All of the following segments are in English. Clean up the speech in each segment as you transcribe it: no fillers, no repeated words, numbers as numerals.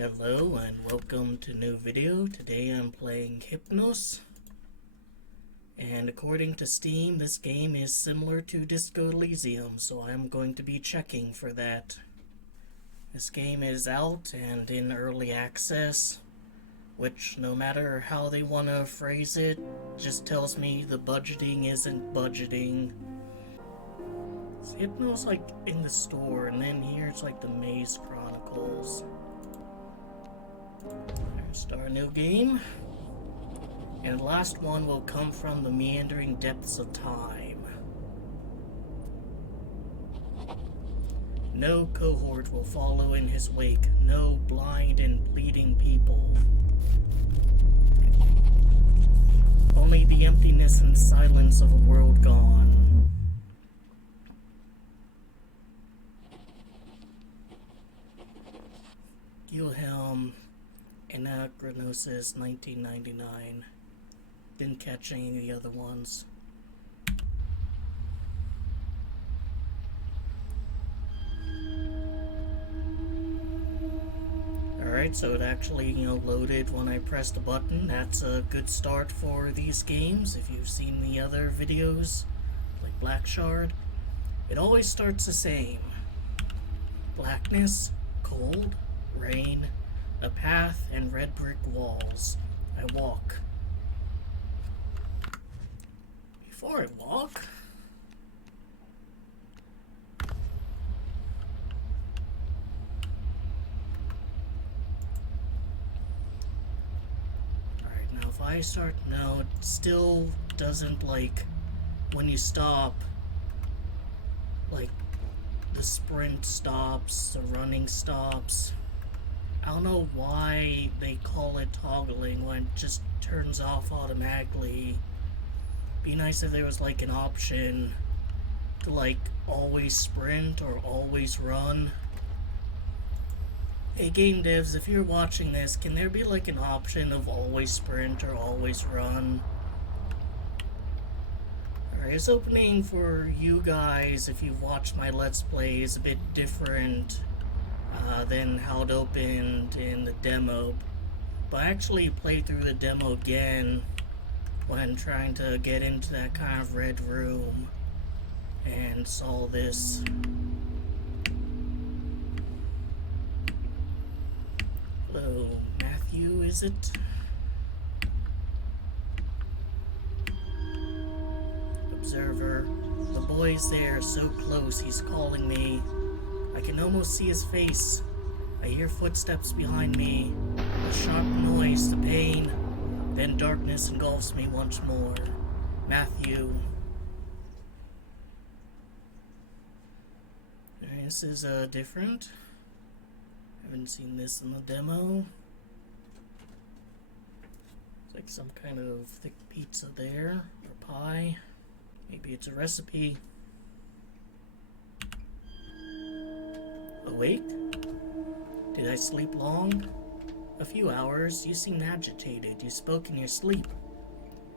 Hello and welcome to a new video. Today I'm playing Hypnos. And according to Steam, this game is similar to Disco Elysium, so I'm going to be checking for that. This game is out and in early access, which no matter how they want to phrase it, just tells me the budgeting isn't budgeting. It's Hypnos like in the store, and then here it's like the Maze Chronicles. Start a new game, and the last one will come from the meandering depths of time. No cohort will follow in his wake, no blind and bleeding people. Only the emptiness and silence of a world gone. Gilhelm Anachronosis 1999. Didn't catch any of the other ones. Alright, so it actually, loaded when I pressed the button. That's a good start for these games. If you've seen the other videos, like Black Shard, it always starts the same. Blackness, cold, rain, a path, and red brick walls. I walk. Before I walk... Alright, now if I start... No, it still doesn't, when you stop, the sprint stops, the running stops. I don't know why they call it toggling when it just turns off automatically. Be nice if there was an option to always sprint or always run. Hey game devs, if you're watching this, can there be an option of always sprint or always run? Alright, this opening for you guys, if you've watched my Let's Play, is a bit different than how it opened in the demo. But I actually played through the demo again when trying to get into that kind of red room and saw this. Hello, Matthew, is it? Observer. The boy's there, so close, he's calling me. I can almost see his face. I hear footsteps behind me. A sharp noise, the pain. Then darkness engulfs me once more. Matthew. Alright, this is different. Haven't seen this in the demo. It's like some kind of thick pizza there, or pie. Maybe it's a recipe. Awake? Did I sleep long? A few hours. You seem agitated. You spoke in your sleep.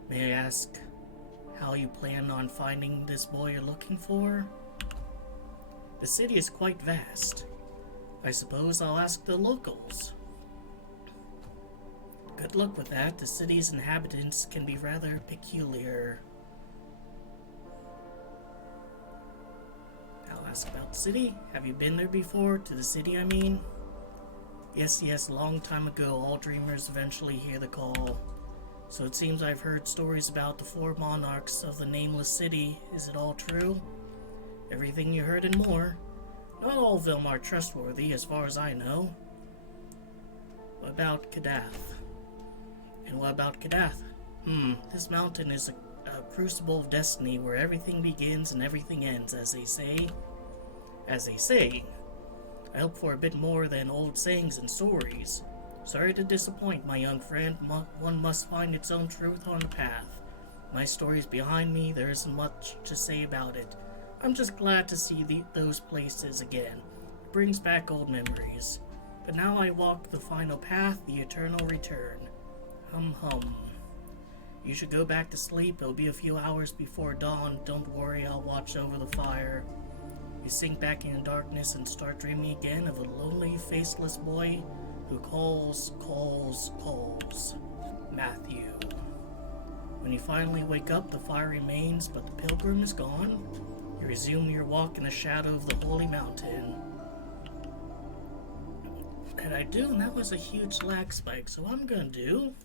May I ask how you plan on finding this boy you're looking for? The city is quite vast. I suppose I'll ask the locals. Good luck with that. The city's inhabitants can be rather peculiar. I'll ask about the city. Have you been there before? To the city, I mean? Yes, long time ago, all dreamers eventually hear the call. So it seems I've heard stories about the 4 monarchs of the nameless city. Is it all true? Everything you heard and more. Not all of them are trustworthy, as far as I know. What about Kadath? And what about Kadath? This mountain is a crucible of destiny where everything begins and everything ends, as they say. As they say. I hope for a bit more than old sayings and stories. Sorry to disappoint, my young friend. One must find its own truth on the path. My story's behind me. There isn't much to say about it. I'm just glad to see those places again. It brings back old memories. But now I walk the final path, the eternal return. Hum. You should go back to sleep. It'll be a few hours before dawn. Don't worry, I'll watch over the fire. You sink back into darkness and start dreaming again of a lonely, faceless boy who calls, calls, calls. Matthew. When you finally wake up, the fire remains, but the pilgrim is gone. You resume your walk in the shadow of the holy mountain. And I do, and that was a huge lag spike, so what I'm gonna do...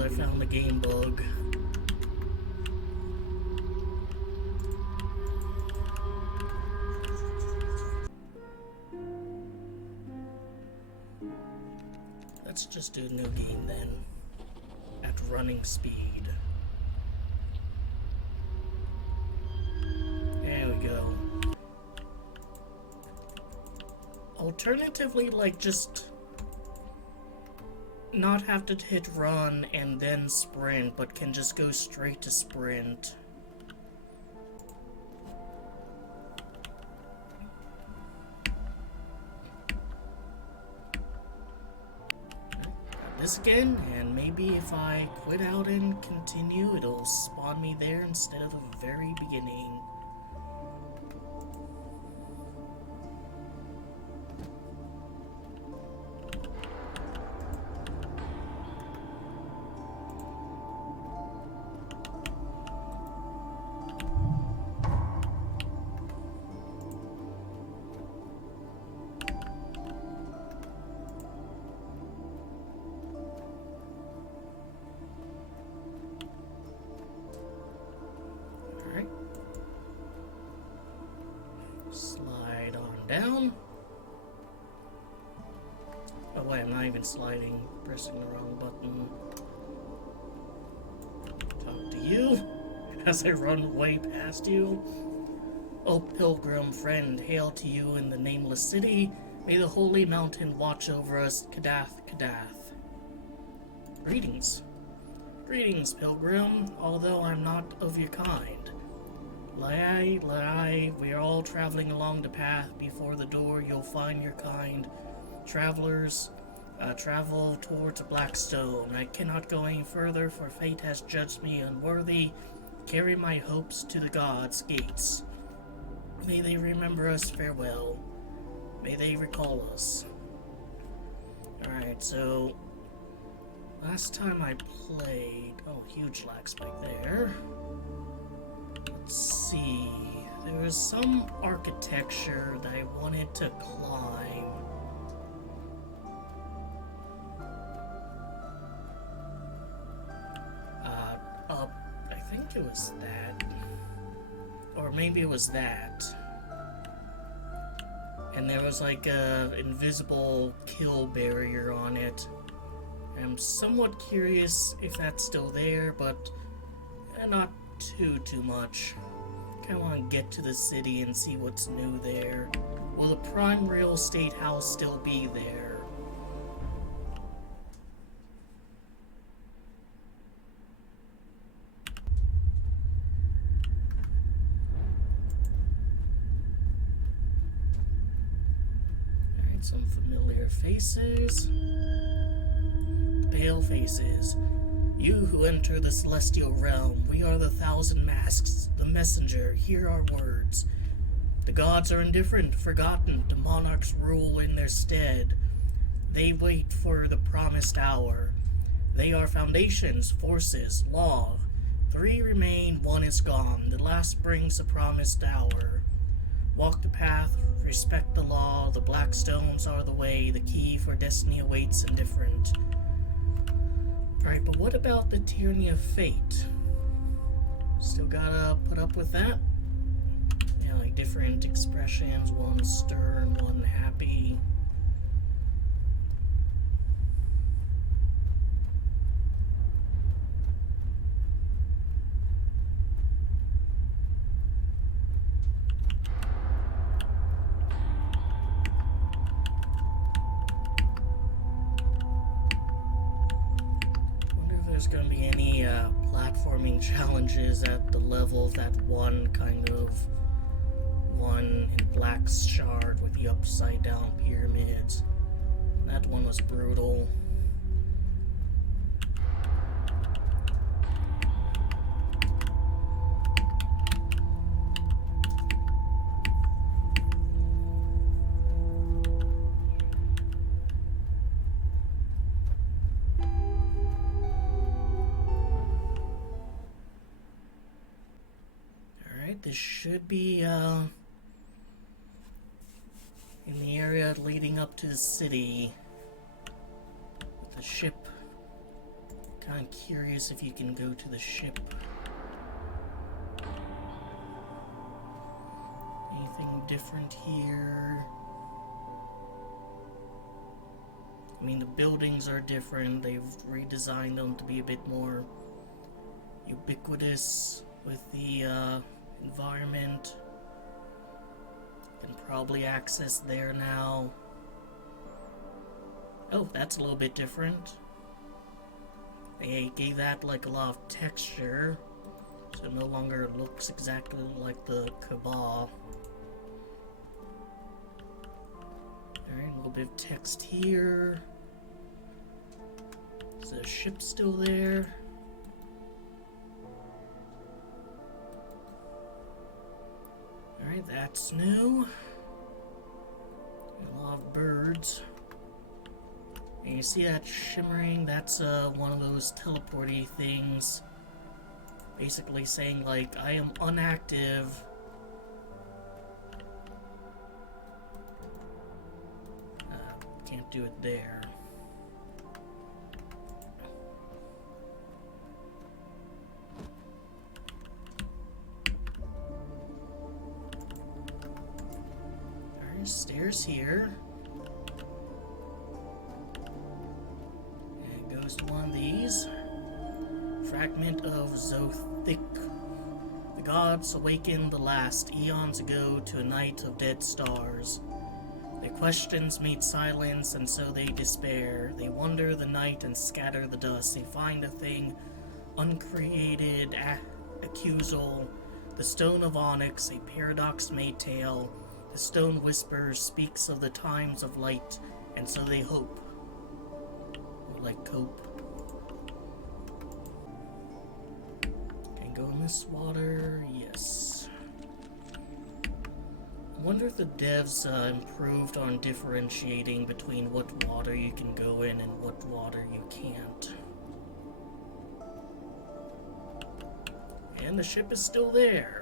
I found the game bug. Let's just do a new game then, at running speed. There we go. Alternatively, like, just not have to hit run and then sprint, but can just go straight to sprint. This again, and maybe if I quit out and continue, it'll spawn me there instead of the very beginning. Slide on down. Oh wait, I'm not even sliding, pressing the wrong button. Talk to you as I run way past you. O pilgrim friend, hail to you in the nameless city. May the holy mountain watch over us, Kadath, Kadath. Greetings. Greetings, pilgrim, although I'm not of your kind. Lie, we are all traveling along the path. Before the door you'll find your kind. Travelers, travel towards Blackstone. I cannot go any further, for fate has judged me unworthy. Carry my hopes to the gods' gates. May they remember us farewell. May they recall us. Alright, so... last time I played... oh, huge lag spike there. Let's see. There was some architecture that I wanted to climb. Up. I think it was that. Or maybe it was that. And there was like a invisible kill barrier on it. I'm somewhat curious if that's still there, but not too much. Kinda wanna get to the city and see what's new there. Will the prime real estate house still be there? Alright, some familiar faces. Pale faces. You who enter the celestial realm, we are the thousand masks, the messenger, hear our words. The gods are indifferent, forgotten, the monarchs rule in their stead. They wait for the promised hour. They are foundations, forces, law. 3 remain, 1 is gone, the last brings the promised hour. Walk the path, respect the law, the black stones are the way, the key for destiny awaits indifferent. Alright, but what about the tyranny of fate? Still gotta put up with that? Yeah, like different expressions, one stern, one happy. Going to be any platforming challenges at the level of that one kind of one in Black Shard with the upside down pyramids. That one was brutal. This should be in the area leading up to the city with the ship. Kind of curious if you can go to the ship. Anything different here? I mean, the buildings are different. They've redesigned them to be a bit more ubiquitous with the environment. Can probably access there now. Oh, that's a little bit different. They gave that like a lot of texture, so it no longer looks exactly like the Cabal. Alright, a little bit of text here. Is the ship still there? Alright, that's new. A lot of birds. And you see that shimmering? That's one of those teleporty things. Basically saying, like, I am unactive. Can't do it there. Stairs here. And it goes to one of these. Fragment of Zothik. The gods awakened the last eons ago to a night of dead stars. Their questions meet silence, and so they despair. They wander the night and scatter the dust. They find a thing uncreated, accusal. The stone of onyx, a paradox-made tale. The stone whispers, speaks of the times of light, and so they hope. Or like cope. Can go in this water, yes. I wonder if the devs improved on differentiating between what water you can go in and what water you can't. And the ship is still there.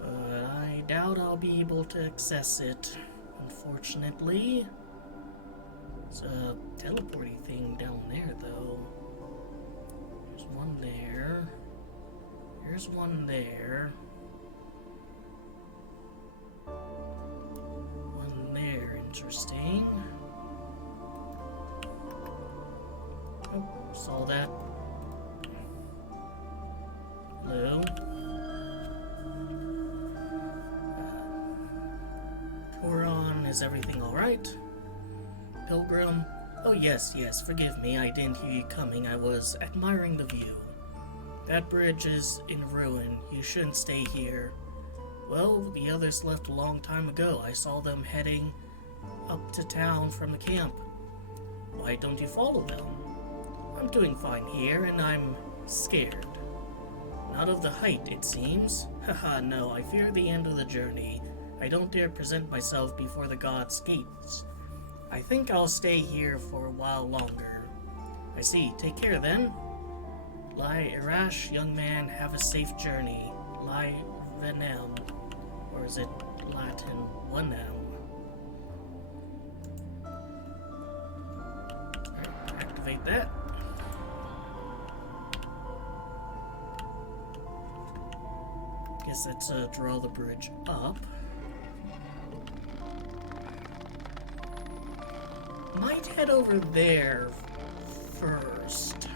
But I doubt I'll be able to access it, unfortunately. There's a teleporting thing down there, though. There's one there. There's one there. One there, interesting. Oh, saw that. Hello. Choron, is everything alright? Pilgrim? Oh yes, forgive me, I didn't hear you coming, I was admiring the view. That bridge is in ruin, you shouldn't stay here. Well, the others left a long time ago, I saw them heading up to town from the camp. Why don't you follow them? I'm doing fine here, and I'm scared. Not of the height, it seems. Haha, no, I fear the end of the journey. I don't dare present myself before the gods' gates. I think I'll stay here for a while longer. I see. Take care, then. Lie Irash, young man, have a safe journey. Lie Venem. Or is it Latin? Venem. Alright, activate that. Guess let's draw the bridge up. Might head over there first.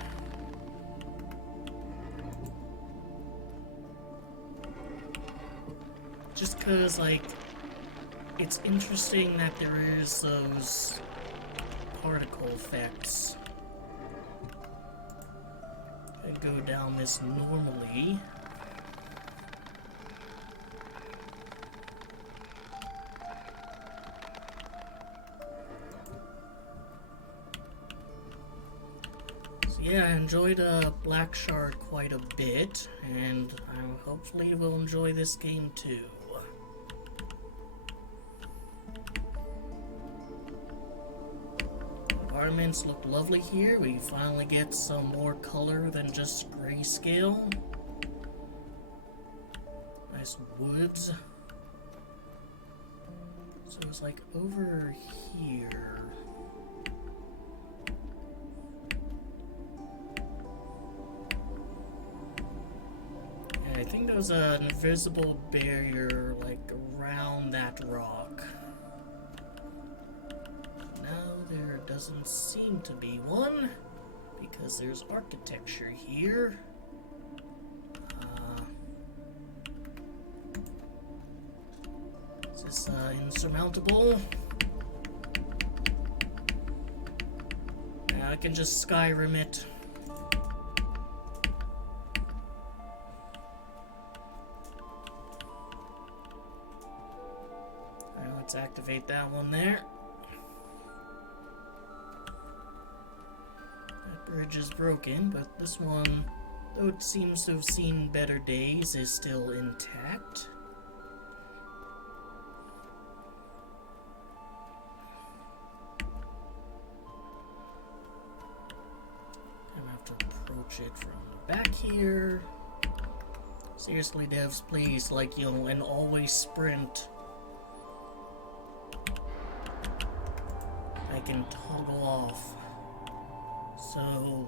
Just cause, like, it's interesting that there is those particle effects. I go down this normally. Yeah, I enjoyed Black Shard quite a bit, and I hopefully will enjoy this game too. Environments look lovely here. We finally get some more color than just grayscale. Nice woods. So it's like over here. Yeah, I think there was an invisible barrier like around that rock. Now there doesn't seem to be one because there's architecture here. Is this insurmountable? Yeah, I can just Skyrim it. Alright, let's activate that one there. That bridge is broken, but this one, though it seems to have seen better days, is still intact. Approach it from the back here. Seriously, devs, please, like, you know, and always sprint. I can toggle off. So,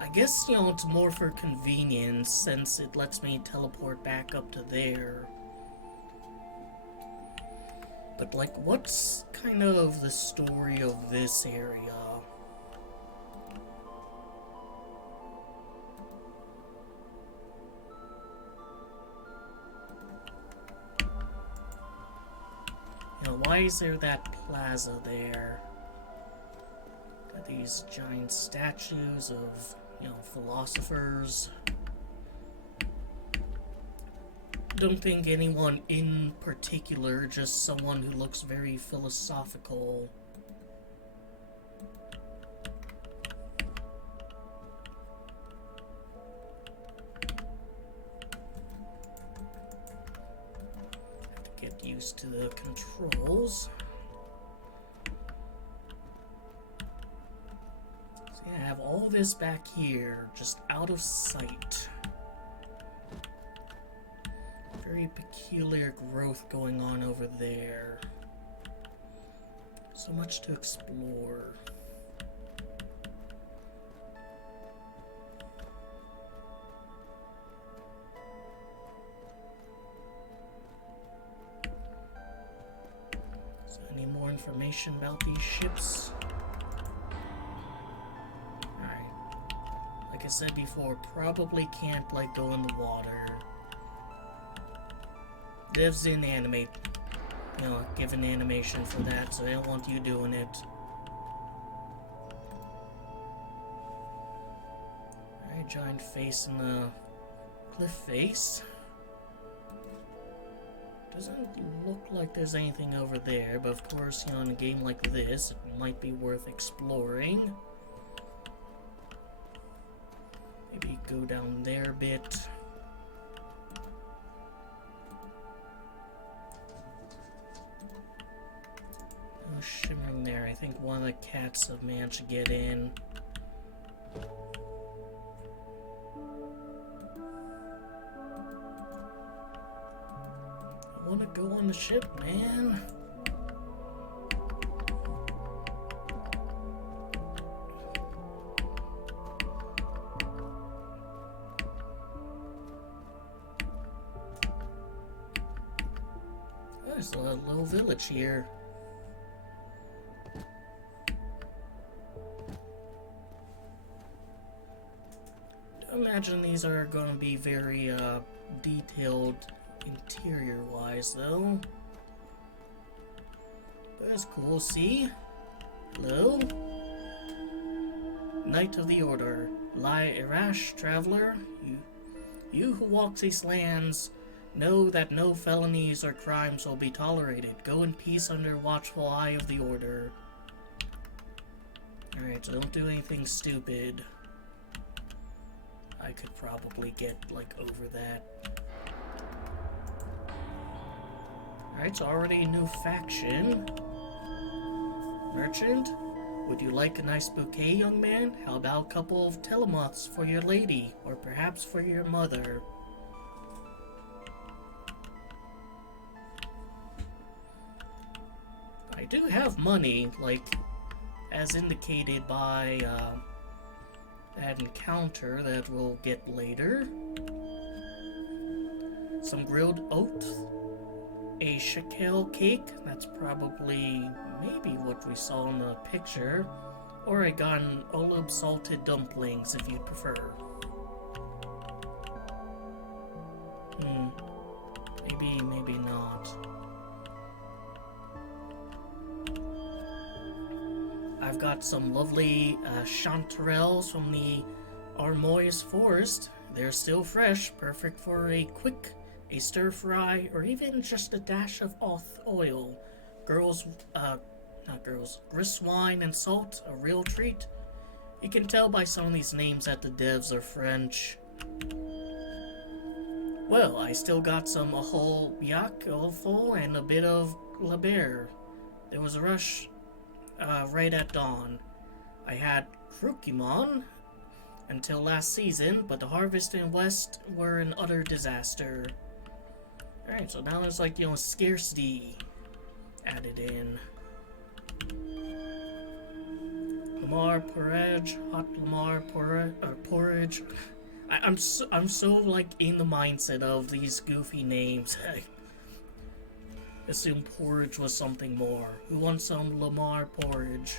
I guess, you know, it's more for convenience since it lets me teleport back up to there. But, like, what's kind of the story of this area? Why is there that plaza there? Got these giant statues of, you know, philosophers. Don't think anyone in particular, just someone who looks very philosophical. To the controls. So yeah, I have all this back here, just out of sight. Very peculiar growth going on over there. So much to explore. Any more information about these ships? Alright. Like I said before, probably can't, like, go in the water. Devs didn't animate, you know, give an animation for that, so they don't want you doing it. Alright, giant face in the cliff face. Doesn't look like there's anything over there, but of course, you know, in a game like this, it might be worth exploring. Maybe go down there a bit. No shimmering there. I think one of the cats have managed to get in. I want to go on the ship, man. There's a little village here. I imagine these are going to be very detailed interior-wise, though. But that's cool. See? Hello? Knight of the Order. Lie rash, traveler. You who walk these lands know that no felonies or crimes will be tolerated. Go in peace under watchful eye of the Order. Alright, so don't do anything stupid. I could probably get, like, over that. Alright, so already a new faction. Merchant? Would you like a nice bouquet, young man? How about a couple of telemoths for your lady, or perhaps for your mother? I do have money, like, as indicated by, that encounter that we'll get later. Some grilled oats. A shekel cake, that's probably maybe what we saw in the picture. Or I got an olive salted dumplings if you prefer. Maybe not. I've got some lovely chanterelles from the Armoyes forest. They're still fresh, perfect for a stir fry, or even just a dash of oil. Grist wine and salt, a real treat. You can tell by some of these names that the devs are French. Well, I still got some whole yak, full, and a bit of labere. There was a rush right at dawn. I had Krukimon until last season, but the harvest in West were an utter disaster. Alright, so now there's like, scarcity added in. Lamar porridge, hot Lamar porridge. I'm so like in the mindset of these goofy names. I assume porridge was something more. Who wants some Lamar porridge?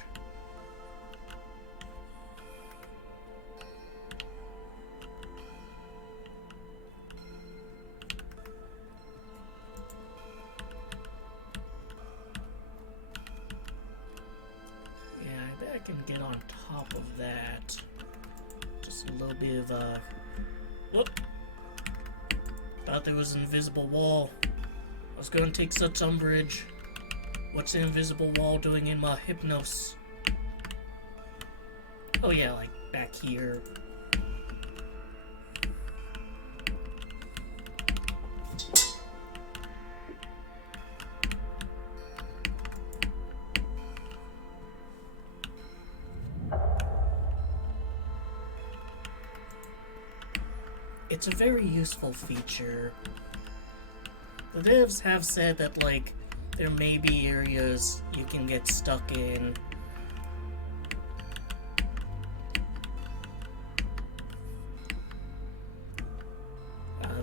I can get on top of that. Just a little bit of whoop. Thought there was an invisible wall. I was going to take such umbrage. What's the invisible wall doing in my Hypnos? Oh yeah, like back here. It's a very useful feature. The devs have said that, like, there may be areas you can get stuck in.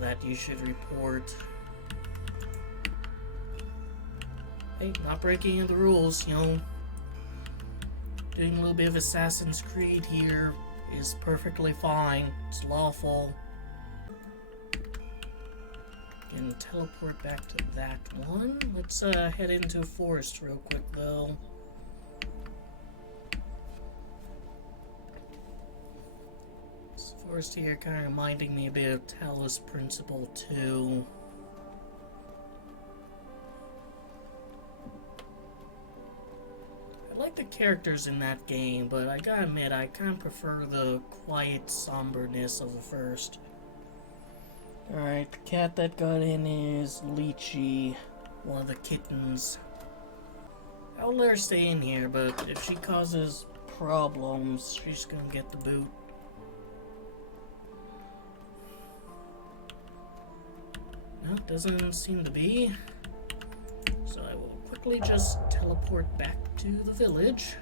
That you should report. Hey, not breaking any of the rules, Doing a little bit of Assassin's Creed here is perfectly fine. It's lawful. Can teleport back to that one. Let's head into a forest real quick though. This forest here kind of reminding me a bit of Talos Principle 2. I like the characters in that game, but I gotta admit I kind of prefer the quiet somberness of the first. Alright, the cat that got in is Lychee, one of the kittens. I'll let her stay in here, but if she causes problems, she's gonna get the boot. No, doesn't seem to be. So I will quickly just teleport back to the village.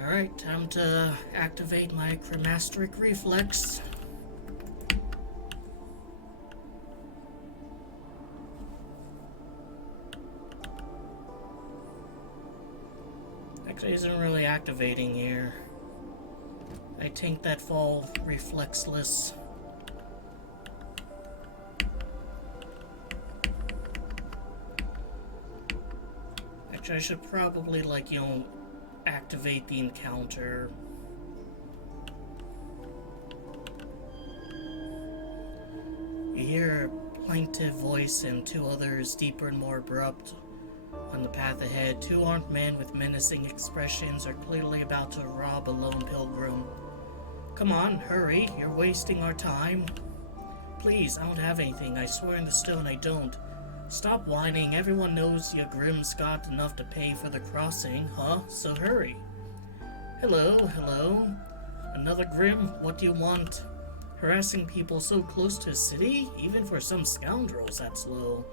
Alright, time to activate my Chromasteric Reflex. Actually, isn't really activating here. I think that fall reflexless. Actually, I should probably, like, activate the encounter. You hear a plaintive voice and two others, deeper and more abrupt. On the path ahead, two armed men with menacing expressions are clearly about to rob a lone pilgrim. Come on, hurry, you're wasting our time. Please, I don't have anything, I swear in the stone I don't. Stop whining, everyone knows your Grimm's got enough to pay for the crossing, huh? So hurry. Hello. Another Grimm, what do you want? Harassing people so close to a city? Even for some scoundrels, that's low.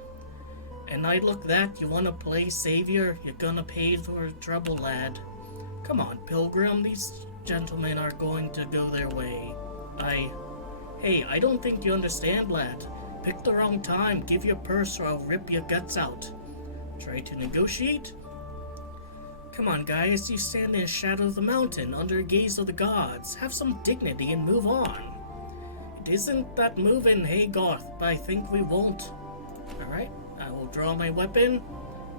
And I look that, you wanna play savior? You're gonna pay for trouble, lad. Come on, pilgrim, these gentlemen are going to go their way. Hey, I don't think you understand, lad. Pick the wrong time, give your purse or I'll rip your guts out. Try to negotiate? Come on, guys, you stand in the shadow of the mountain, under the gaze of the gods. Have some dignity and move on. It isn't that moving, hey Garth, but I think we won't. Alright, I will draw my weapon.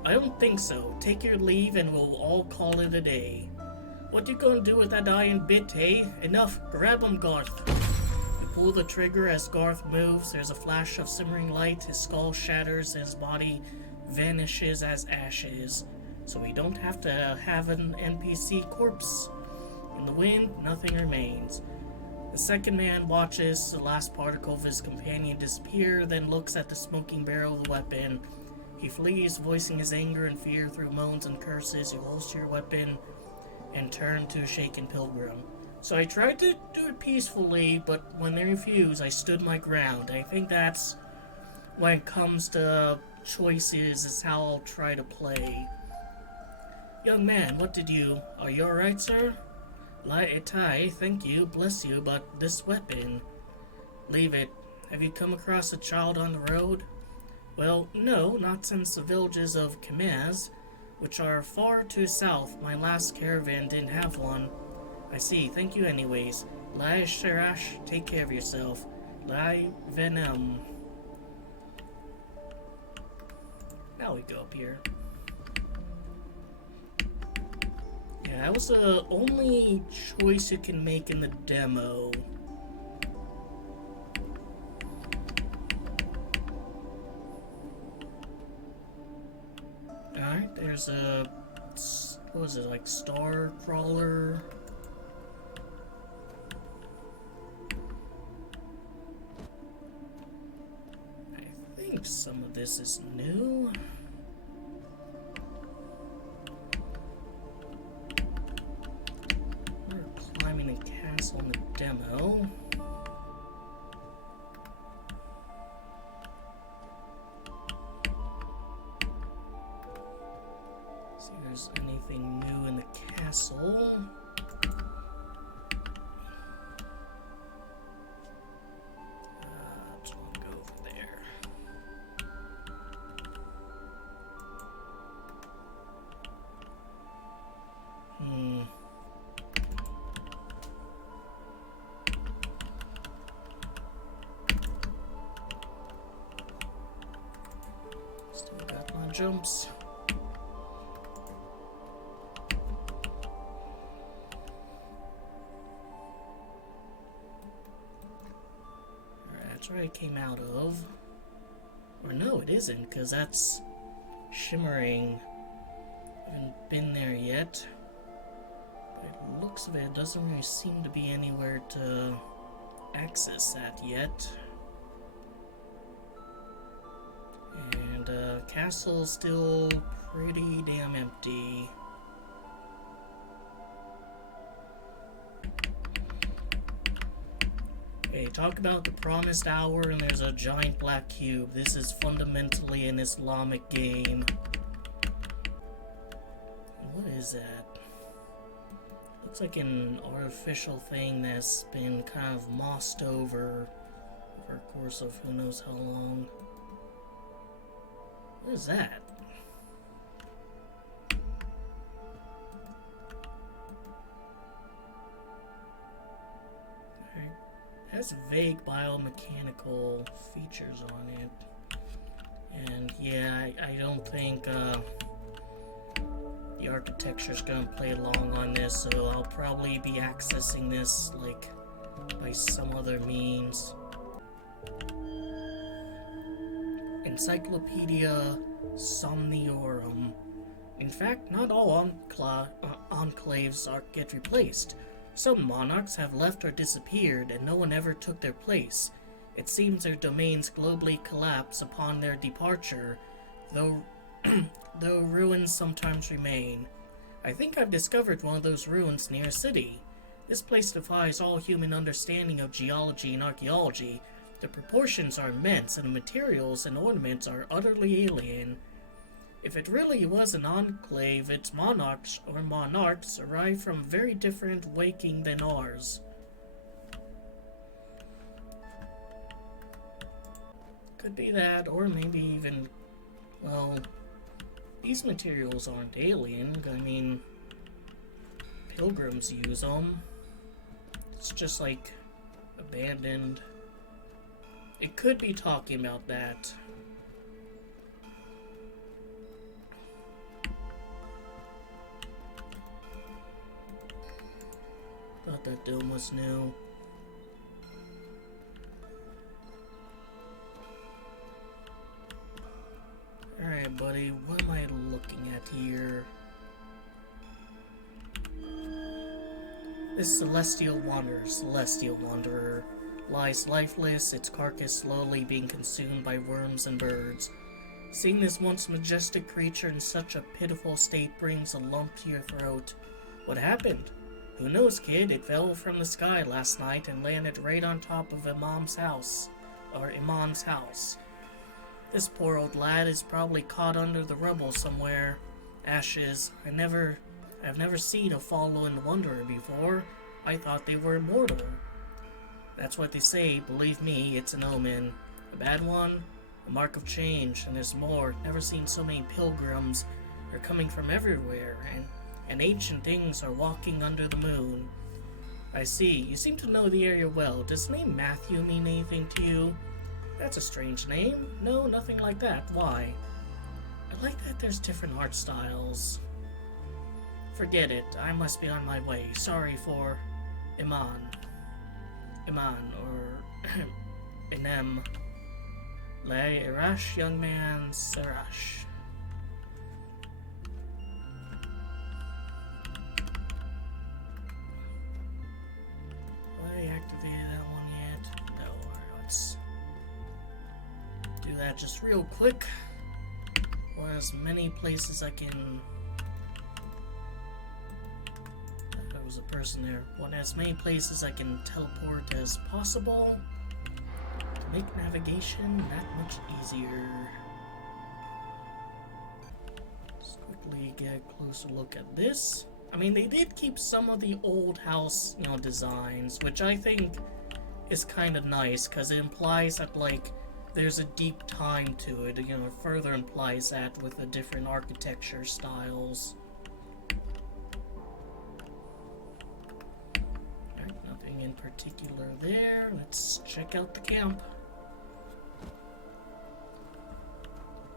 I don't think so. Take your leave and we'll all call it a day. What you gonna do with that iron bit, hey? Enough, grab him, Garth. You pull the trigger as Garth moves. There's a flash of simmering light. His skull shatters and his body vanishes as ashes. So we don't have to have an NPC corpse. In the wind, nothing remains. The second man watches the last particle of his companion disappear, then looks at the smoking barrel of the weapon. He flees, voicing his anger and fear through moans and curses. You holster your weapon and turn to a shaken pilgrim. So I tried to do it peacefully, but when they refused, I stood my ground. I think that's, when it comes to choices, is how I'll try to play. Young man, are you alright, sir? Lai, thank you, bless you, but this weapon... Leave it. Have you come across a child on the road? Well, no, not since the villages of Kamaz, which are far to the south. My last caravan didn't have one. I see, thank you anyways. Lai Sharash, take care of yourself. Lai Venom. Now we go up here. Yeah, that was the only choice you can make in the demo. Alright, there's a... what was it, like star crawler? I think some of this is new. Climbing a castle in the demo. See if there's anything new in the castle. Just want to go over there. Still got my jumps. Alright, that's where it came out of. Or no, it isn't, because that's shimmering. I haven't been there yet. But it looks of it doesn't really seem to be anywhere to access that yet. And castle's still pretty damn empty. Okay, talk about the promised hour and there's a giant black cube. This is fundamentally an Islamic game. What is that? Looks like an artificial thing that's been kind of mossed over a course of who knows how long. What is that? It has vague biomechanical features on it. And yeah, I don't think the architecture's gonna play along on this, so I'll probably be accessing this like by some other means. Encyclopedia Somniorum. In fact, not all enclaves get replaced. Some monarchs have left or disappeared, and no one ever took their place. It seems their domains globally collapse upon their departure, though though ruins sometimes remain. I think I've discovered one of those ruins near a city. This place defies all human understanding of geology and archaeology. The proportions are immense, and the materials and ornaments are utterly alien. If it really was an enclave, its monarchs arrived from very different waking than ours. Could be that, or maybe even, well, these materials aren't alien. I mean, pilgrims use them. It's just like abandoned. It could be talking about that. Thought that dome was new. Alright, buddy, what am I looking at here? This celestial wanderer, lies lifeless, its carcass slowly being consumed by worms and birds. Seeing this once majestic creature in such a pitiful state brings a lump to your throat. What happened? Who knows, kid? It fell from the sky last night and landed right on top of Iman's house. This poor old lad is probably caught under the rubble somewhere. Ashes. I've never seen a fallen wanderer before. I thought they were immortal. That's what they say. Believe me, it's an omen. A bad one? A mark of change. And there's more. Never seen so many pilgrims. They're coming from everywhere, and ancient things are walking under the moon. I see. You seem to know the area well. Does the name Matthew mean anything to you? That's a strange name. No, nothing like that. Why? I like that there's different art styles. Forget it. I must be on my way. Sorry for Iman, or Inem. Le Irash, young man, Sarash. I activated that one yet? No, let's do that just real quick. Or as many places I can. There was a person there. Want as many places I can teleport as possible to make navigation that much easier. Let's quickly get a closer look at this. I mean, they did keep some of the old house, designs, which I think is kind of nice, because it implies that, like, there's a deep time to it. It further implies that with the different architecture styles. Alright, nothing in particular there. Let's check out the camp.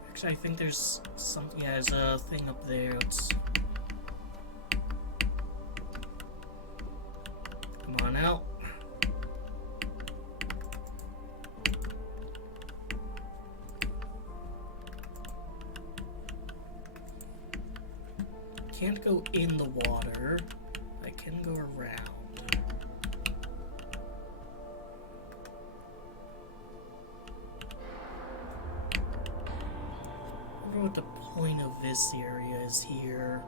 Actually, I think there's something. Yeah, there's a thing up there. Let's come on out. Can't go in the water. I can go around. I wonder what the point of this area is here.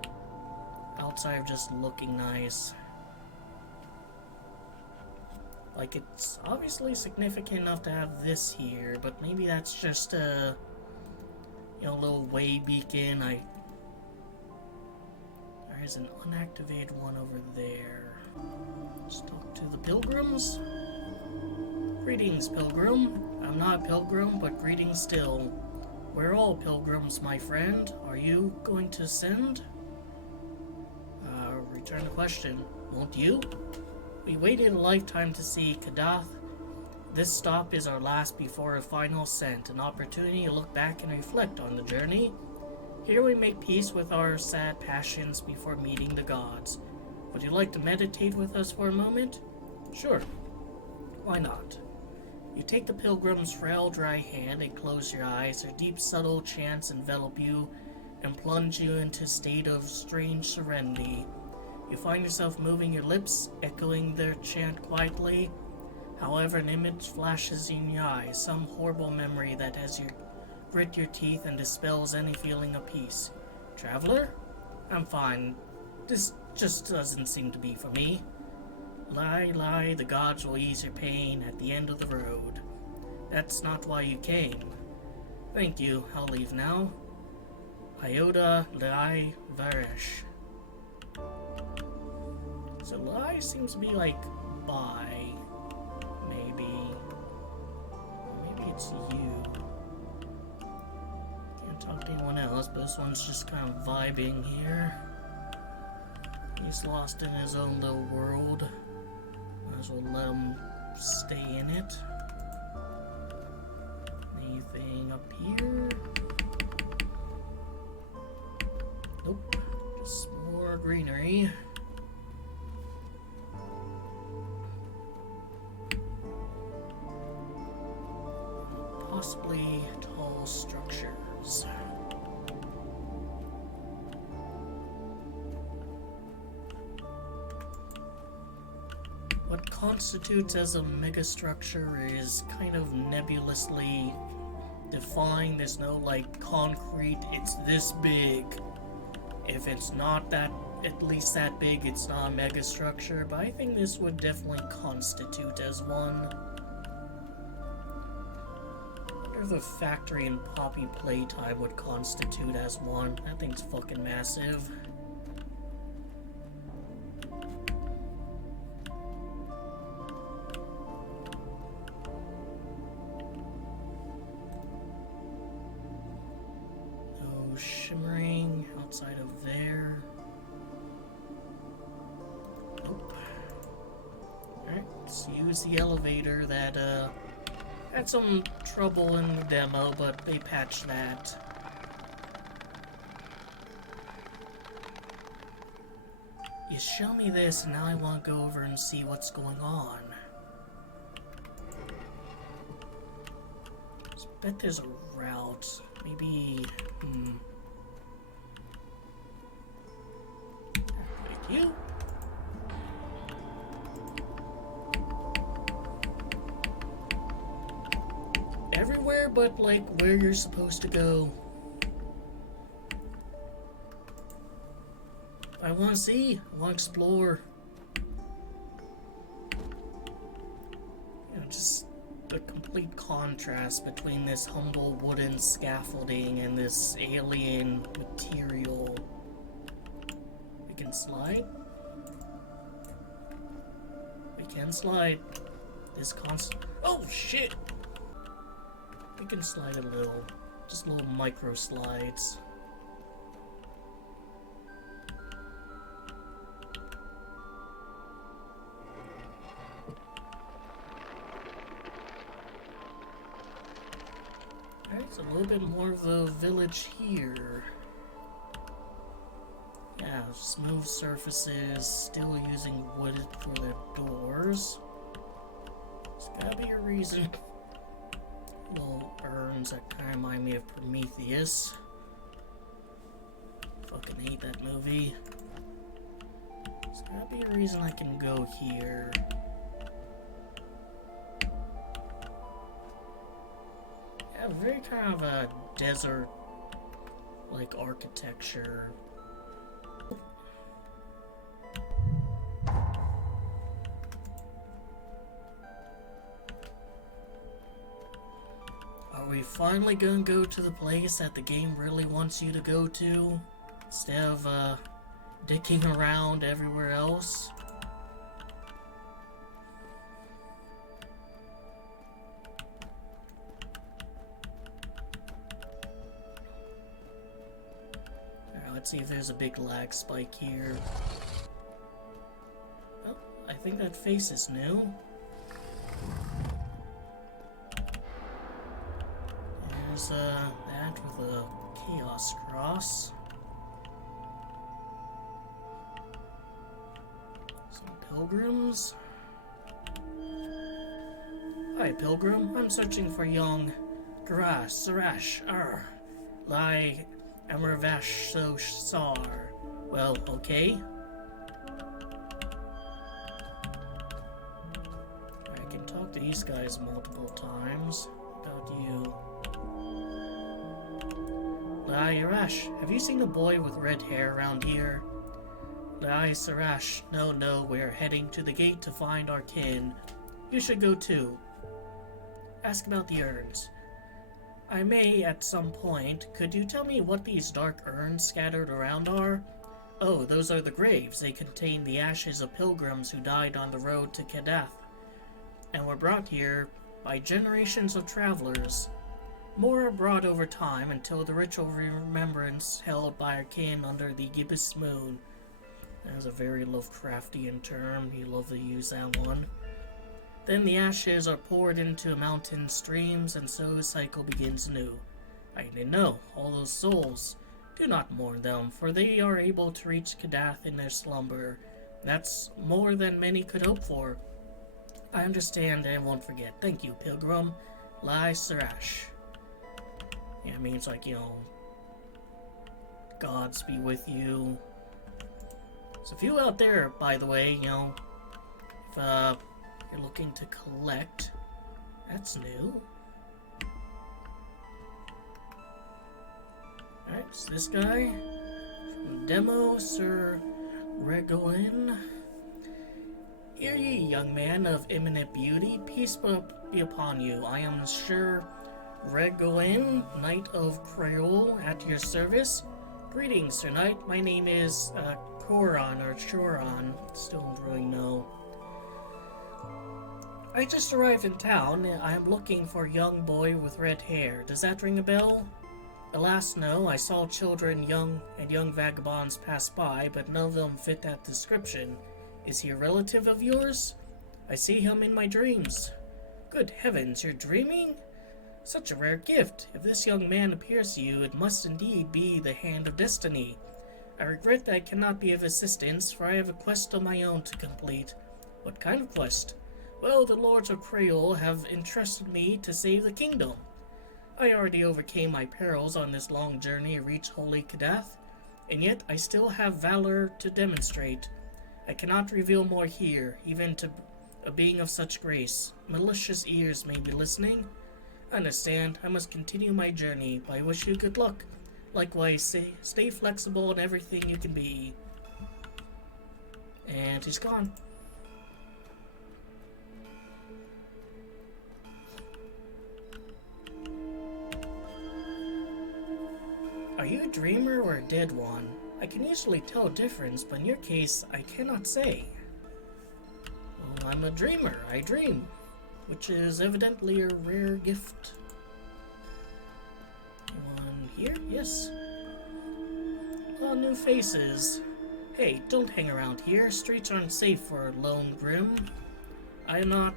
Outside of just looking nice. Like, it's obviously significant enough to have this here, but maybe that's just a, little way beacon. There's an unactivated one over there. Let's talk to the pilgrims. Greetings, pilgrim. I'm not a pilgrim, but greetings still. We're all pilgrims, my friend. Are you going to ascend? Return the question. Won't you? We waited a lifetime to see Kadath. This stop is our last before a final ascent, an opportunity to look back and reflect on the journey. Here we make peace with our sad passions before meeting the gods. Would you like to meditate with us for a moment? Sure. Why not? You take the pilgrim's frail, dry hand and close your eyes. Their deep, subtle chants envelop you and plunge you into a state of strange serenity. You find yourself moving your lips, echoing their chant quietly. However, an image flashes in your eyes, some horrible memory that has you grit your teeth and dispels any feeling of peace. Traveler? I'm fine. This just doesn't seem to be for me. Lie, lie, the gods will ease your pain at the end of the road. That's not why you came. Thank you, I'll leave now. Iota Lai Varesh. So Lai seems to be like bye. Maybe. Maybe it's you. Can't talk to anyone else, but this one's just kind of vibing here. He's lost in his own little world. Might as well let him stay in it. Anything up here? Nope. Just more greenery. Possibly tall structures. What constitutes as a megastructure is kind of nebulously defined. There's no like concrete, it's this big. If it's not that, at least that big, it's not a megastructure, but I think this would definitely constitute as one. The factory in Poppy Playtime would constitute as one. That thing's fucking massive. No shimmering outside of there. Nope. Alright, let's use the elevator that, had some trouble in the demo, but they patched that. You show me this, and now I want to go over and see what's going on. I bet there's a route. Maybe, Thank you. Everywhere but, like, where you're supposed to go. I want to see. I want to explore. You know, just the complete contrast between this humble wooden scaffolding and this alien material. We can slide. We can slide. This constant. Oh, shit! We can slide a little, just little micro slides. Alright, it's a little bit more of the village here. Yeah, smooth surfaces, still using wood for the doors. There's gotta be a reason. Little urns that kind of remind me of Prometheus. Fucking hate that movie. There's gotta be a reason I can go here. Yeah, very kind of a desert like architecture. Are we finally gonna go to the place that the game really wants you to go to, instead of dicking around everywhere else? Alright, let's see if there's a big lag spike here. Oh, I think that face is new. There's that with a chaos cross. Some pilgrims. Hi, pilgrim. I'm searching for young Garas, Sarash, Lai, Amarvash, So Sar. Well, okay. these guys multiple times. About you. Yarash, have you seen a boy with red hair around here? Sarash, no, we're heading to the gate to find our kin. You should go too. Ask about the urns. I may at some point. Could you tell me what these dark urns scattered around are? Oh, those are the graves. They contain the ashes of pilgrims who died on the road to Kadath, and were brought here by generations of travelers. More are brought over time until the ritual remembrance held by our kin under the gibbous moon. That is a very Lovecraftian term. You love to use that one. Then the ashes are poured into mountain streams, and so the cycle begins anew. I didn't know. All those souls. Do not mourn them, for they are able to reach Kadath in their slumber. That's more than many could hope for. I understand and won't forget. Thank you, Pilgrim. Lai Sarash. Yeah, it means like, gods be with you. So if you out there, by the way, if you're looking to collect, that's new. Alright, so this guy from Demo, Sir Regolin. Hear ye, young man of eminent beauty, peace be upon you. I am Sir Regolin, Knight of Creole, at your service. Greetings, Sir Knight. My name is Choron or Choron. Still don't really know. I just arrived in town. I am looking for a young boy with red hair. Does that ring a bell? Alas, no. I saw children, young vagabonds pass by, but none of them fit that description. Is he a relative of yours? I see him in my dreams. Good heavens, you're dreaming? Such a rare gift. If this young man appears to you, it must indeed be the hand of destiny. I regret that I cannot be of assistance, for I have a quest of my own to complete. What kind of quest? Well, the lords of Creole have entrusted me to save the kingdom. I already overcame my perils on this long journey to reach Holy Kadath, and yet I still have valor to demonstrate. I cannot reveal more here, even to a being of such grace. Malicious ears may be listening. I understand. I must continue my journey, but I wish you good luck. Likewise, stay flexible in everything you can be. And he's gone. Are you a dreamer or a dead one? I can usually tell a difference, but in your case, I cannot say. Well, I'm a dreamer. I dream, which is evidently a rare gift. One here? Yes. All new faces. Hey, don't hang around here. Streets aren't safe for a lone grim. I'm not.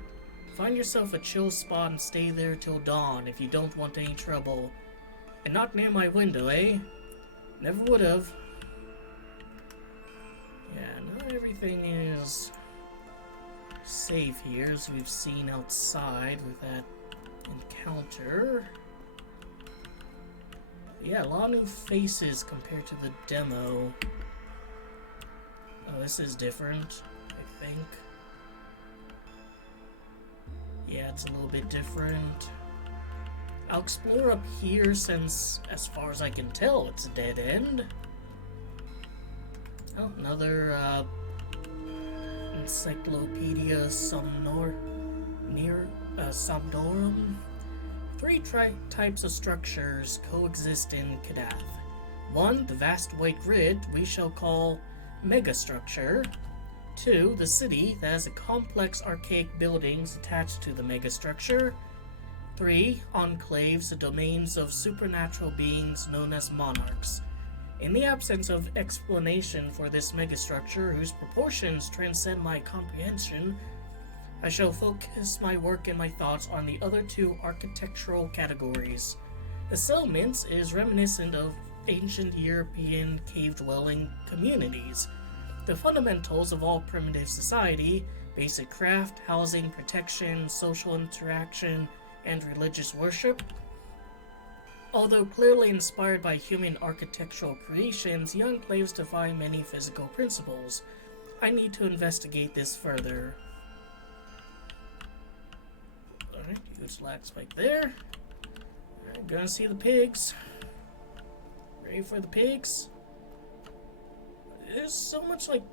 Find yourself a chill spot and stay there till dawn if you don't want any trouble. And not near my window, eh? Never would have. Yeah, not everything is safe here, as we've seen outside with that encounter. Yeah, a lot of new faces compared to the demo. Oh, this is different, I think. Yeah, it's a little bit different. I'll explore up here since, as far as I can tell, it's a dead end. Oh, another Encyclopedia Somnorum. Three types of structures coexist in Kadath. One, the vast white grid we shall call megastructure. Two, the city that has a complex archaic buildings attached to the megastructure. 3. Enclaves, the domains of supernatural beings known as monarchs. In the absence of explanation for this megastructure, whose proportions transcend my comprehension, I shall focus my work and my thoughts on the other two architectural categories. The settlements is reminiscent of ancient European cave-dwelling communities. The fundamentals of all primitive society, basic craft, housing, protection, social interaction, and religious worship. Although clearly inspired by human architectural creations, the enclaves defy many physical principles. I need to investigate this further. Good slack spike there. Alright, gonna see the pigs. Ready for the pigs? There's so much, like,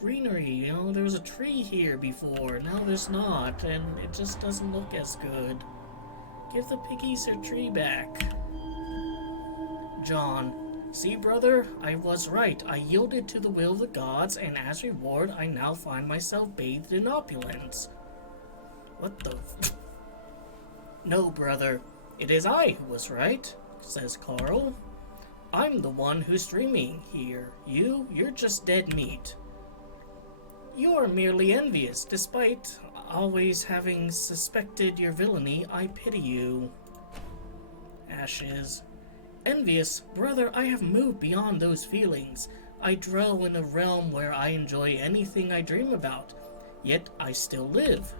greenery, you know? There was a tree here before, now there's not, and it just doesn't look as good. Give the piggies their tree back. John, see, brother, I was right. I yielded to the will of the gods, and as reward, I now find myself bathed in opulence. What the No, brother, it is I who was right, says Carl. I'm the one who's dreaming here. You're just dead meat. You are merely envious. Despite always having suspected your villainy, I pity you. Ashes. Envious? Brother, I have moved beyond those feelings. I dwell in a realm where I enjoy anything I dream about, yet I still live.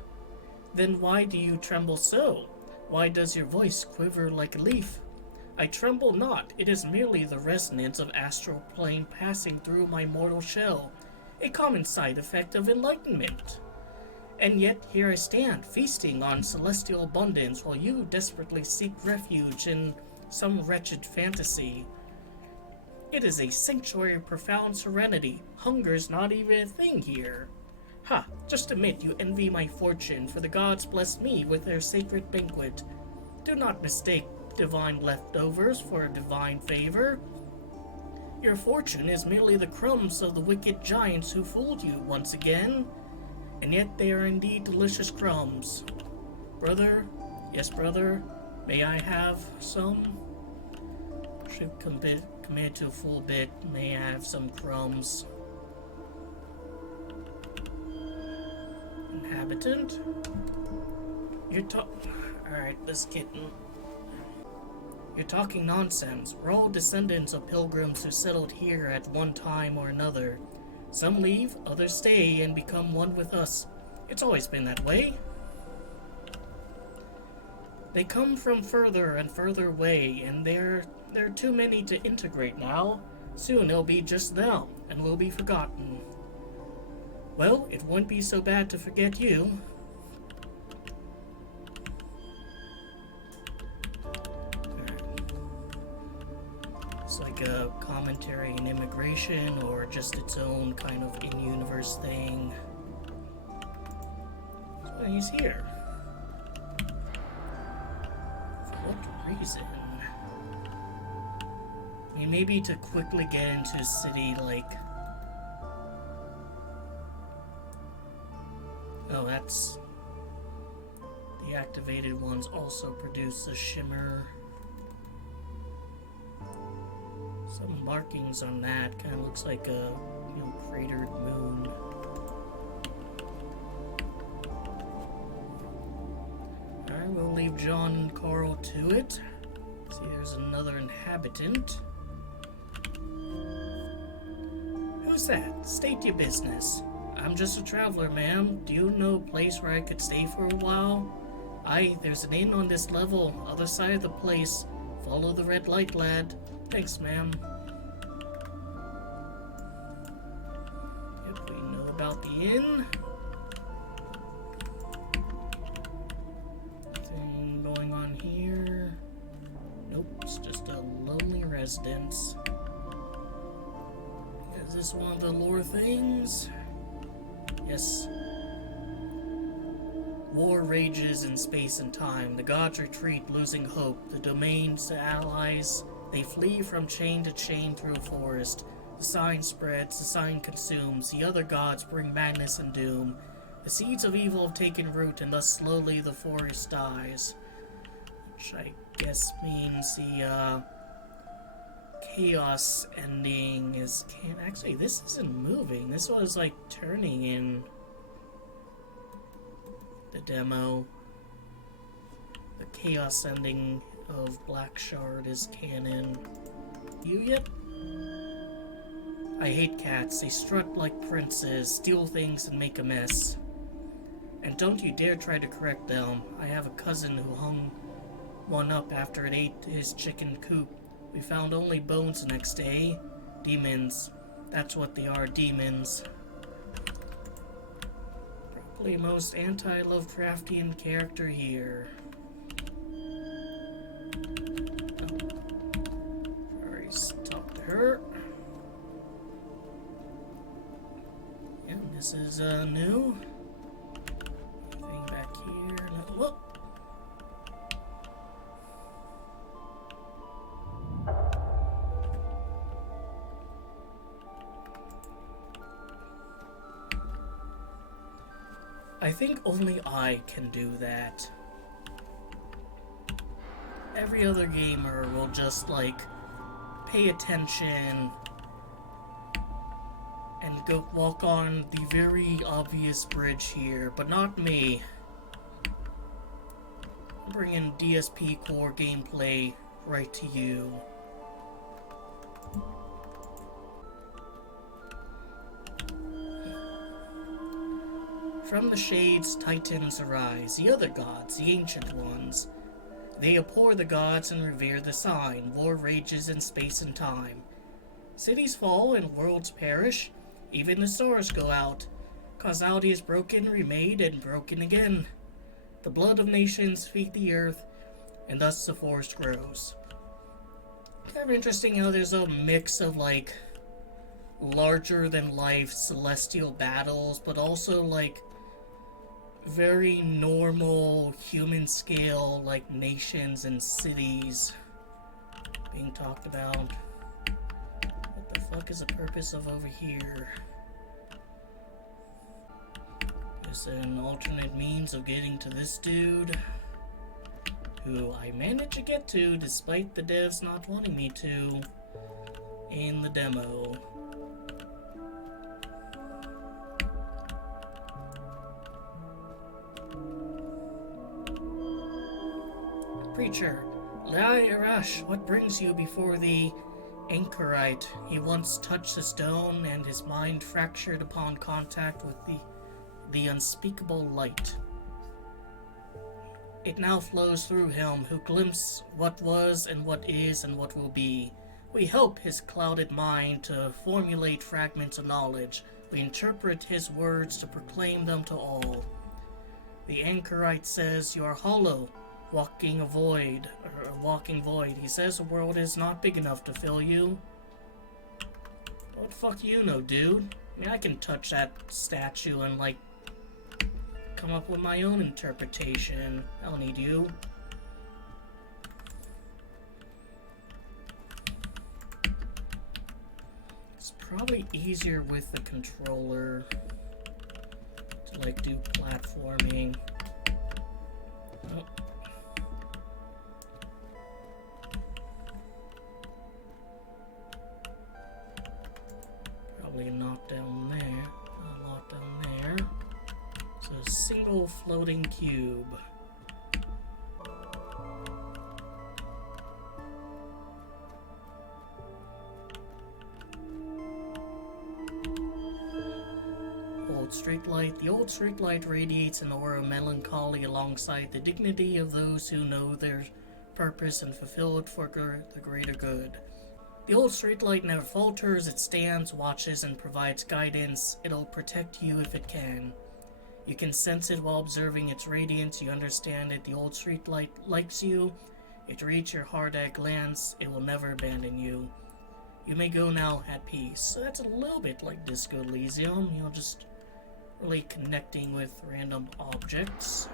Then why do you tremble so? Why does your voice quiver like a leaf? I tremble not, it is merely the resonance of astral plane passing through my mortal shell, a common side effect of enlightenment. And yet here I stand, feasting on celestial abundance, while you desperately seek refuge in some wretched fantasy. It is a sanctuary of profound serenity. Hunger's not even a thing here. Ha! Just admit you envy my fortune, for the gods bless me with their sacred banquet. Do not mistake divine leftovers for a divine favor. Your fortune is merely the crumbs of the wicked giants who fooled you once again. And yet they are indeed delicious crumbs. Brother, yes, brother, may I have some? Should commit to a full bit. May I have some crumbs? Inhabitant? Alright, this kitten. You're talking nonsense. We're all descendants of pilgrims who settled here at one time or another. Some leave, others stay and become one with us. It's always been that way. They come from further and further away, and there are too many to integrate now. Soon it'll be just them, and we'll be forgotten. Well, it won't be so bad to forget you. It's like a commentary on immigration, or just its own kind of in-universe thing. So he's here. For what reason? I mean, maybe to quickly get into a city, like... Oh, that's... The activated ones also produce a shimmer. Some markings on that kind of looks like a, cratered moon. Alright, we'll leave John and Carl to it. See, there's another inhabitant. Who's that? State your business. I'm just a traveler, ma'am. Do you know a place where I could stay for a while? Aye, there's an inn on this level, other side of the place. Follow the red light, lad. Thanks, ma'am. Yep, we know about the inn. Anything going on here? Nope, it's just a lonely residence. Is this one of the lore things? Yes. War rages in space and time. The gods retreat, losing hope. The domains, the allies, they flee from chain to chain through a forest. The sign spreads, the sign consumes. The other gods bring madness and doom. The seeds of evil have taken root, and thus slowly the forest dies. Which I guess means the, chaos ending is... Actually, this isn't moving. This was, like, turning in the demo. The chaos ending of Black Shard is canon. You yet? I hate cats. They strut like princes, steal things, and make a mess. And don't you dare try to correct them. I have a cousin who hung one up after it ate his chicken coop. We found only bones the next day. Demons. That's what they are, demons. Play most anti-Lovecraftian character here. Already talked to her. And this is new. Anything back here? No. Whoop. I think only I can do that. Every other gamer will just, like, pay attention and go walk on the very obvious bridge here, but not me. I'm bringing DSP core gameplay right to you. From the shades, titans arise, the other gods, the ancient ones. They abhor the gods and revere the sign. War rages in space and time. Cities fall and worlds perish. Even the stars go out. Causality is broken, remade, and broken again. The blood of nations feed the earth, and thus the forest grows. Kind of interesting how there's a mix of, like, larger-than-life celestial battles, but also, like, very normal human scale, like, nations and cities being talked about. What the fuck is the purpose of over here? Is there an alternate means of getting to this dude? Who I managed to get to despite the devs not wanting me to in the demo. Preacher, Lai Arash, what brings you before the anchorite? He once touched the stone, and his mind fractured upon contact with the unspeakable light. It now flows through him, who glimpses what was and what is and what will be. We help his clouded mind to formulate fragments of knowledge. We interpret his words to proclaim them to all. The anchorite says, you are hollow, walking void. He says the world is not big enough to fill you. What the fuck you know, dude? I mean, I can touch that statue and, like, come up with my own interpretation. I don't need you. It's probably easier with the controller to, like, do platforming. Oh. Probably not down there. A lot down there. So a single floating cube. Old streetlight. The old streetlight radiates an aura of melancholy alongside the dignity of those who know their purpose and fulfill it for the greater good. The old streetlight never falters. It stands, watches, and provides guidance. It'll protect you if it can. You can sense it while observing its radiance. You understand it. The old streetlight likes you. It reads your heart at a glance. It will never abandon you. You may go now at peace. So that's a little bit like Disco Elysium. You know, just really connecting with random objects.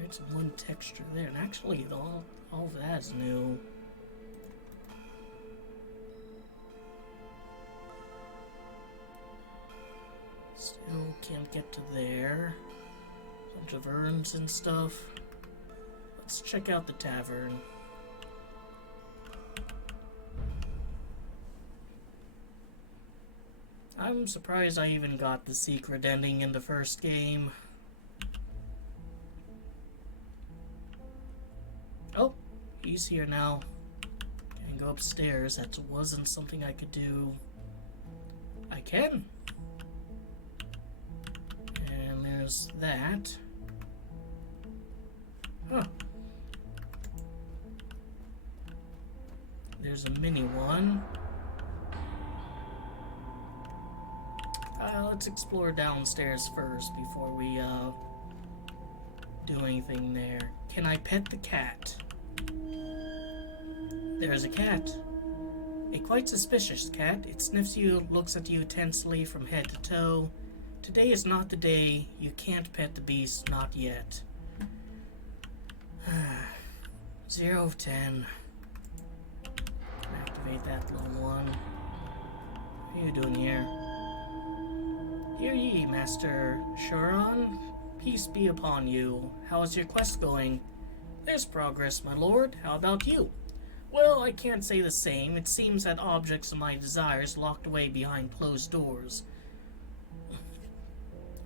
There's one texture there, and actually all of that's new. Still can't get to there. Bunch of urns and stuff. Let's check out the tavern. I'm surprised I even got the secret ending in the first game. Oh, he's here now. Can go upstairs. That wasn't something I could do. I can. And there's that. Huh. there's a mini one. Let's explore downstairs first before we do anything there. Can I pet the cat? There's a cat. A quite suspicious cat. It sniffs you, looks at you tensely from head to toe. Today is not the day. You can't pet the beast, not yet. 0 of 10. Activate that little one. What are you doing here? Hear ye, Master Choron. Peace be upon you. How is your quest going? There's progress, my lord. How about you? Well, I can't say the same. It seems that objects of my desires locked away behind closed doors.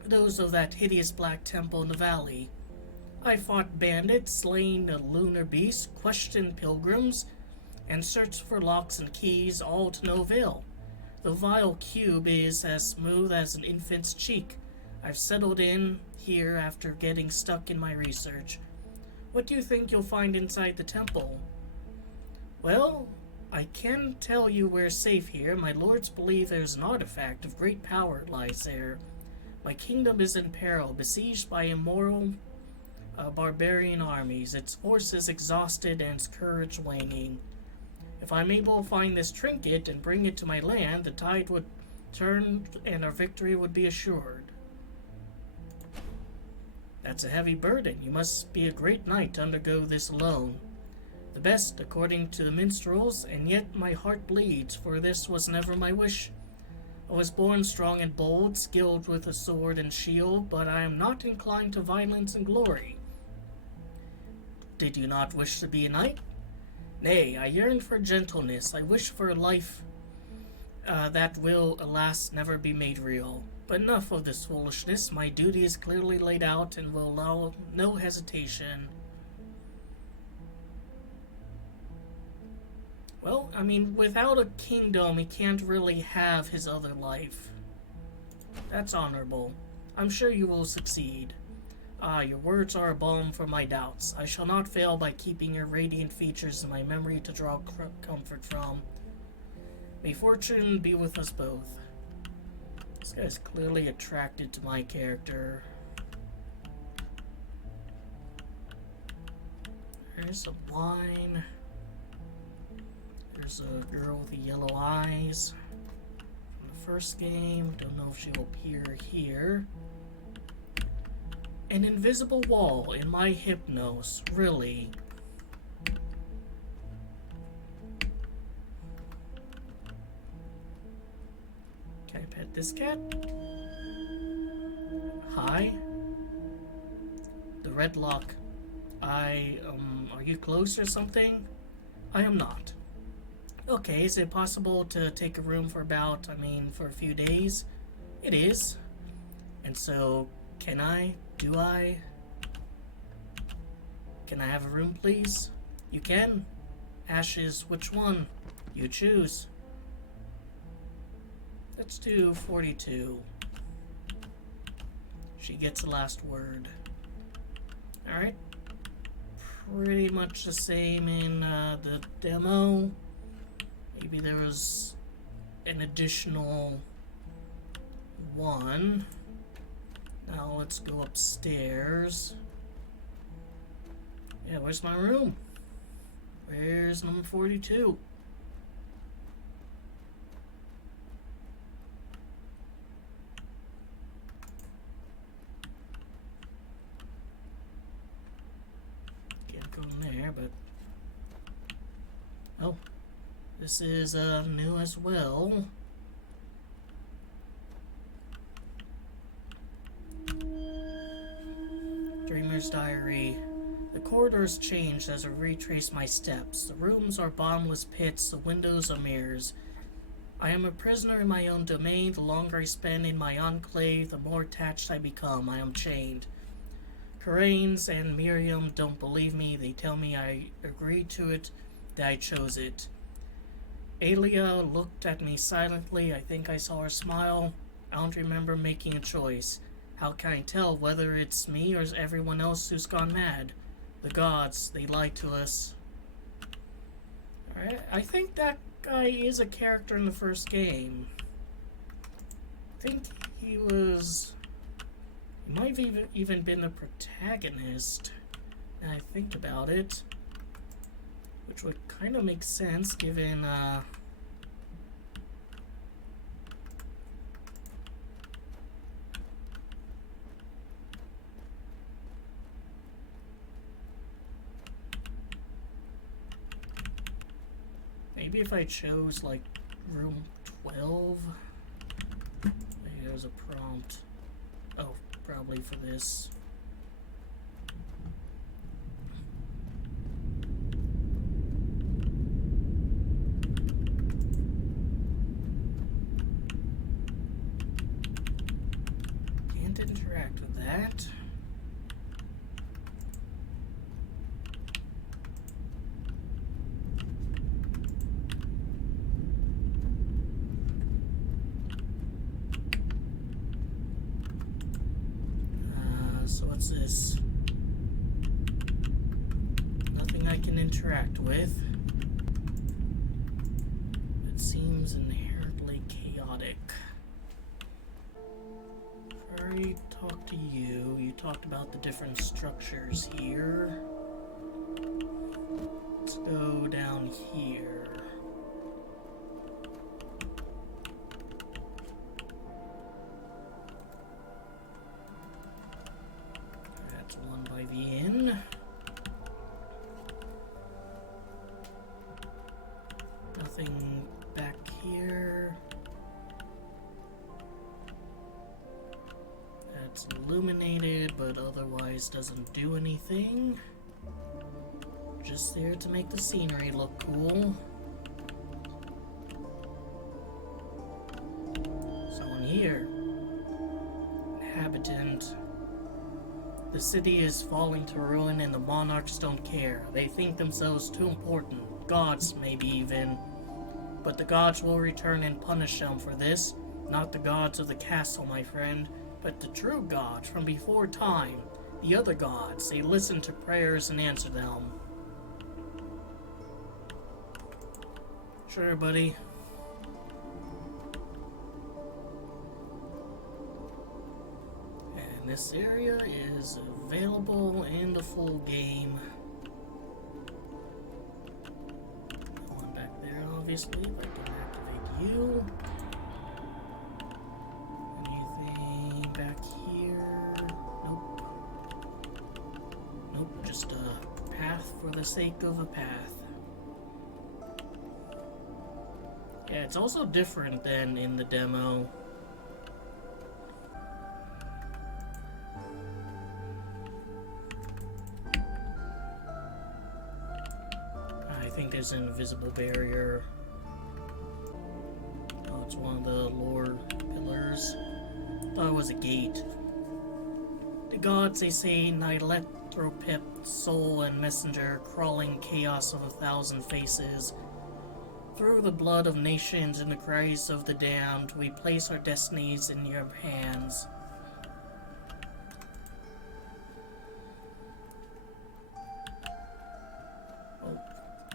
Those of that hideous black temple in the valley. I fought bandits, slain the lunar beast, questioned pilgrims, and searched for locks and keys, all to no avail. The vile cube is as smooth as an infant's cheek. I've settled in here after getting stuck in my research. What do you think you'll find inside the temple? Well, I can tell you we're safe here. My lords believe there's an artifact of great power lies there. My kingdom is in peril, besieged by immoral barbarian armies, its forces exhausted and its courage waning. If I'm able to find this trinket and bring it to my land, the tide would turn and our victory would be assured. That's a heavy burden. You must be a great knight to undergo this alone. The best, according to the minstrels, and yet my heart bleeds, for this was never my wish. I was born strong and bold, skilled with a sword and shield, but I am not inclined to violence and glory. Did you not wish to be a knight? Nay, I yearn for gentleness. I wish for a life that will, alas, never be made real. But enough of this foolishness. My duty is clearly laid out and will allow no hesitation. Well, I mean, without a kingdom, he can't really have his other life. That's honorable. I'm sure you will succeed. Your words are a balm for my doubts. I shall not fail by keeping your radiant features in my memory to draw comfort from. May fortune be with us both. This guy's clearly attracted to my character. There's some wine. There's a girl with the yellow eyes from the first game. Don't know if she'll appear here. An invisible wall in my Hypnos. Really? Can I pet this cat? Hi. The red lock. Are you close or something? I am not. Okay, is it possible to take a room for for a few days? It is. And so, can I have a room, please? You can. Ashes, which one? You choose. Let's do 42. She gets the last word. Alright. Pretty much the same in the demo. Maybe there was an additional one. Now let's go upstairs. Yeah, where's my room? Where's number 42? Can't go in there, but... Oh. This is new as well. Dreamer's Diary. The corridors changed as I retrace my steps. The rooms are bottomless pits, the windows are mirrors. I am a prisoner in my own domain. The longer I spend in my enclave, the more attached I become. I am chained. Choron and Miriam don't believe me. They tell me I agreed to it, that I chose it. Alia looked at me silently. I think I saw her smile. I don't remember making a choice. How can I tell whether it's me or everyone else who's gone mad? The gods, they lied to us. I think that guy is a character in the first game. I think he was... He might have even been the protagonist, now I think about it. Which would kind of make sense, given, maybe if I chose, like, room 12? Maybe there's a prompt. Oh, probably for this. Can't interact with that. So what's this? Nothing I can interact with. It seems inherently chaotic. I already talked to you. You talked about the different structures here. Let's go down here. That's one by the inn. Nothing back here. That's illuminated, but otherwise doesn't do anything. Just there to make the scenery look cool. Someone here. Inhabitant. The city is falling to ruin and the monarchs don't care. They think themselves too important. Gods, maybe even. But the gods will return and punish them for this. Not the gods of the castle, my friend, but the true gods from before time. The other gods, they listen to prayers and answer them. Sure, buddy. And this area is available in the full game. One back there, obviously, if I can activate you. Anything back here? Nope. Nope, just a path for the sake of a path. Yeah, it's also different than in the demo. I think there's an invisible barrier. Oh, it's one of the lower pillars. Thought it was a gate. The gods, they say, Nilethropip, soul and messenger, crawling chaos of 1,000 faces. Through the blood of nations and the cries of the damned, we place our destinies in your hands. Oh,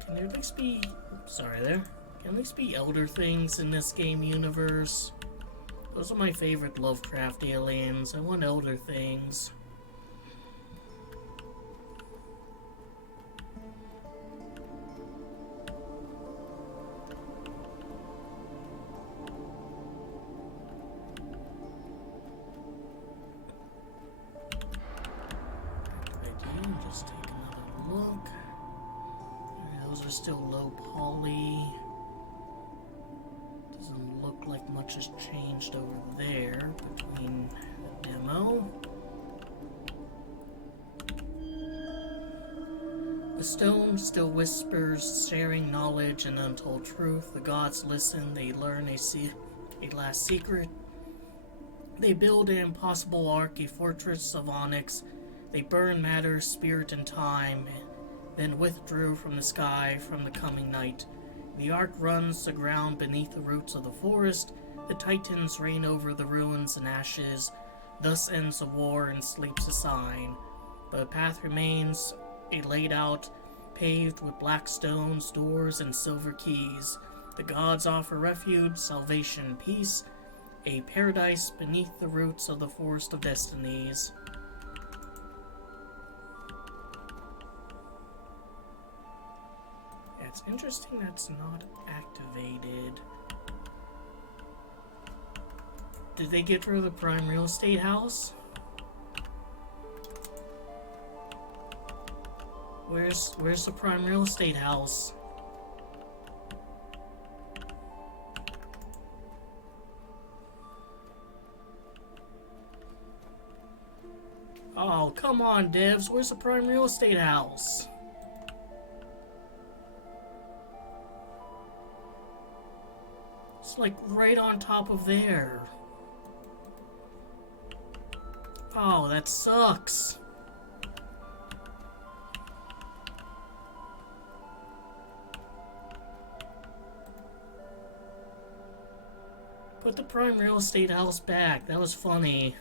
can there at least be... Sorry there. Can at least be elder things in this game universe? Those are my favorite Lovecraft aliens. I want elder things. Just take another look. Those are still low poly. Doesn't look like much has changed over there between the demo. The stone still whispers, sharing knowledge and untold truth. The gods listen, they learn a last secret. They build an impossible ark, a fortress of onyx. They burn matter, spirit, and time, then withdrew from the sky from the coming night. The ark runs the ground beneath the roots of the forest. The titans reign over the ruins and ashes. Thus ends the war and sleeps a sign. But a path remains, a laid-out paved with black stones, doors, and silver keys. The gods offer refuge, salvation, peace, a paradise beneath the roots of the Forest of Destinies. Yeah, it's interesting that's not activated. Did they get rid of the prime real estate house? Where's the prime real estate house? Oh, come on, devs. Where's the prime real estate house? It's like right on top of there. Oh, that sucks. Put the prime real estate house back. That was funny.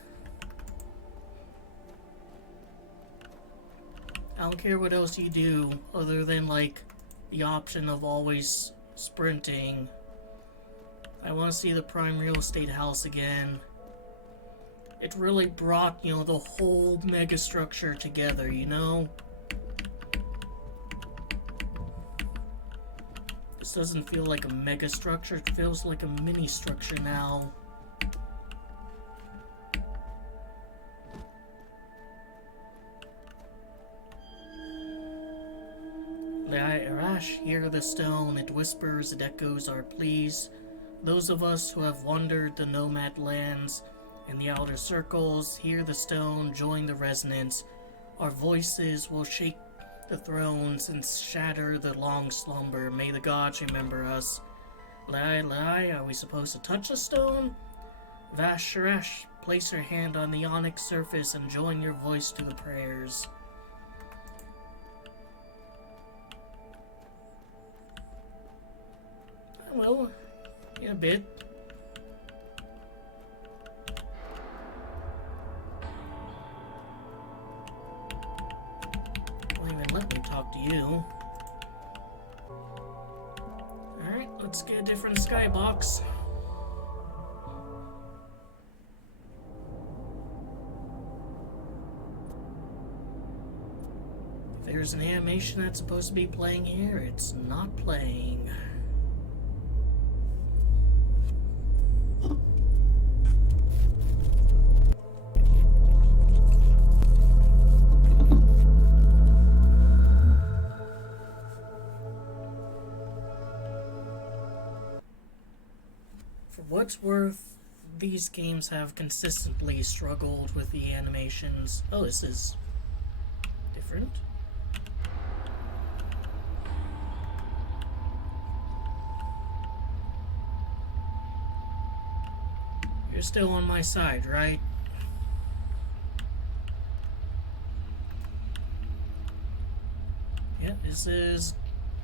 I don't care what else you do, other than, like, the option of always sprinting. I want to see the prime real estate house again. It really brought, you know, the whole mega structure together, you know? This doesn't feel like a mega structure, it feels like a mini structure now. Rash, hear the stone, it whispers, it echoes our pleas. Those of us who have wandered the nomad lands and the outer circles, hear the stone, join the resonance. Our voices will shake the thrones and shatter the long slumber. May the gods remember us. Lai, are we supposed to touch the stone? Vash, place your hand on the onyx surface and join your voice to the prayers. Well, in a bit. Won't even let me talk to you. Alright, let's get a different skybox. If there's an animation that's supposed to be playing here, it's not playing. For what's worth, these games have consistently struggled with the animations. Oh, this is different. You're still on my side, right? Yeah, this is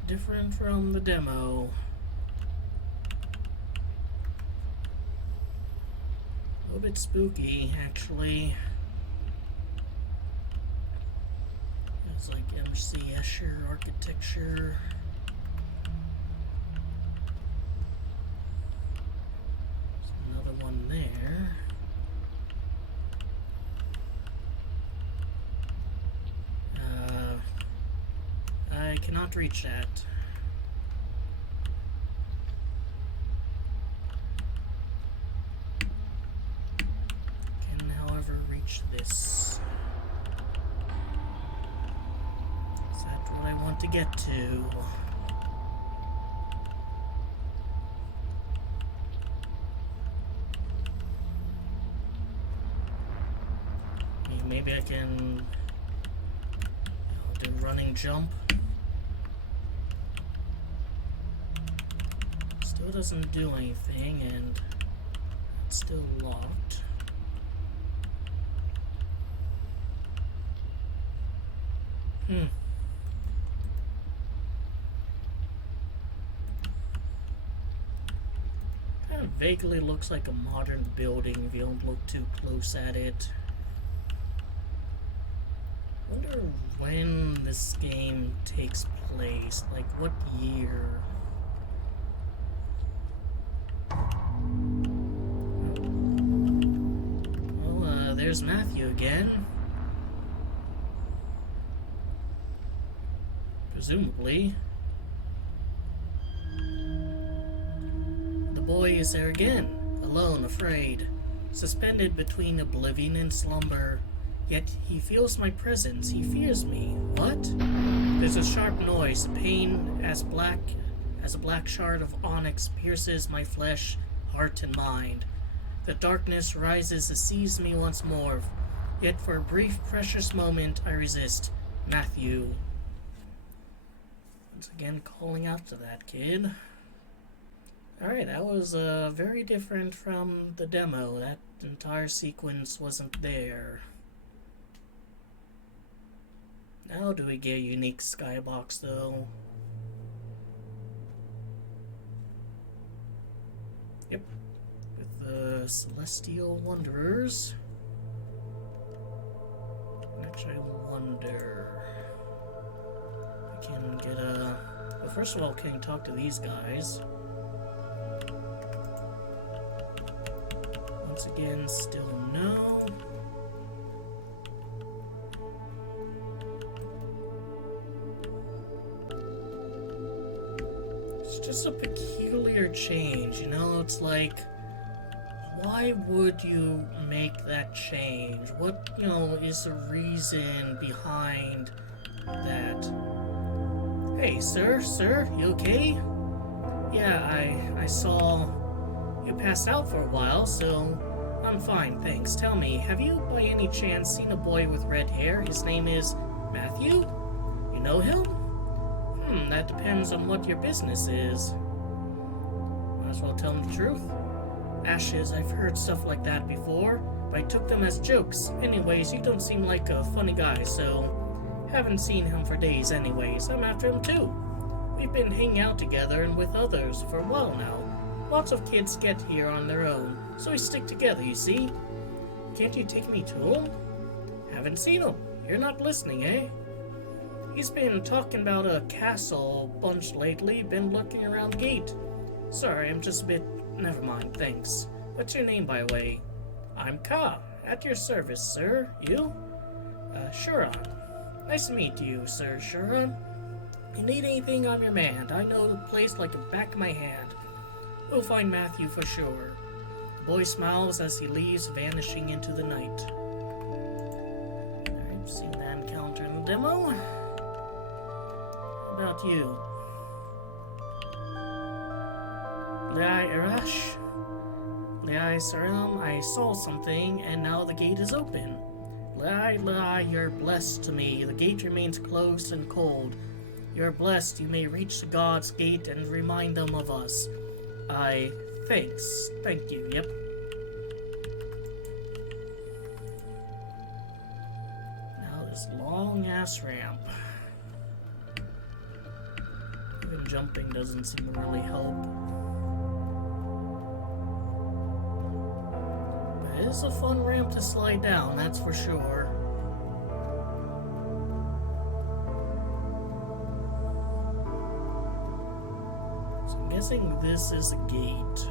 different from the demo. A little bit spooky, actually. It's like MC Escher architecture. There's another one there. I cannot reach that. This. Is that what I want to get to? Maybe I can do running jump. Still doesn't do anything, and it's still locked. Kind of vaguely looks like a modern building if you don't look too close at it. Wonder when this game takes place. Like, what year? Well, there's Matthew again. Presumably. The boy is there again, alone, afraid, suspended between oblivion and slumber. Yet he feels my presence, he fears me. What? There's a sharp noise, pain as a black shard of onyx pierces my flesh, heart, and mind. The darkness rises to seize me once more, yet for a brief, precious moment I resist. Matthew. Once again, calling out to that kid. Alright, that was very different from the demo. That entire sequence wasn't there. Now do we get a unique skybox, though? Yep. With the Celestial Wanderers. Actually, I wonder... I can get a... Well, first of all, can you talk to these guys? Once again, still no. It's just a peculiar change, you know? It's like, why would you make that change? What, is the reason behind that? Hey, sir, you okay? Yeah, I saw you passed out for a while, so I'm fine, thanks. Tell me, have you by any chance seen a boy with red hair? His name is Matthew? You know him? That depends on what your business is. Might as well tell him the truth. Ashes, I've heard stuff like that before, but I took them as jokes. Anyways, you don't seem like a funny guy, so... Haven't seen him for days anyways. I'm after him too. We've been hanging out together and with others for a while now. Lots of kids get here on their own, so we stick together, you see. Can't you take me to him? Haven't seen him. You're not listening, eh? He's been talking about a castle bunch lately, been looking around the gate. Sorry, I'm just a bit... Never mind, thanks. What's your name, by the way? I'm Ka, at your service, sir. You? Choron. Nice to meet you, Sir Choron. You need anything, I'm your man. I know the place like the back of my hand. We'll find Matthew for sure. The boy smiles as he leaves, vanishing into the night. I've seen that encounter in the demo. How about you? Leai Arash? Leai Saram, I saw something, and now the gate is open. Leai, you're blessed to me. The gate remains closed and cold. You're blessed. You may reach the God's gate and remind them of us. Thanks. Thank you, yep. Now this long-ass ramp. Even jumping doesn't seem to really help. But it is a fun ramp to slide down, that's for sure. I'm guessing this is a gate.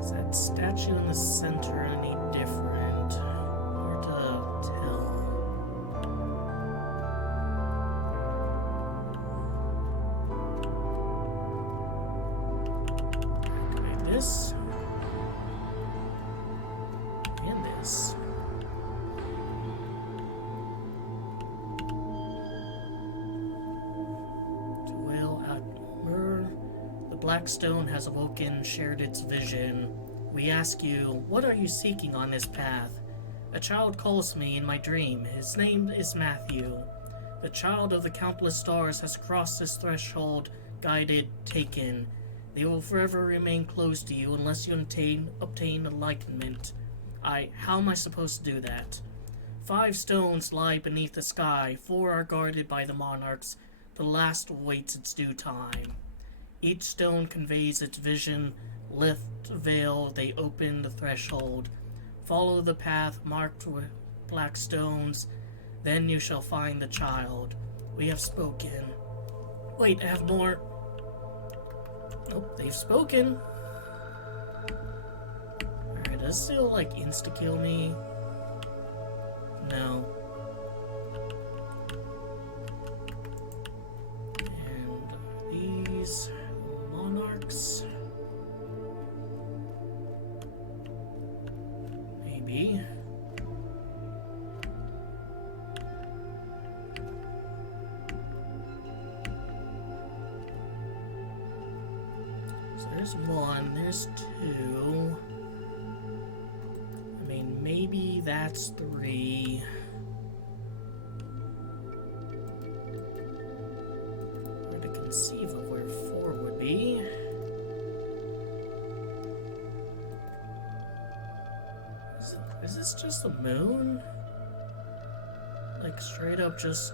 Is that statue in the center any different? Hard to tell. Okay, this. And this. Black stone has awoken, shared its vision. We ask you, what are you seeking on this path? A child calls me in my dream. His name is Matthew. The child of the countless stars has crossed this threshold, guided, taken. They will forever remain close to you unless you obtain enlightenment. How am I supposed to do that? 5 stones lie beneath the sky. 4 are guarded by the monarchs. The last awaits its due time. Each stone conveys its vision. Lift the veil, they open the threshold. Follow the path marked black stones. Then you shall find the child. We have spoken. Wait, I have more. Nope, they've spoken. Alright, does it still, like, insta-kill me? No. And these monarchs. Maybe. So there's one, there's two. I mean, maybe that's three. Hard to conceive of where four would be. Is this just the moon? Like, straight up just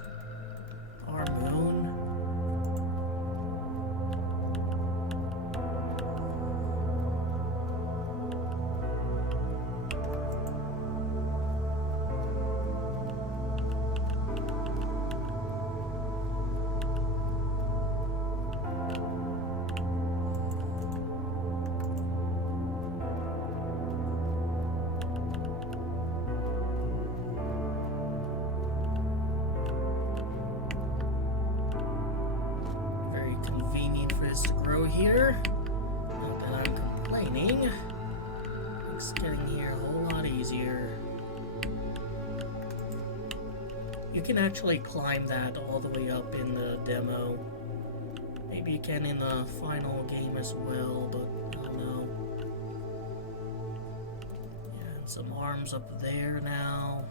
our moon? To grow here. Not that I'm complaining. It's getting here a whole lot easier. You can actually climb that all the way up in the demo. Maybe you can in the final game as well, but I don't know. Yeah, and some arms up there now.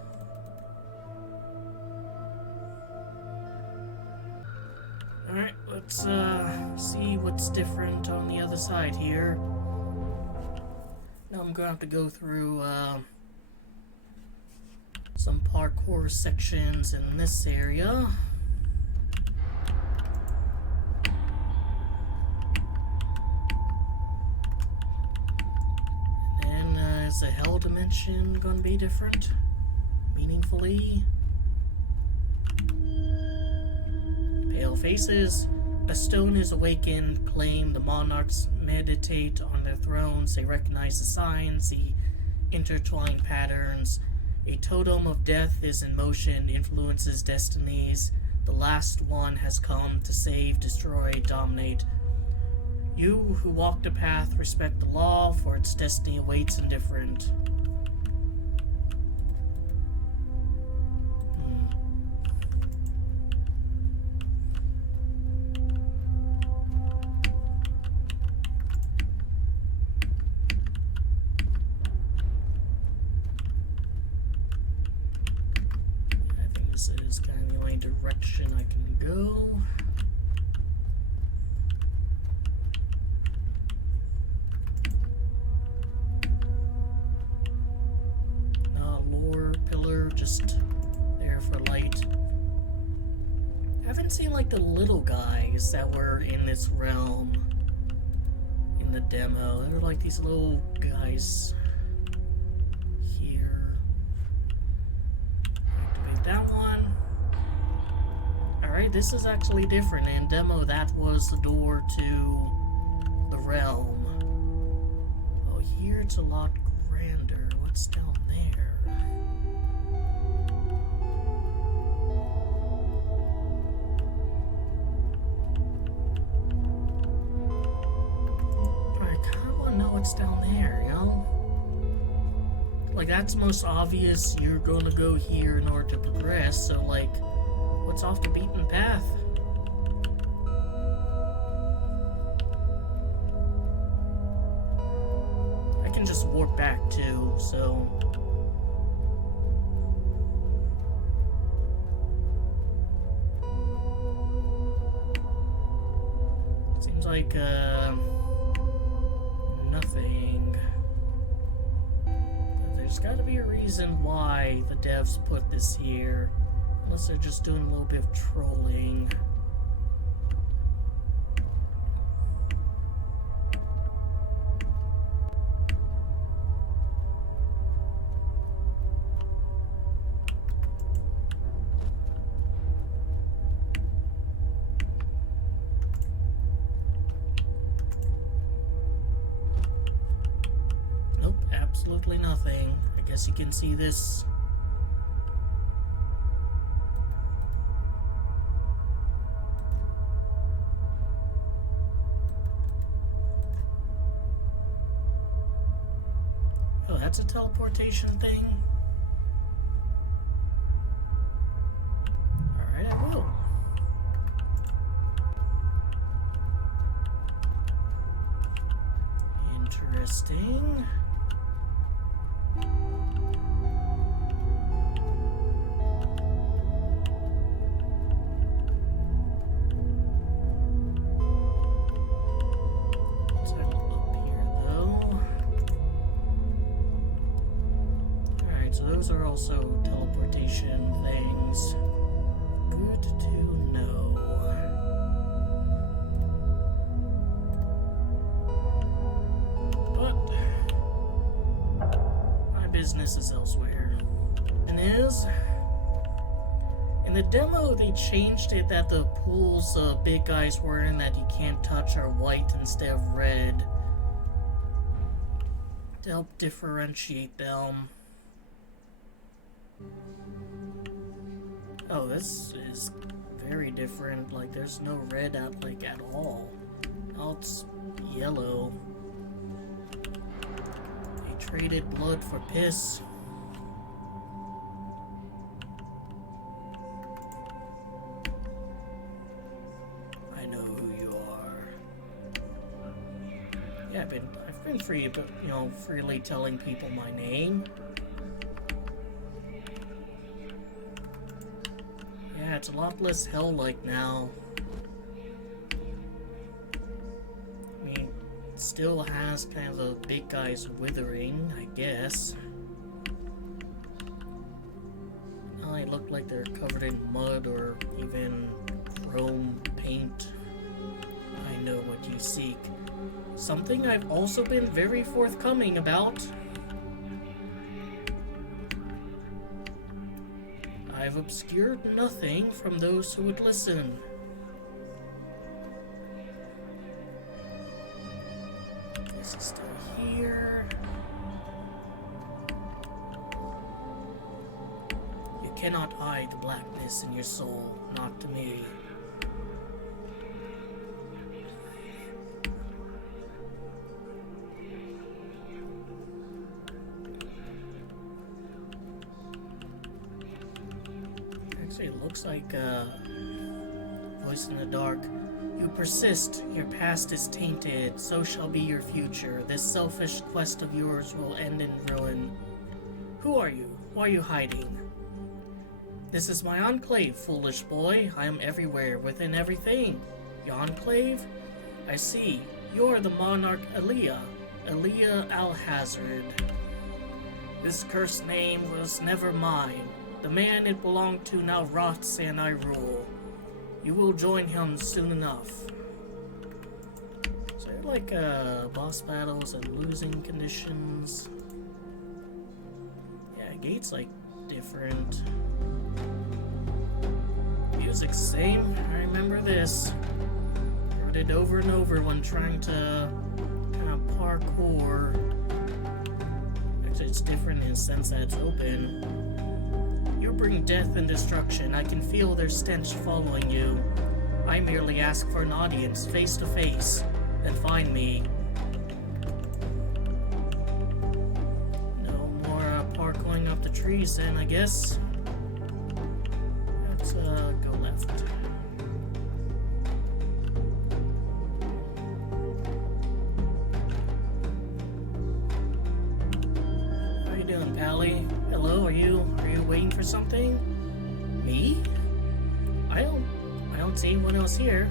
Alright, let's see what's different on the other side here. Now I'm gonna have to go through some parkour sections in this area. And then is the hell dimension gonna be different? Meaningfully? Pale faces. A stone is awakened, claim the monarchs meditate on their thrones. They recognize the signs, the intertwined patterns. A totem of death is in motion, influences destinies. The last one has come to save, destroy, dominate. You who walk the path respect the law, for its destiny awaits indifferent. This is kind of the only direction I can go. Lore pillar, just there for light. I haven't seen like the little guys that were in this realm in the demo. They were like these little guys. That one. Alright, this is actually different. In demo, that was the door to the realm. Oh, here it's a lot grander. What's down there? I kind of want to know what's down there, you know? Like, that's most obvious. You're going to go here in order to progress, so, like, what's off the beaten path? I can just warp back, too, so... Seems like, nothing... There's got to be a reason why the devs put this here. Unless they're just doing a little bit of trolling. nothing. I guess you can see this. Oh, that's a teleportation thing? Alright, I will. Interesting. Let's have a look here, though. Alright, so those are also teleportation things. Good to know. Business is elsewhere. And in the demo they changed it that the pools big guys were in that you can't touch are white instead of red to help differentiate them. Oh, this is very different. Like there's no red at all. Oh, it's yellow. Traded blood for piss. I know who you are. Yeah, I've been free, but freely telling people my name. Yeah, it's a lot less hell-like now. Still has kind of the big guys withering, I guess. Now they look like they're covered in mud or even chrome paint. I know what you seek. Something I've also been very forthcoming about. I've obscured nothing from those who would listen. This is still here. You cannot hide the blackness in your soul, not to me. Actually, it looks like a voice in the dark. You persist, your past is tainted, so shall be your future. This selfish quest of yours will end in ruin. Who are you? Why are you hiding? This is my enclave, foolish boy. I am everywhere, within everything. Your enclave? I see. You're the monarch Elia Alhazard. This cursed name was never mine. The man it belonged to now rots and I rule. You will join him soon enough. So like boss battles and losing conditions. Yeah, gate's like different. Music's same. I remember this. Heard it over and over when trying to kind of parkour. Actually, it's different in the sense that it's open. You bring death and destruction. I can feel their stench following you. I merely ask for an audience, face to face. Then find me. No more parkouring up the trees then, I guess. Let's go left. How you doing, Pally? Hello, are you waiting for something? Me? I don't see anyone else here.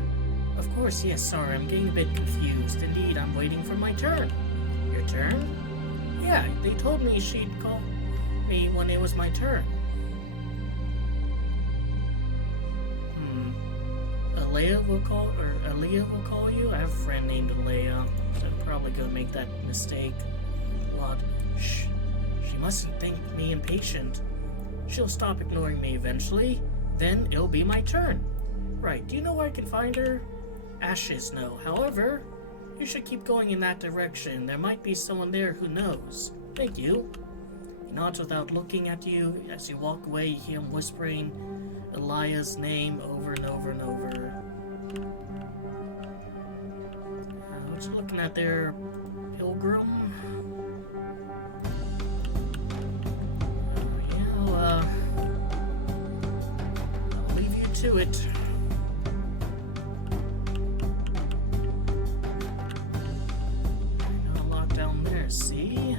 Of course, yes, sorry, I'm getting a bit confused. Indeed, I'm waiting for my turn. Your turn? Yeah, they told me she'd call me when it was my turn. Aaliyah will call you? I have a friend named Aaliyah. So I'm probably gonna make that mistake. What? Shh. She mustn't think me impatient. She'll stop ignoring me eventually. Then it'll be my turn. Right, do you know where I can find her? Ashes know. However, you should keep going in that direction. There might be someone there who knows. Thank you. He nods without looking at you. As you walk away, you hear him whispering Eliah's name over and over and over. What you looking at there, Pilgrim? I'll leave you to it. Not a lot down there, see?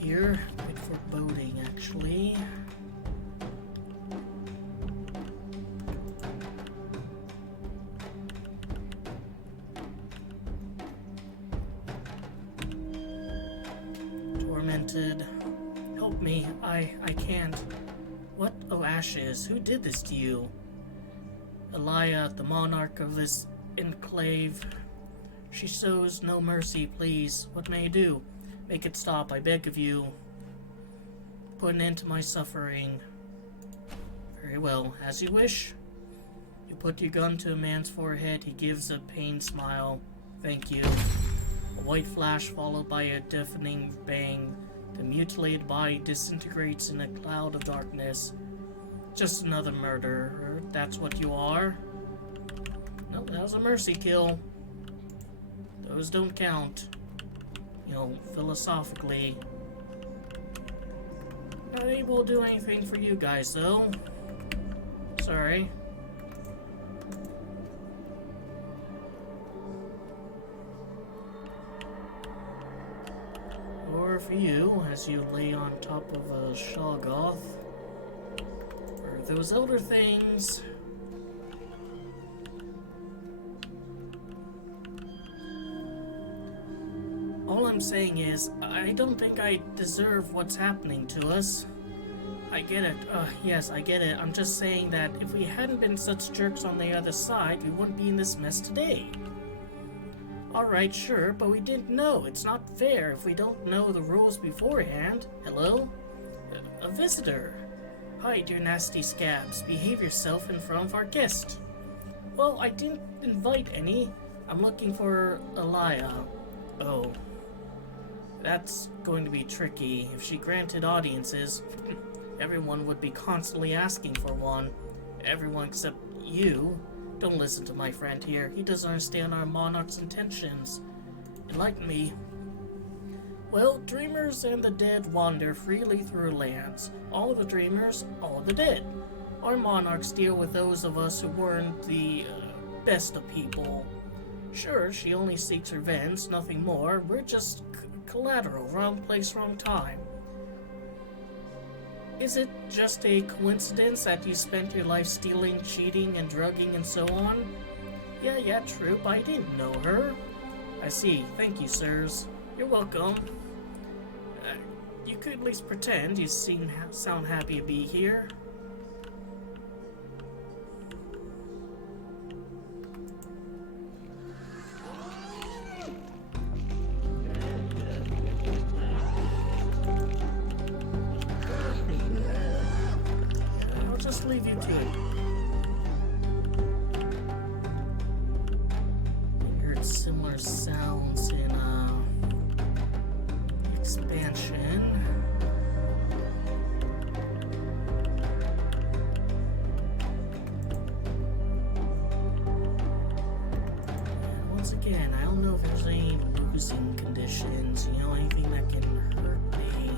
Here, good for boating, actually. Tormented. Help me, I can't. What? Oh, Ashes, who did this to you? Elia, the monarch of this enclave. She shows no mercy, please. What may I do? Make it stop, I beg of you. Put an end to my suffering. Very well, as you wish. You put your gun to a man's forehead. He gives a pained smile. Thank you. A white flash followed by a deafening bang. The mutilated body disintegrates in a cloud of darkness. Just another murderer. That's what you are. No, that was a mercy kill. Those don't count. You know, philosophically. Not able to do anything for you guys, though. Sorry. Or for you, as you lay on top of a Shoggoth. Or those elder things. All I'm saying is, I don't think I deserve what's happening to us. I get it. Yes, I get it. I'm just saying that if we hadn't been such jerks on the other side, we wouldn't be in this mess today. Alright, sure, but we didn't know. It's not fair if we don't know the rules beforehand. Hello? A visitor. Hi, dear nasty scabs. Behave yourself in front of our guest. Well, I didn't invite any. I'm looking for Elia. Oh. That's going to be tricky. If she granted audiences, everyone would be constantly asking for one. Everyone except you. Don't listen to my friend here. He doesn't understand our monarch's intentions. Enlighten me. Well, dreamers and the dead wander freely through lands. All of the dreamers, all of the dead. Our monarchs deal with those of us who weren't the best of people. Sure, she only seeks revenge, nothing more. We're just collateral, wrong place, wrong time. Is it just a coincidence that you spent your life stealing, cheating, and drugging and so on? Yeah, true, but I didn't know her. I see. Thank you, sirs. You're welcome. You could at least pretend you sound happy to be here. Leave you to it. I heard similar sounds in expansion. And once again, I don't know if there's any losing conditions, you know, anything that can hurt me.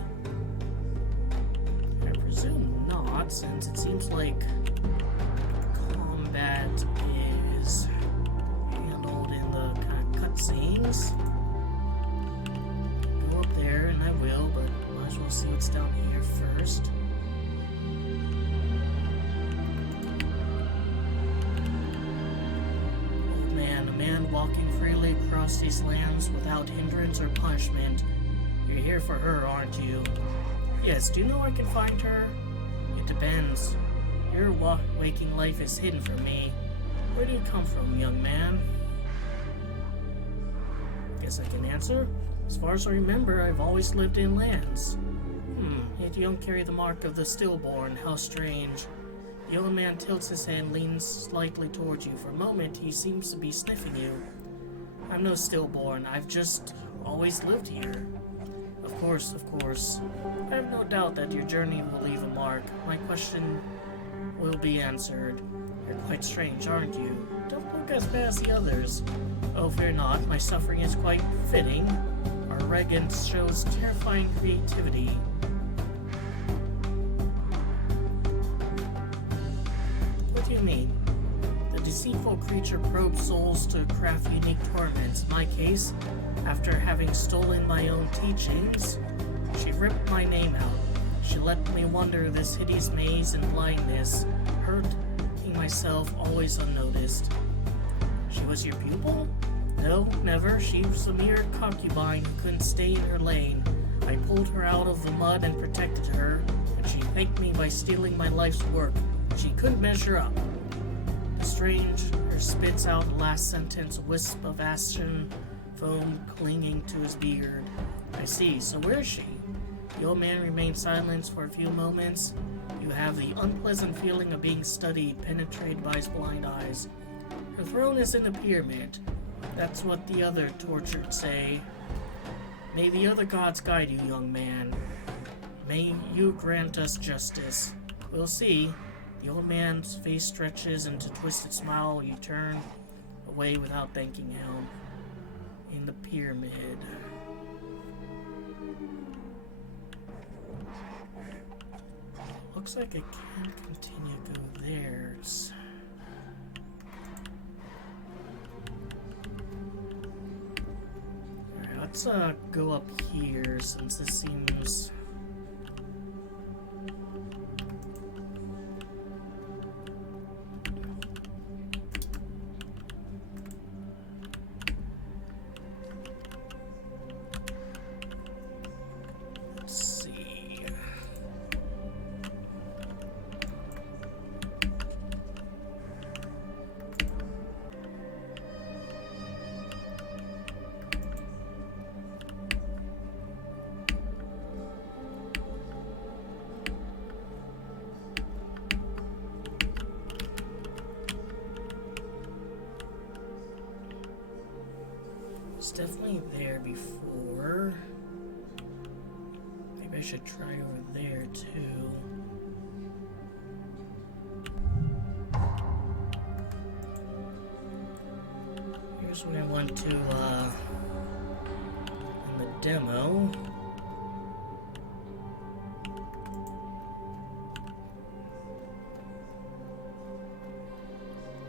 I presume not, since it seems like combat is handled in the kind of cutscenes. Go up there, and I will, but might as well see what's down here first. Oh man, man walking freely across these lands without hindrance or punishment. You're here for her, aren't you? Yes, do you know where I can find her? It depends. Your waking life is hidden from me. Where do you come from, young man? Guess I can answer. As far as I remember, I've always lived in lands. Yet you don't carry the mark of the stillborn. How strange. The yellow man tilts his head and leans slightly towards you. For a moment, he seems to be sniffing you. I'm no stillborn. I've just always lived here. Of course, of course. I have no doubt that your journey will leave a mark. My question will be answered. You're quite strange, aren't you? Don't look as bad as the others. Oh, fear not. My suffering is quite fitting. Our regent shows terrifying creativity. What do you mean? The deceitful creature probes souls to craft unique torments. In my case, after having stolen my own teachings, she ripped my name out. She let me wander this hideous maze in blindness, hurting myself always unnoticed. She was your pupil? No, never. She was a mere concubine who couldn't stay in her lane. I pulled her out of the mud and protected her, and she thanked me by stealing my life's work. She couldn't measure up. The stranger spits out the last sentence, a wisp of ashen foam clinging to his beard. I see. So where is she? The old man remained silent for a few moments. You have the unpleasant feeling of being studied, penetrated by his blind eyes. Her throne is in the pyramid. That's what the other tortured say. May the other gods guide you, young man. May you grant us justice. We'll see. The old man's face stretches into a twisted smile. You turn away without thanking him. In the pyramid. Looks like I can't continue to go there. Alright, let's go up here since this seems... It's definitely there before. Maybe I should try over there too. Here's what I went to in the demo.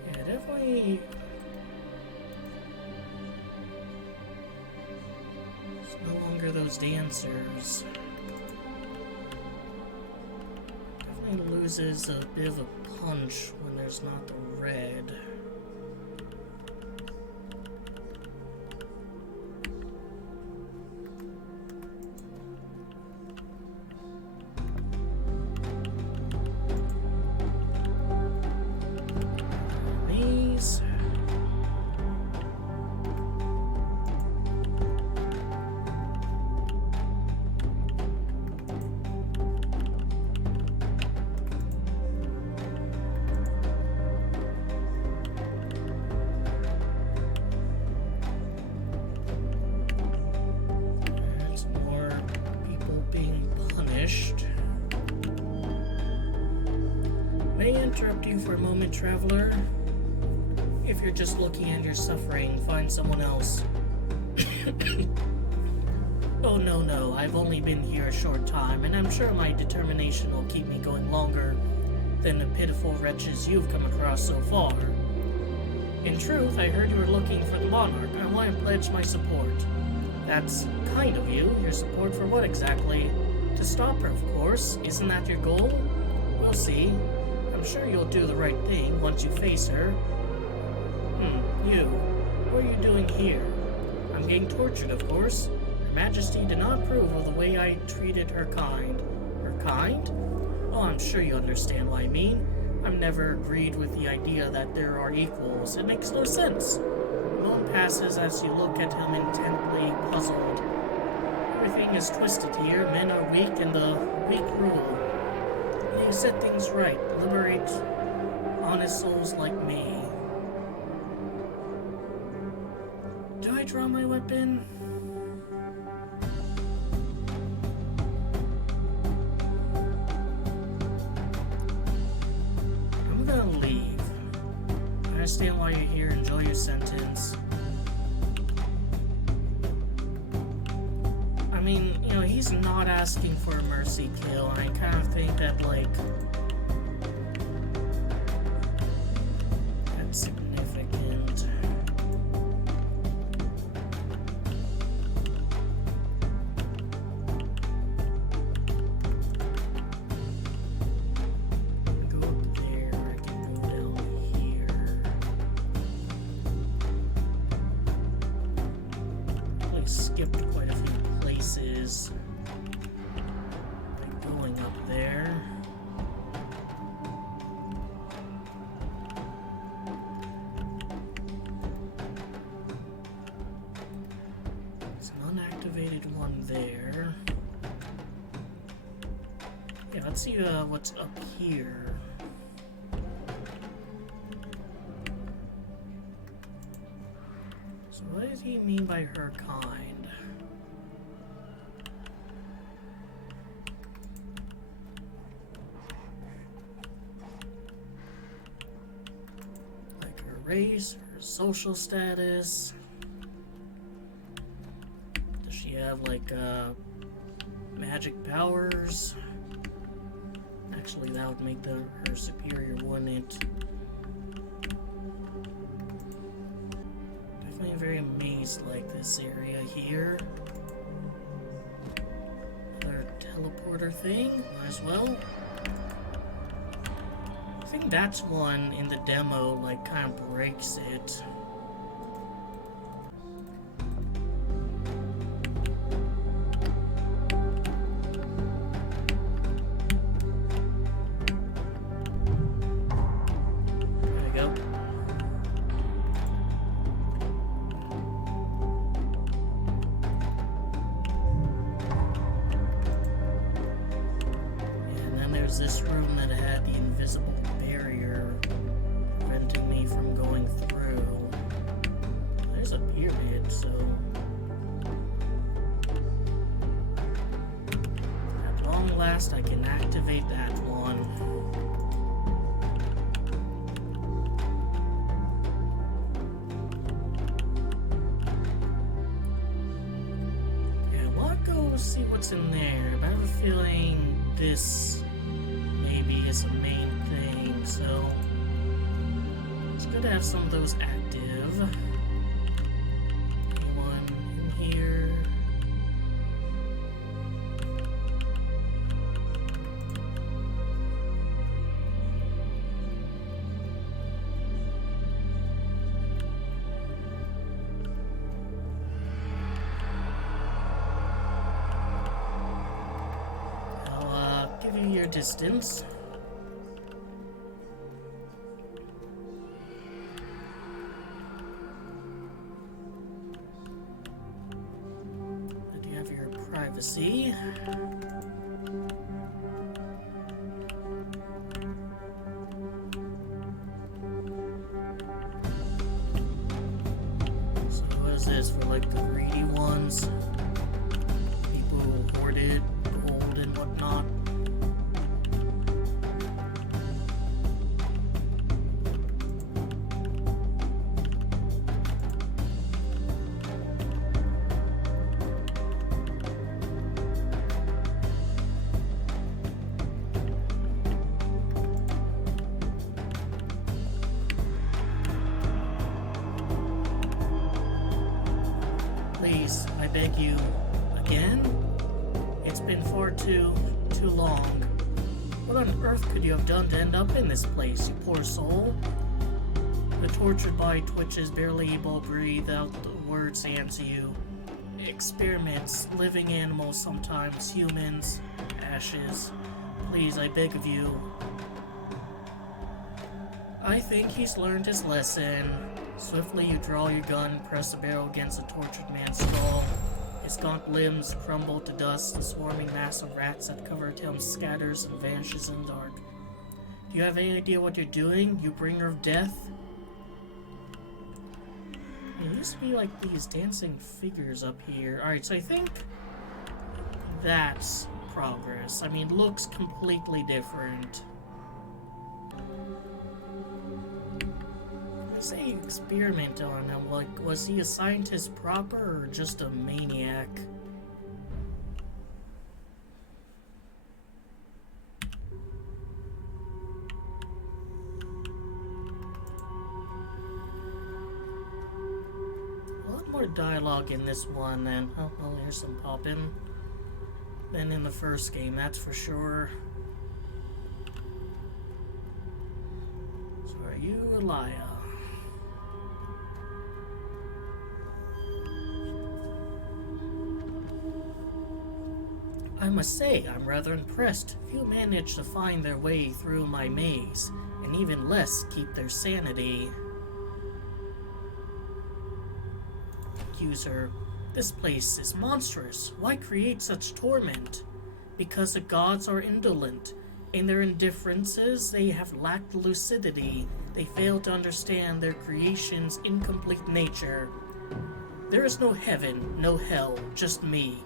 Yeah, definitely. Those dancers. Definitely loses a bit of a punch when there's not the red. These. May I interrupt you for a moment, traveler? If you're just looking at your suffering, find someone else. Oh, no, I've only been here a short time, and I'm sure my determination will keep me going longer than the pitiful wretches you've come across so far. In truth, I heard you were looking for the monarch. I want to pledge my support. That's kind of you. Your support for what exactly? To stop her, of course. Isn't that your goal? We'll see. I'm sure you'll do the right thing once you face her. You. What are you doing here? I'm getting tortured, of course. Her Majesty did not approve of the way I treated her kind. Her kind? Oh, I'm sure you understand what I mean. I've never agreed with the idea that there are equals. It makes no sense. A moment passes as you look at him intently puzzled. Everything is twisted here. Men are weak and the weak rule. You set things right. Liberate honest souls like me. Do I draw my weapon? I'm gonna leave. I understand why you're here. Enjoy your sentence. I mean, you know, he's not asking for a mercy kill, and I kind of think that, like, that's significant. Go up there, I can go down here. Probably skipped quite a few places by going up there. There's an unactivated one there. Yeah, let's see what's up here. So what does he mean by her kind? Race, her social status. Does she have like magic powers? Actually, that would make her superior, wouldn't it? Definitely very amazed like this area here. Another teleporter thing, might as well. I think that's one in the demo, like, kind of breaks it. There we go. And then there's this room that had the invisible barrier preventing me from going through. There's a pyramid, so at long last I can activate that one. Yeah, I want to go see what's in there, but I have a feeling this maybe is a main thing, so it's good to have some of those active. Anyone in here? I'll give you your distance. Privacy. So what is this for, like, the greedy ones? People who hoarded gold and whatnot. Please, I beg you, again? It's been far too long. What on earth could you have done to end up in this place, you poor soul? It The tortured body twitches, barely able to breathe out the words they answer you. Experiments, living animals sometimes, humans, ashes. Please, I beg of you. I think he's learned his lesson. Swiftly you draw your gun, press the barrel against the tortured man's skull. His gaunt limbs crumble to dust. The swarming mass of rats that covered him scatters and vanishes in the dark. Do you have any idea what you're doing, you bringer of death? There used to be like these dancing figures up here. Alright, so I think that's progress. I mean, looks completely different. I say experiment on him. Like, was he a scientist proper or just a maniac? A lot more dialogue in this one than, oh, well, here's some poppin', than in the first game, that's for sure. So are you Elia? I must say, I'm rather impressed. Few manage to find their way through my maze, and even less keep their sanity. Accuser, this place is monstrous. Why create such torment? Because the gods are indolent. In their indifferences, they have lacked lucidity. They fail to understand their creation's incomplete nature. There is no heaven, no hell, just me.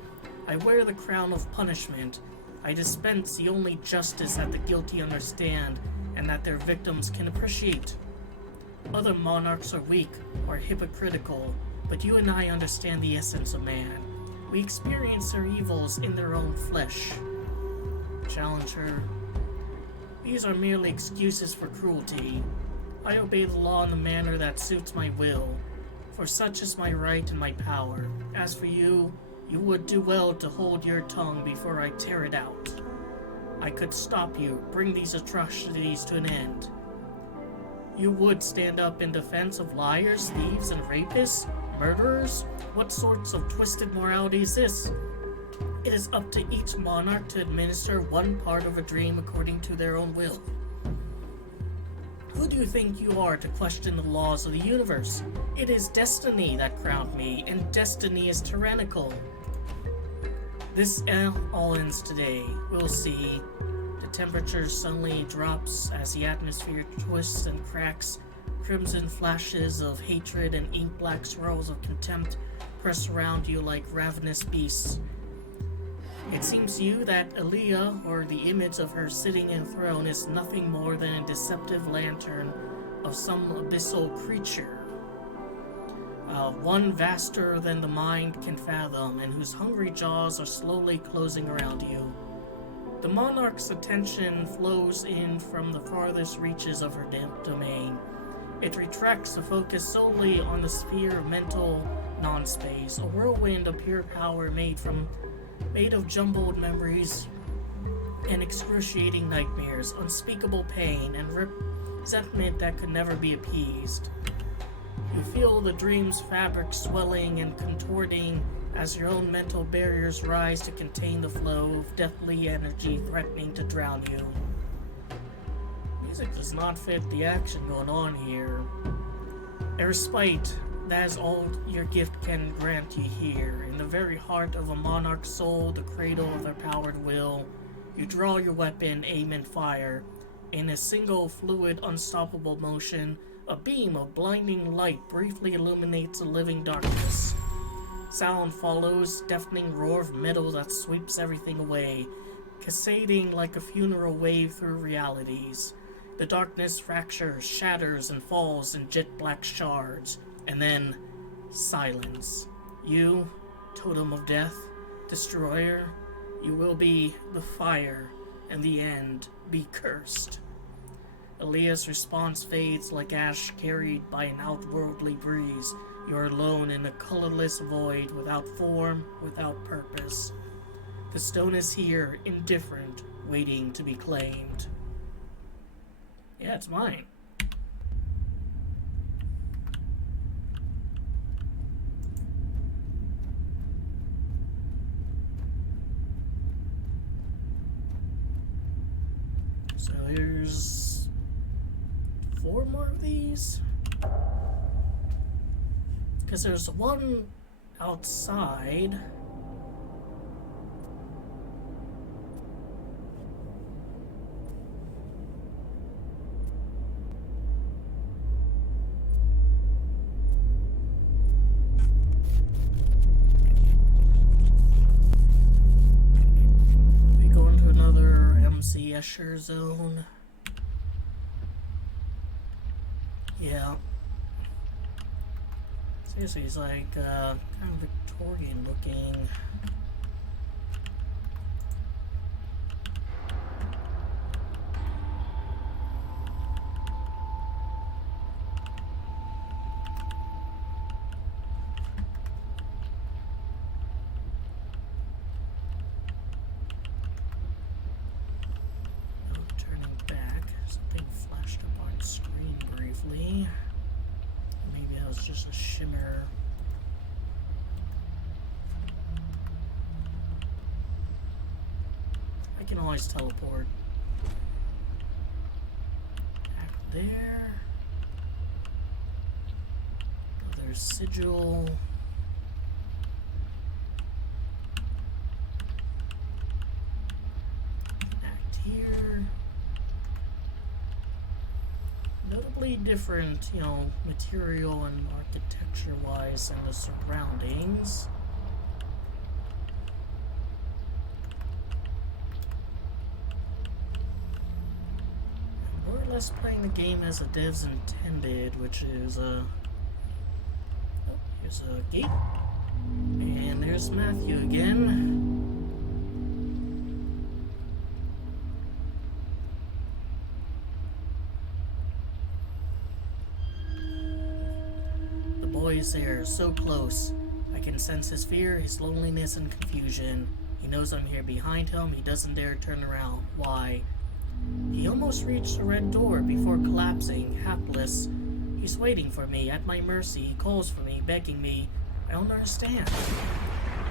I wear the crown of punishment. I dispense the only justice that the guilty understand and that their victims can appreciate. Other monarchs are weak or hypocritical, but you and I understand the essence of man. We experience their evils in their own flesh. Challenger, these are merely excuses for cruelty. I obey the law in the manner that suits my will, for such is my right and my power. As for you, you would do well to hold your tongue before I tear it out. I could stop you, bring these atrocities to an end. You would stand up in defense of liars, thieves, and rapists? Murderers? What sorts of twisted morality is this? It is up to each monarch to administer one part of a dream according to their own will. Who do you think you are to question the laws of the universe? It is destiny that crowned me, and destiny is tyrannical. This all ends today. We'll see. The temperature suddenly drops as the atmosphere twists and cracks. Crimson flashes of hatred and ink-black swirls of contempt press around you like ravenous beasts. It seems to you that Elia, or the image of her sitting enthroned, is nothing more than a deceptive lantern of some abyssal creature. One vaster than the mind can fathom, and whose hungry jaws are slowly closing around you. The monarch's attention flows in from the farthest reaches of her domain. It retracts to focus solely on the sphere of mental non-space, a whirlwind of pure power made of jumbled memories and excruciating nightmares, unspeakable pain, and resentment that could never be appeased. You feel the dream's fabric swelling and contorting as your own mental barriers rise to contain the flow of deathly energy threatening to drown you. Music does not fit the action going on here. A respite, that is all your gift can grant you here. In the very heart of a monarch's soul, the cradle of their powered will, you draw your weapon, aim and fire. In a single fluid, unstoppable motion, a beam of blinding light briefly illuminates the living darkness. Sound follows, deafening roar of metal that sweeps everything away, cascading like a funeral wave through realities. The darkness fractures, shatters, and falls in jet-black shards. And then, silence. You, totem of death, destroyer, you will be the fire, and the end be cursed. Elia's response fades like ash carried by an outworldly breeze. You are alone in a colorless void, without form, without purpose. The stone is here, indifferent, waiting to be claimed. Yeah, it's mine. So here's 4 more of these. Because there's one outside. We go into another MC Escher zone. Yeah. Seriously, he's like kind of Victorian looking. Oh, turning back. Something flashed up on screen briefly. Maybe that was just a shimmer. I can always teleport. Back there. Another sigil. Act here. Notably different, you know, material and architecture-wise than the surroundings. More or less playing the game as the devs intended, which is, oh, here's a gate. And there's Matthew again. The boy is there, so close. I can sense his fear, his loneliness, and confusion. He knows I'm here behind him. He doesn't dare turn around. Why? He almost reached the red door before collapsing, hapless. He's waiting for me, at my mercy. He calls for me, begging me. I don't understand.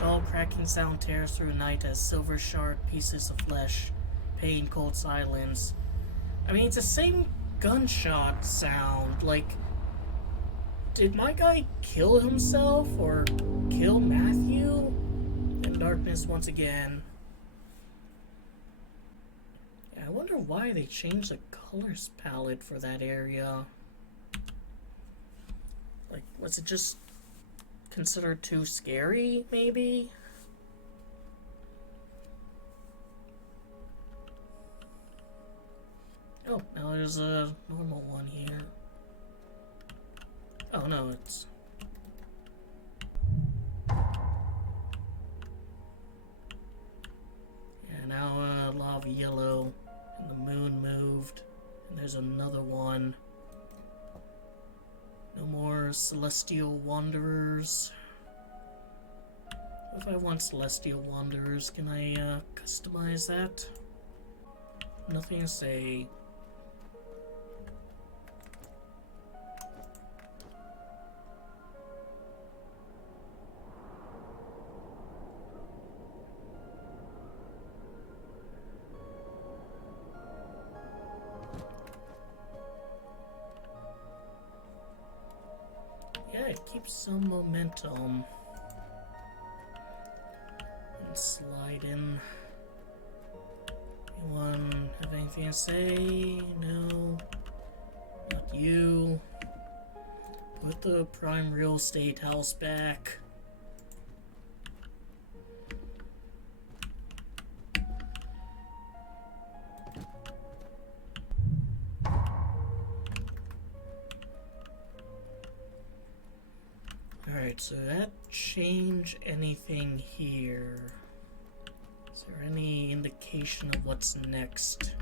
Dull cracking sound tears through night as silver shard pieces of flesh. Pain, cold silence. I mean, it's the same gunshot sound. Like, did my guy kill himself or kill Matthew? In darkness once again. Yeah, I wonder why they changed the colors palette for that area. Like, was it just considered too scary, maybe? Oh, now there's a normal one here. Oh no, it's... Yeah, now lava yellow, and the moon moved, and there's another one. No more celestial wanderers. If I want celestial wanderers, can I customize that? Nothing to say. Yeah, it keeps some momentum. And slide in. Anyone have anything to say? No. Not you. Put the prime real estate house back. Alright, so that change anything here? Is there any indication of what's next?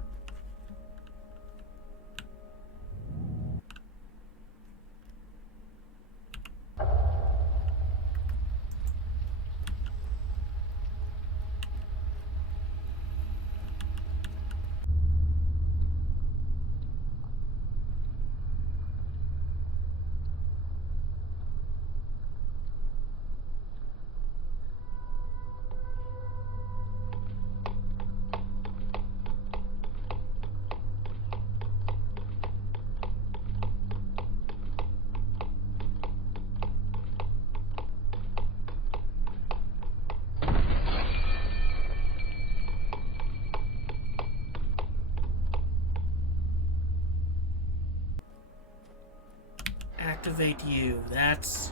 activate you. That's...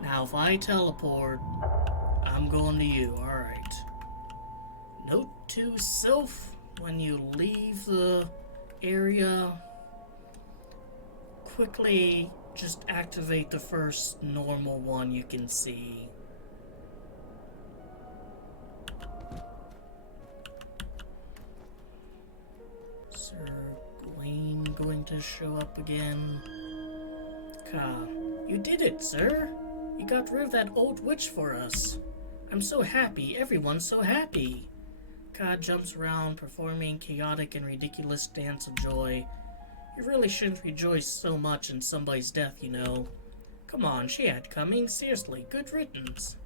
Now, if I teleport, I'm going to you. Alright. Note to self, when you leave the area, quickly just activate the first normal one you can see. Sir Gawain going to show up again. You did it, sir! You got rid of that old witch for us. I'm so happy, everyone's so happy. Ka jumps around, performing chaotic and ridiculous dance of joy. You really shouldn't rejoice so much in somebody's death, you know. Come on, she had coming. Seriously, good riddance.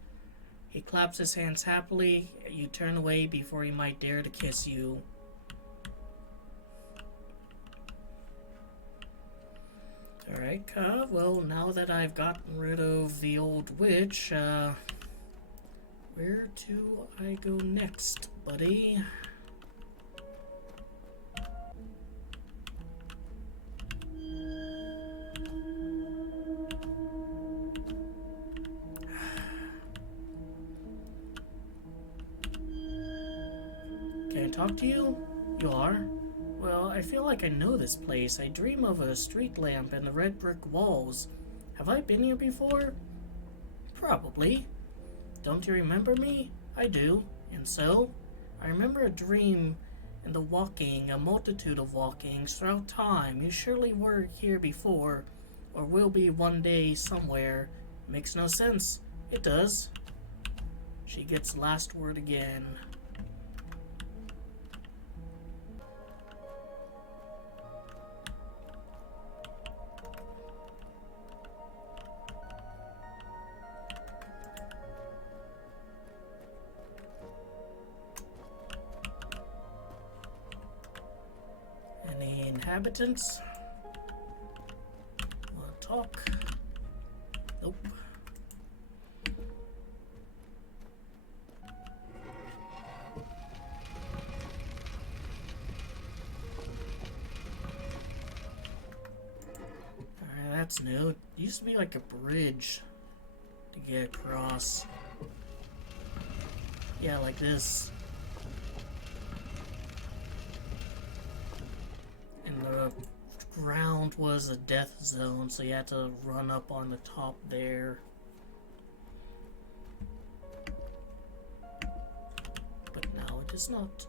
He claps his hands happily. You turn away before he might dare to kiss you. Alright, Ka, well, now that I've gotten rid of the old witch, where do I go next, buddy? Can I talk to you? You are? Well, I feel like I know this place. I dream of a street lamp and the red brick walls. Have I been here before? Probably. Don't you remember me? I do. And so? I remember a dream and the walking, a multitude of walkings throughout time. You surely were here before, or will be one day somewhere. Makes no sense. It does. She gets last word again. Any inhabitants? Wanna talk? Nope. Alright, that's new. It used to be like a bridge to get across. Yeah, like this. And the ground was a death zone, so you had to run up on the top there. But now it is not.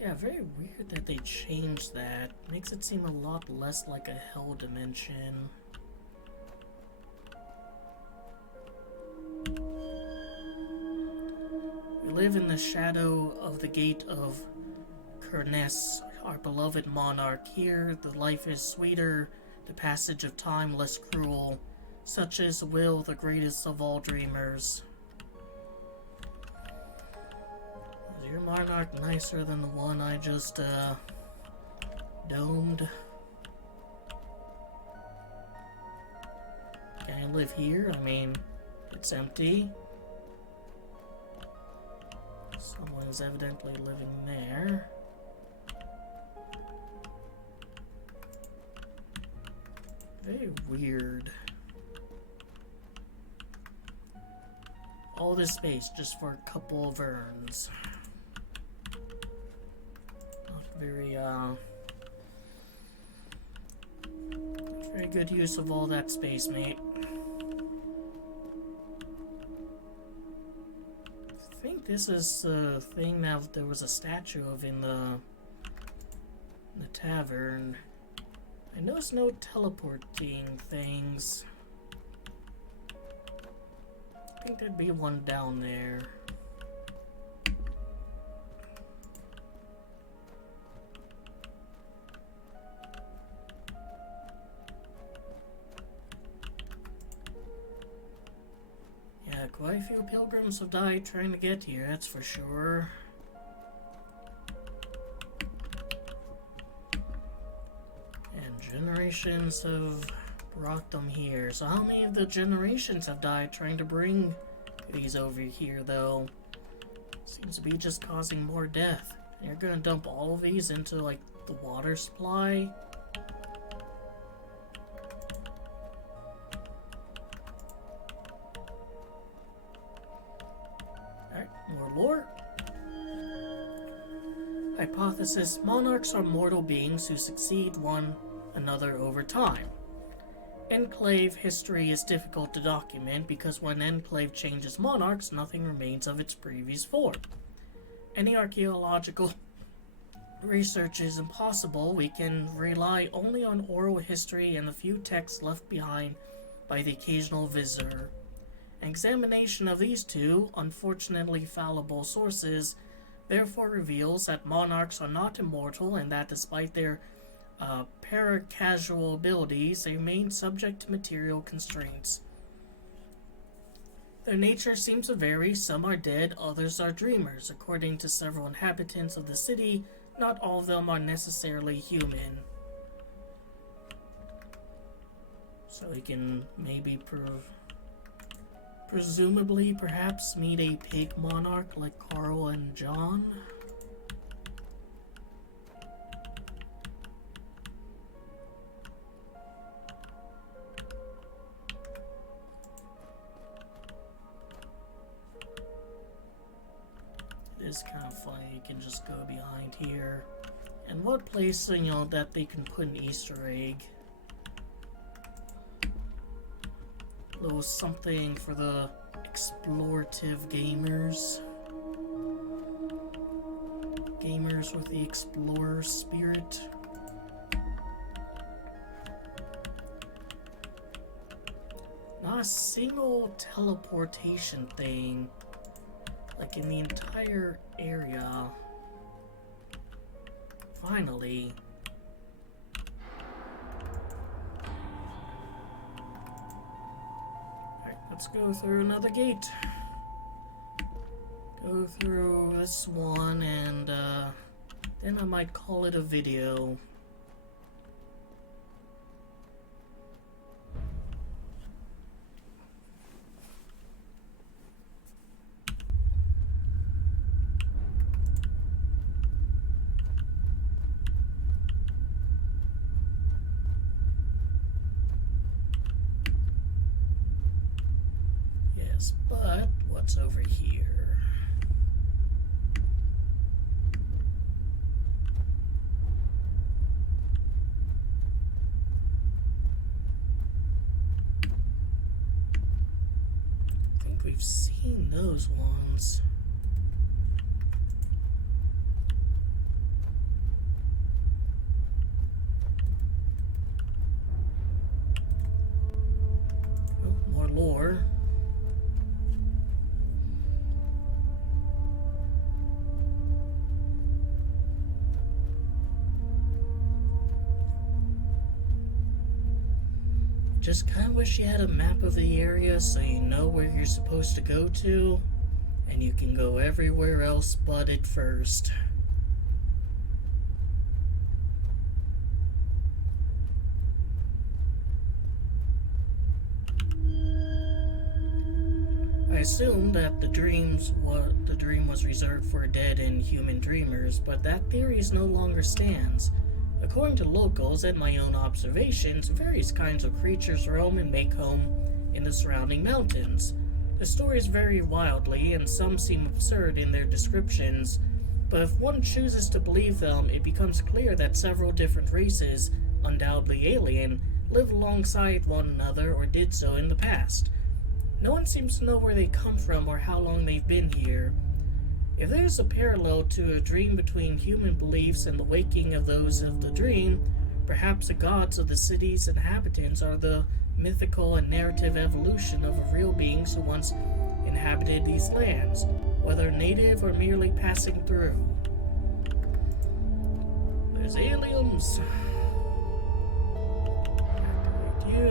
Yeah, very weird that they changed that. Makes it seem a lot less like a hell dimension. We live in the shadow of the gate of Kerness, our beloved monarch. Here, the life is sweeter, the passage of time less cruel. Such is Will, the greatest of all dreamers. Is your monarch nicer than the one I just, domed? Can I live here? I mean, it's empty. Someone is evidently living there. Very weird. All this space just for a couple of urns. Not very, very good use of all that space, mate. I think this is the thing that there was a statue of in the tavern. I noticed no teleporting things. I think there'd be one down there. Yeah, quite a few pilgrims have died trying to get here, that's for sure. And generations have brought them here. So how many of the generations have died trying to bring these over here, though? Seems to be just causing more death. And you're gonna dump all of these into, like, the water supply? Alright, more lore. Hypothesis: monarchs are mortal beings who succeed one another over time. Enclave history is difficult to document because when Enclave changes monarchs, nothing remains of its previous form. Any archaeological research is impossible. We can rely only on oral history and the few texts left behind by the occasional visitor. An examination of these two, unfortunately fallible sources, therefore reveals that monarchs are not immortal and that despite their paracasual abilities, they remain subject to material constraints. Their nature seems to vary. Some are dead, others are dreamers. According to several inhabitants of the city, not all of them are necessarily human. So we can maybe presumably perhaps meet a pig monarch like Carl and John. It's kind of funny, you can just go behind here. And what place, that they can put an Easter egg. A little something for the explorative gamers. Gamers with the explorer spirit. Not a single teleportation thing. Like in the entire area. Finally. Alright, let's go through another gate. Go through this one and then I might call it a video. But what's over here? I think we've seen those ones. Oh, more lore. Just kind of wish you had a map of the area so you know where you're supposed to go to, and you can go everywhere else but it first. I assumed that the dream was reserved for dead and human dreamers, but that theory no longer stands. According to locals and my own observations, various kinds of creatures roam and make home in the surrounding mountains. The stories vary wildly, and some seem absurd in their descriptions, but if one chooses to believe them, it becomes clear that several different races, undoubtedly alien, live alongside one another or did so in the past. No one seems to know where they come from or how long they've been here. If there's a parallel to a dream between human beliefs and the waking of those of the dream, perhaps the gods of the city's inhabitants are the mythical and narrative evolution of real beings who once inhabited these lands, whether native or merely passing through. There's aliens. Activate you.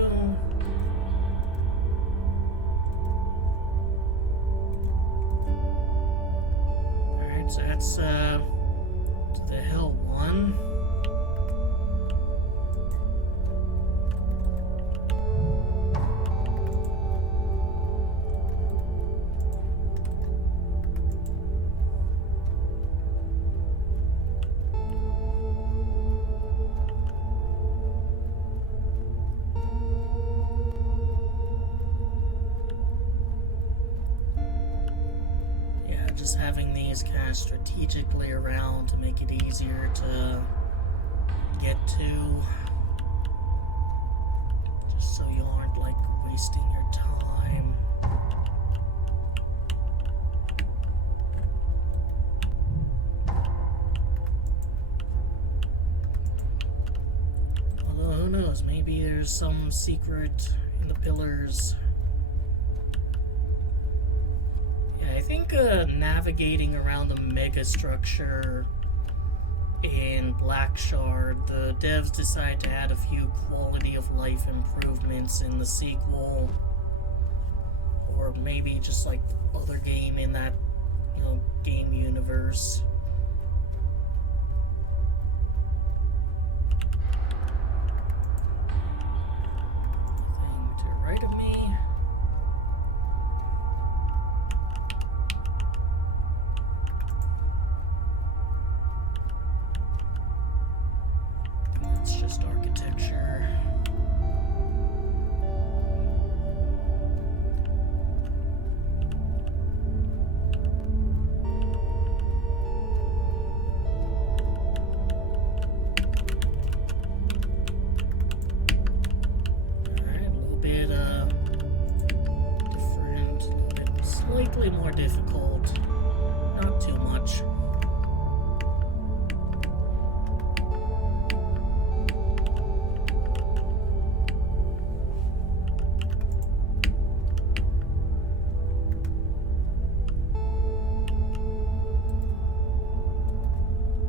So that's to the hell one. enemies kind of strategically around to make it easier to get to. Just so you aren't, like, wasting your time. Although, who knows, maybe there's some secret in the pillars. Yeah, I think navigating around the mega structure in Black Shard, the devs decided to add a few quality of life improvements in the sequel. Or maybe just like other game in that, game universe. Nothing to the right of me. It's just architecture. Slightly more difficult, not too much.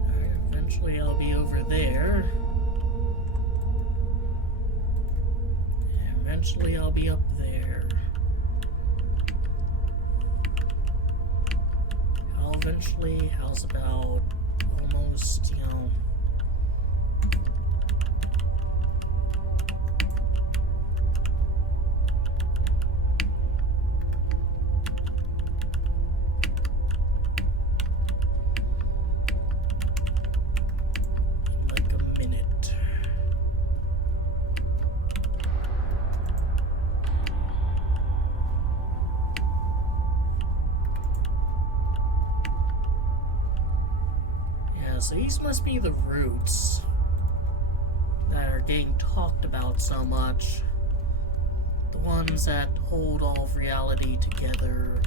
Alright, eventually I'll be over there. And eventually I'll be up there. Eventually, how's about almost, like a minute. So these must be the roots that are getting talked about so much. The ones that hold all of reality together.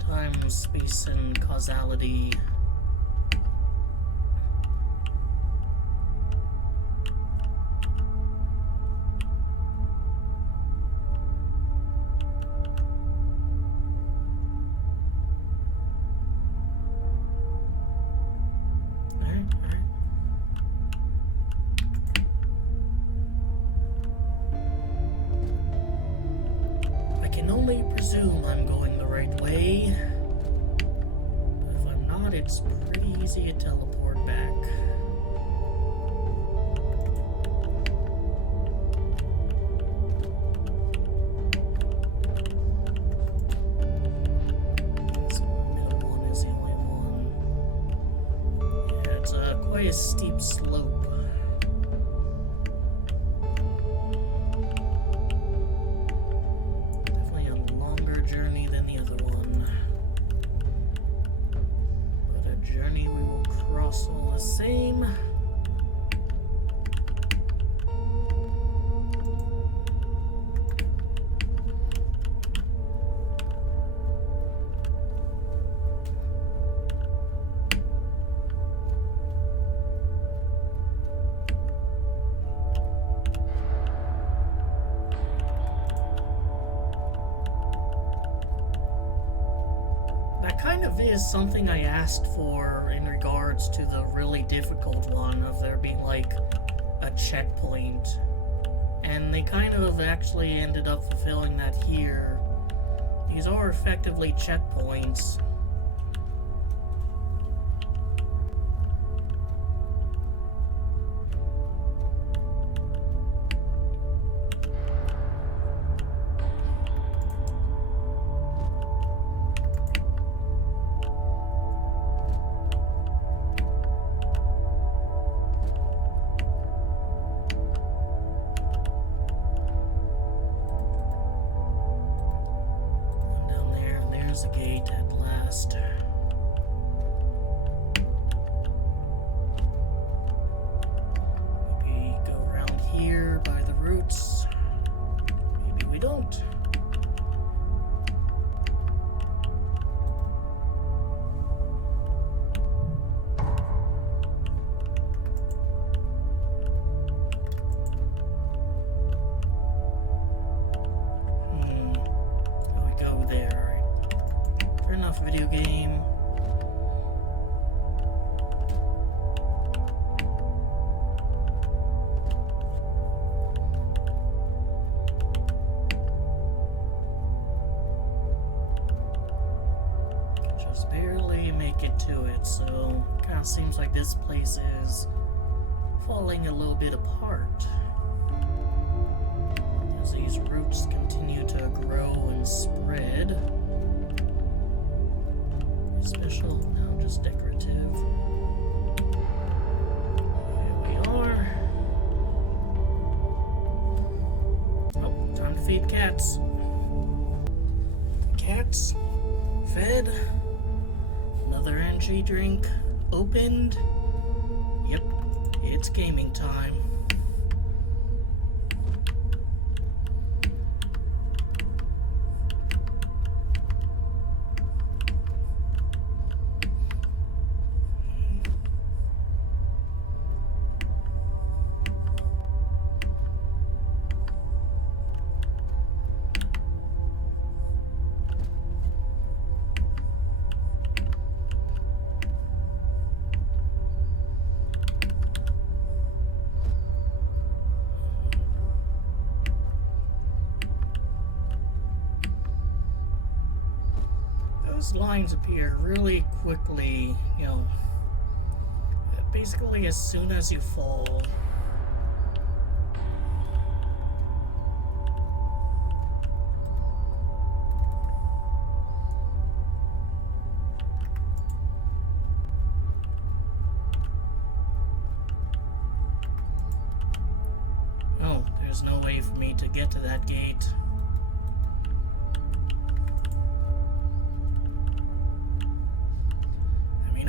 Time, space, and causality. Presume I'm going the right way, but if I'm not, it's pretty easy to teleport back. This middle one is the only one. Yeah, it's quite a steep slope. Same. That kind of is something I asked for in regards to the really difficult one, of there being like a checkpoint. And they kind of actually ended up fulfilling that here. These are effectively checkpoints. last. Maybe go around here by the roots. Maybe we don't. Video game. Just barely make it to it, so kind of seems like this place is falling a little bit apart as these roots continue to grow and spread. Special, no, just decorative. Here we are. Oh, time to feed cats. Cats fed. Another energy drink opened. Yep, it's gaming time. Those lines appear really quickly, you know, basically as soon as you fall. Oh, there's no way for me to get to that gate.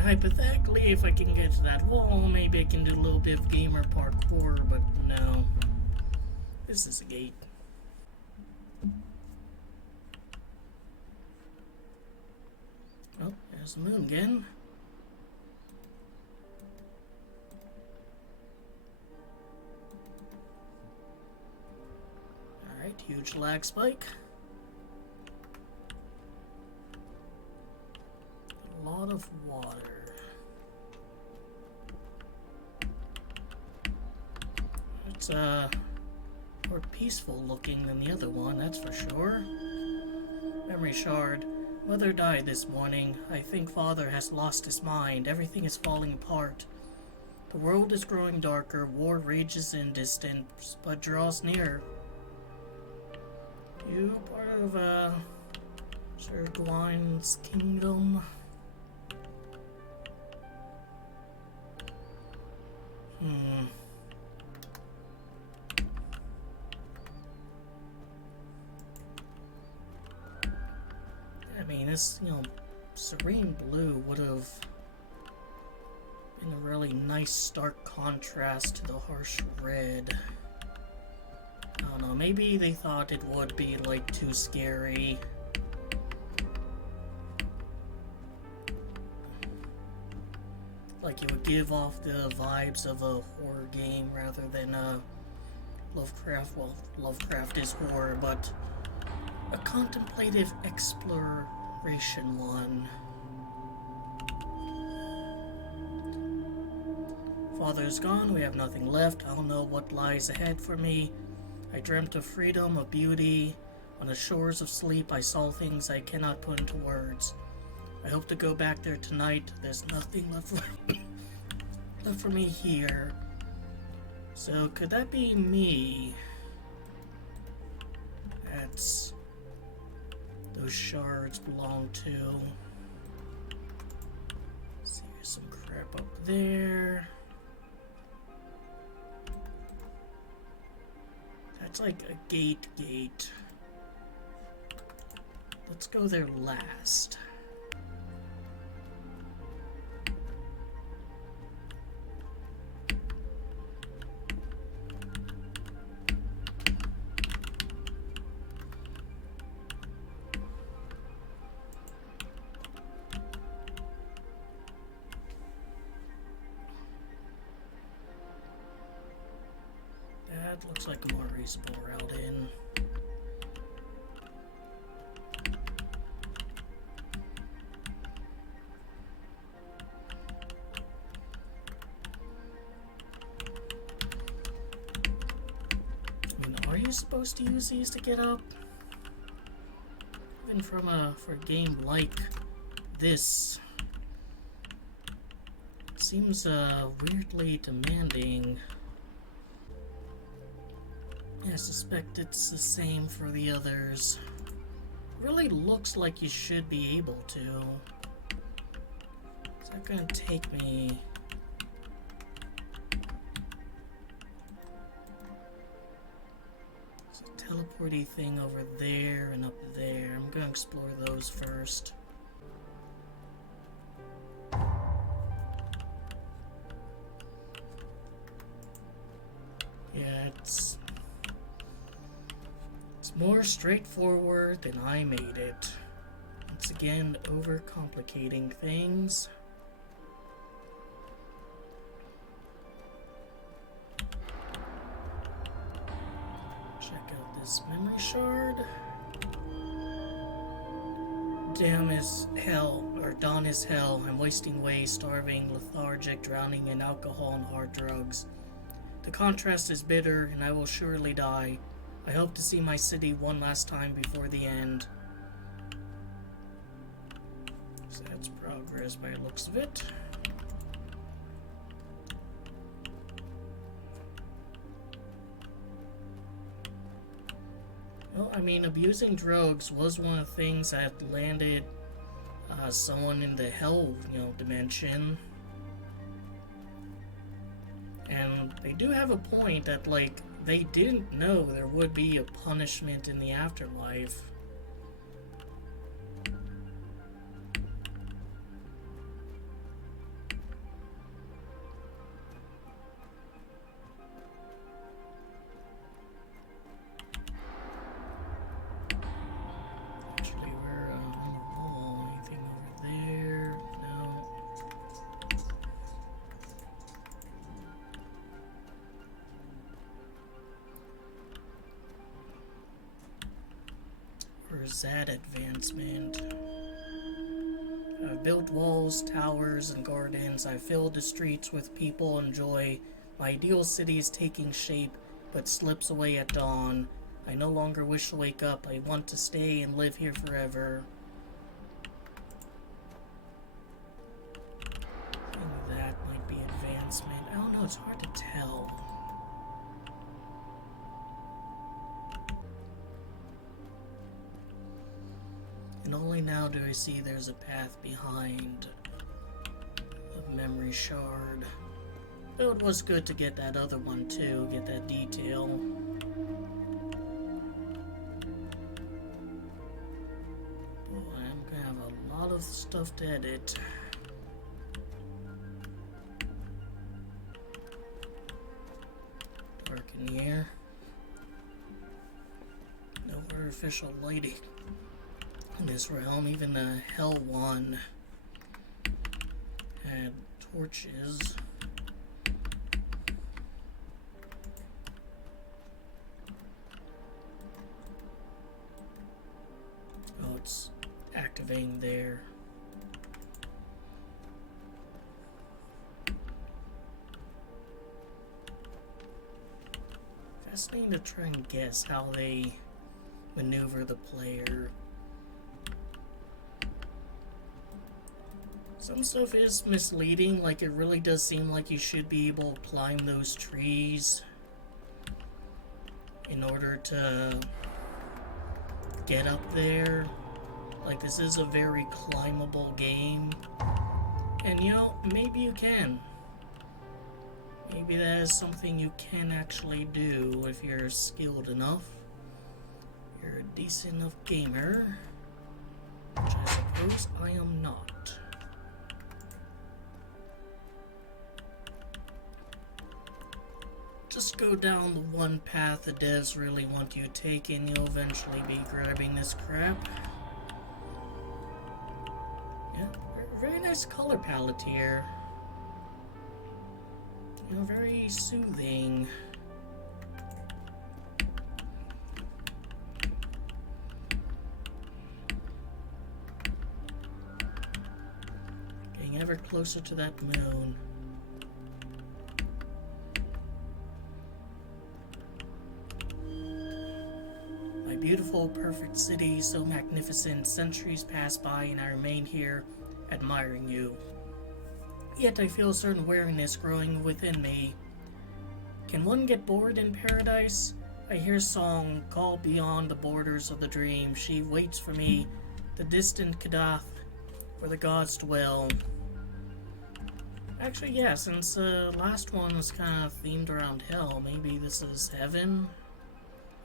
Hypothetically, if I can get to that wall, maybe I can do a little bit of gamer parkour, but no. This is a gate. Oh, there's the moon again. Alright, huge lag spike. A lot of water. It's more peaceful looking than the other one, that's for sure. Memory shard. Mother died this morning. I think father has lost his mind. Everything is falling apart. The world is growing darker. War rages in distance, but draws near. You part of Sir Gawaine's kingdom? I mean, this, you know, serene blue would have been a really nice stark contrast to the harsh red. I don't know, maybe they thought it would be, like, too scary. Like, it would give off the vibes of a horror game rather than a Lovecraft. Well, Lovecraft is horror, but a contemplative exploration one. Father is gone, we have nothing left. I don't know what lies ahead for me. I dreamt of freedom, of beauty. On the shores of sleep, I saw things I cannot put into words. I hope to go back there tonight. There's nothing left for me here. So, could that be me? That's those shards belong to. Let's see, there's some crap up there. That's like a gate. Let's go there last. That looks like a more reasonable route in. I mean, are you supposed to use these to get up? Even for a game like this, it seems weirdly demanding. I suspect it's the same for the others. Really looks like you should be able to. Is that gonna take me? Teleporty thing over there and up there. I'm gonna explore those first. Yeah, it's more straightforward than I made it. Once again, overcomplicating things. This memory shard. Damn as hell, or dawn is hell. I'm wasting away, starving, lethargic, drowning in alcohol and hard drugs. The contrast is bitter, and I will surely die. I hope to see my city one last time before the end. So that's progress by the looks of it. Well, I mean, abusing drugs was one of the things that landed someone in the hell, dimension. And they do have a point that, like, they didn't know there would be a punishment in the afterlife. That advancement. I've built walls, towers, and gardens. I've filled the streets with people and joy. My ideal city is taking shape, but slips away at dawn. I no longer wish to wake up. I want to stay and live here forever. I think that might be advancement. I don't know, it's hard to tell. And only now do I see there's a path behind a memory shard. Though it was good to get that other one too, get that detail. Oh, I'm gonna have a lot of stuff to edit. Dark in here. No artificial lighting in this realm. Even the Hell one had torches. Oh, it's activating there. Fascinating to try and guess how they maneuver the player. Some stuff is misleading, like it really does seem like you should be able to climb those trees in order to get up there. Like, this is a very climbable game. And maybe you can. Maybe that is something you can actually do if you're skilled enough. You're a decent enough gamer. Which I suppose I am not. Just go down the one path the devs really want you to take, and you'll eventually be grabbing this crap. Yeah, very nice color palette here. Very soothing. ever closer to that moon. My beautiful, perfect city, so magnificent, centuries pass by and I remain here, admiring you. Yet I feel a certain weariness growing within me. Can one get bored in paradise? I hear a song called beyond the borders of the dream. She waits for me, the distant Kadath, where the gods dwell. Actually, yeah, since the last one was kind of themed around hell, maybe this is heaven?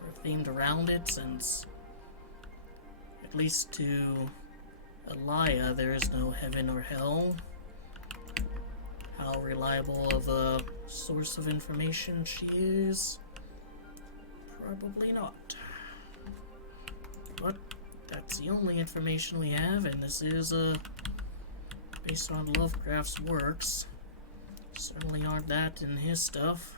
Or themed around it, since at least to Elia there is no heaven or hell. How reliable of a source of information she is? Probably not. But that's the only information we have, and this is based on Lovecraft's works. Certainly aren't that in his stuff.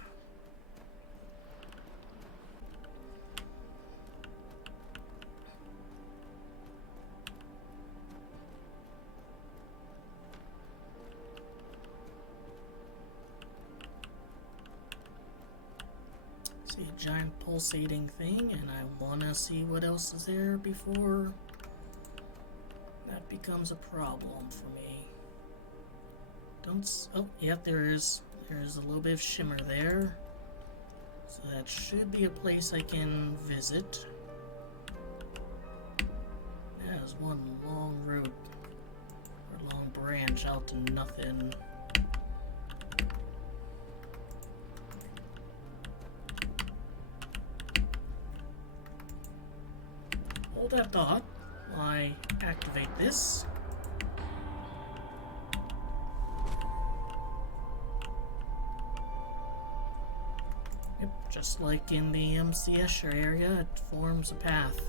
See a giant pulsating thing, and I wanna see what else is there before that becomes a problem for me. Oh, yep, there's a little bit of shimmer there. So that should be a place I can visit. There's one long road, or long branch out to nothing. Hold that thought while I activate this. Yep, just like in the Escher area, it forms a path.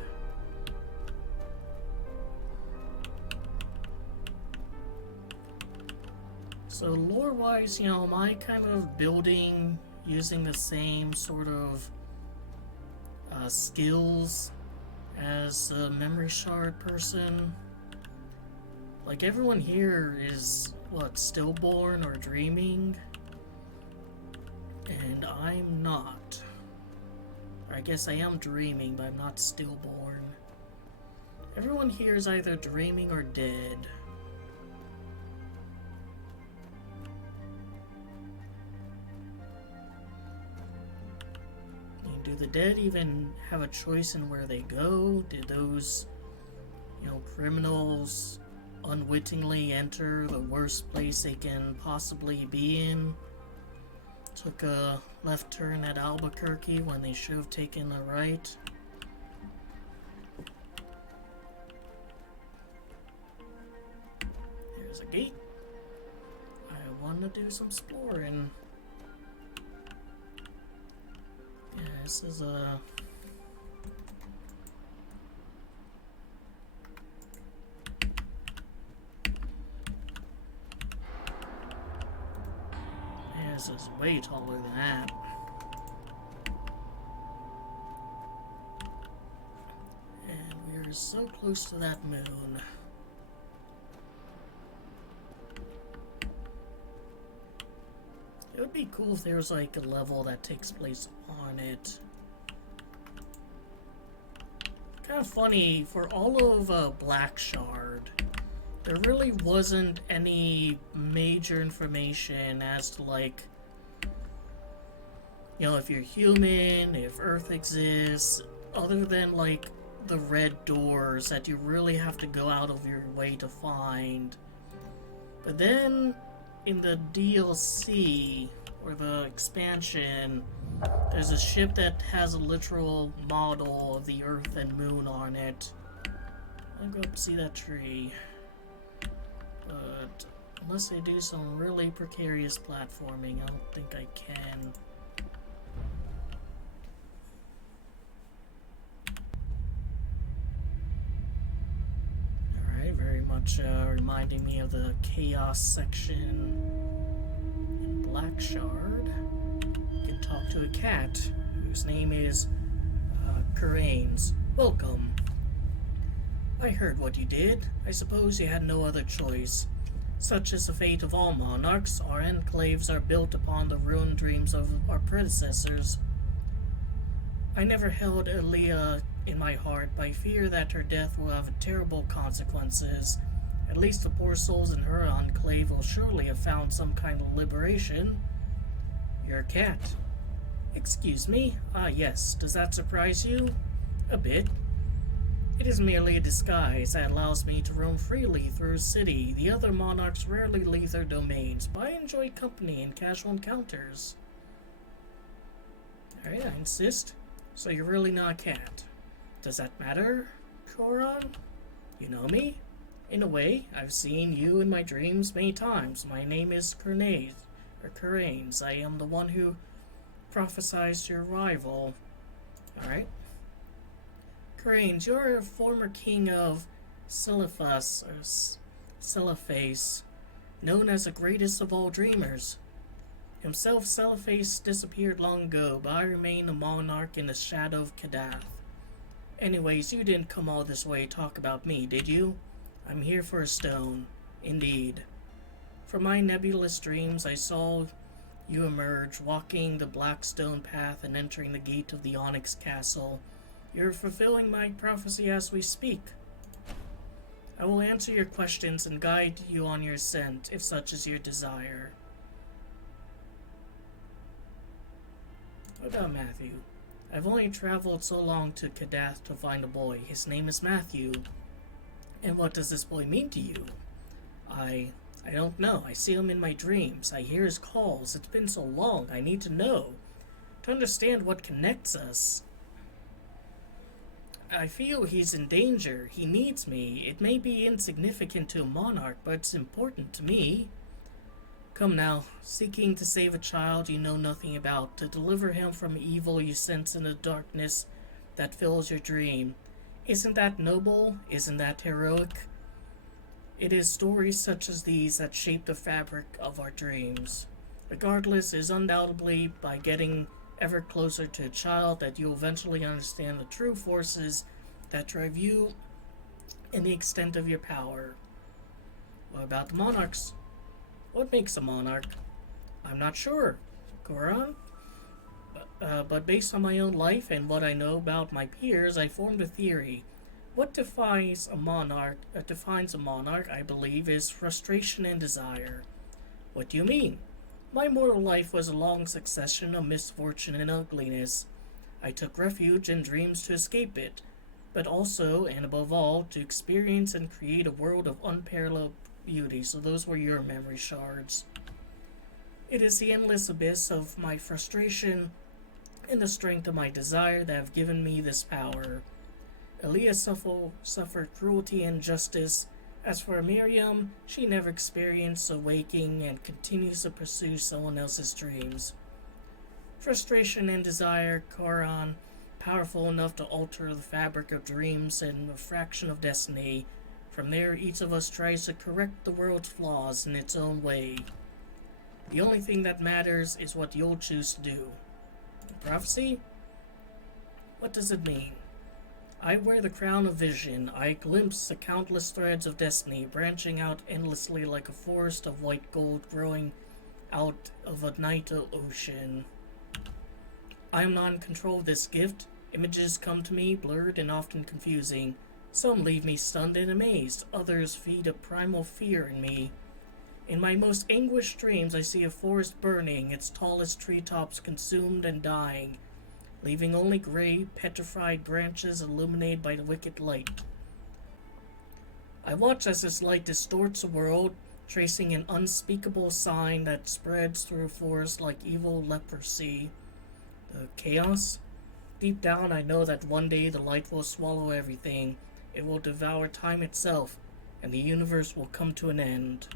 So lore-wise, am I kind of building using the same sort of skills as a memory shard person? Like, everyone here is, what, stillborn or dreaming? And I'm not. Or I guess I am dreaming, but I'm not stillborn. Everyone here is either dreaming or dead. Do the dead even have a choice in where they go? Did those, criminals unwittingly enter the worst place they can possibly be in? Took a left turn at Albuquerque when they should have taken a right. There's a gate. I want to do some exploring. Yeah, this is a... Yeah, this is way taller than that. And we're so close to that moon. It would be cool if there was like a level that takes place on it. Kind of funny, for all of Black Shard, there really wasn't any major information as to like, if you're human, if Earth exists, other than like the red doors that you really have to go out of your way to find. But then in the DLC, or the expansion, there's a ship that has a literal model of the Earth and Moon on it. I'll go up and see that tree. But unless they do some really precarious platforming, I don't think I can. Alright, very much reminding me of the Chaos section in Black Shard. You can talk to a cat whose name is Choron. Welcome. I heard what you did. I suppose you had no other choice. Such is the fate of all monarchs. Our enclaves are built upon the ruined dreams of our predecessors. I never held Elia in my heart, but I fear that her death will have terrible consequences. At least the poor souls in her enclave will surely have found some kind of liberation. You're a cat. Excuse me? Ah, yes. Does that surprise you? A bit. It is merely a disguise that allows me to roam freely through a city. The other monarchs rarely leave their domains, but I enjoy company and casual encounters. Alright, I insist. So you're really not a cat. Does that matter, Choron? You know me? In a way, I've seen you in my dreams many times. My name is Coranes. I am the one who prophesied your arrival. Alright. Coranes, you're a former king of Siliphace, known as the greatest of all dreamers. Himself, Siliphace disappeared long ago, but I remain a monarch in the shadow of Kadath. Anyways, you didn't come all this way to talk about me, did you? I'm here for a stone. Indeed. From my nebulous dreams, I saw you emerge, walking the black stone path and entering the gate of the Onyx Castle. You're fulfilling my prophecy as we speak. I will answer your questions and guide you on your ascent, if such is your desire. What about Matthew? I've only traveled so long to Kadath to find a boy. His name is Matthew. And what does this boy mean to you? I don't know. I see him in my dreams. I hear his calls. It's been so long. I need to know. To understand what connects us. I feel he's in danger. He needs me. It may be insignificant to a monarch, but it's important to me. Come now, seeking to save a child you know nothing about, to deliver him from evil you sense in the darkness that fills your dream. Isn't that noble? Isn't that heroic? It is stories such as these that shape the fabric of our dreams. Regardless, it is undoubtedly by getting ever closer to a child that you'll eventually understand the true forces that drive you and the extent of your power. What about the monarchs? What makes a monarch? I'm not sure, Choron. But based on my own life and what I know about my peers, I formed a theory. What defines a monarch, I believe, is frustration and desire. What do you mean? My mortal life was a long succession of misfortune and ugliness. I took refuge in dreams to escape it, but also, and above all, to experience and create a world of unparalleled beauty. So those were your memory shards. It is the endless abyss of my frustration and the strength of my desire that have given me this power. Elias suffered cruelty and injustice. As for Miriam, she never experienced a waking and continues to pursue someone else's dreams. Frustration and desire, Choron, powerful enough to alter the fabric of dreams and a fraction of destiny. From there, each of us tries to correct the world's flaws in its own way. The only thing that matters is what you'll choose to do. Prophecy? What does it mean? I wear the crown of vision. I glimpse the countless threads of destiny, branching out endlessly like a forest of white gold growing out of a night ocean. I am not in control of this gift. Images come to me, blurred and often confusing. Some leave me stunned and amazed. Others feed a primal fear in me. In my most anguished dreams, I see a forest burning, its tallest treetops consumed and dying, leaving only gray, petrified branches illuminated by the wicked light. I watch as this light distorts the world, tracing an unspeakable sign that spreads through the forest like evil leprosy. The chaos? Deep down, I know that one day the light will swallow everything. It will devour time itself, and the universe will come to an end.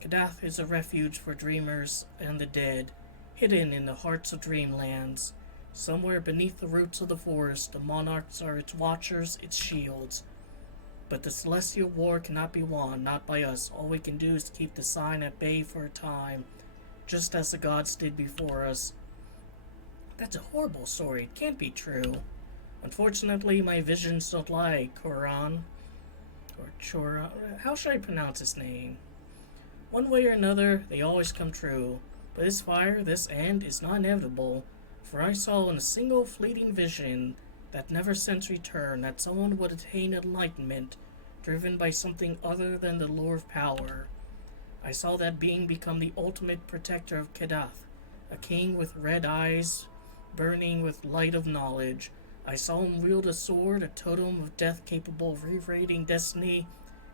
Kadath is a refuge for dreamers and the dead, hidden in the hearts of dreamlands. Somewhere beneath the roots of the forest, the monarchs are its watchers, its shields. But the celestial war cannot be won, not by us. All we can do is keep the sign at bay for a time, just as the gods did before us. That's a horrible story. It can't be true. Unfortunately, my visions don't lie, Choron. Or Choron. How should I pronounce his name? One way or another, they always come true. But this fire, this end, is not inevitable, for I saw in a single fleeting vision that never since returned that someone would attain enlightenment, driven by something other than the lure of power. I saw that being become the ultimate protector of Kadath, a king with red eyes burning with light of knowledge. I saw him wield a sword, a totem of death capable of rewriting destiny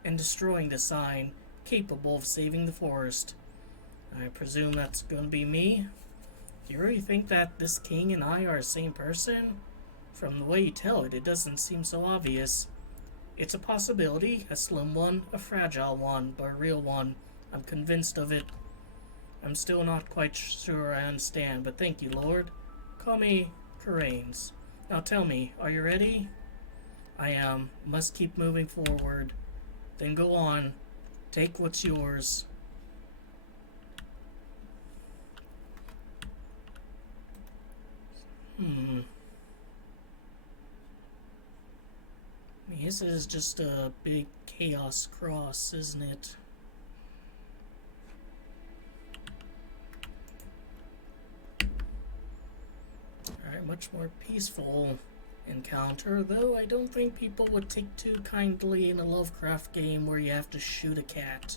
and destroying the sign, capable of saving the forest. I presume that's going to be me. Do you really think that this king and I are the same person? From the way you tell it, it doesn't seem so obvious. It's a possibility, a slim one, a fragile one, but a real one. I'm convinced of it. I'm still not quite sure I understand, but thank you, Lord. Call me Choron. Now tell me, are you ready? I am. Must keep moving forward. Then go on. Take what's yours. This is just a big chaos cross, isn't it? Alright, much more peaceful encounter, though I don't think people would take too kindly in a Lovecraft game where you have to shoot a cat.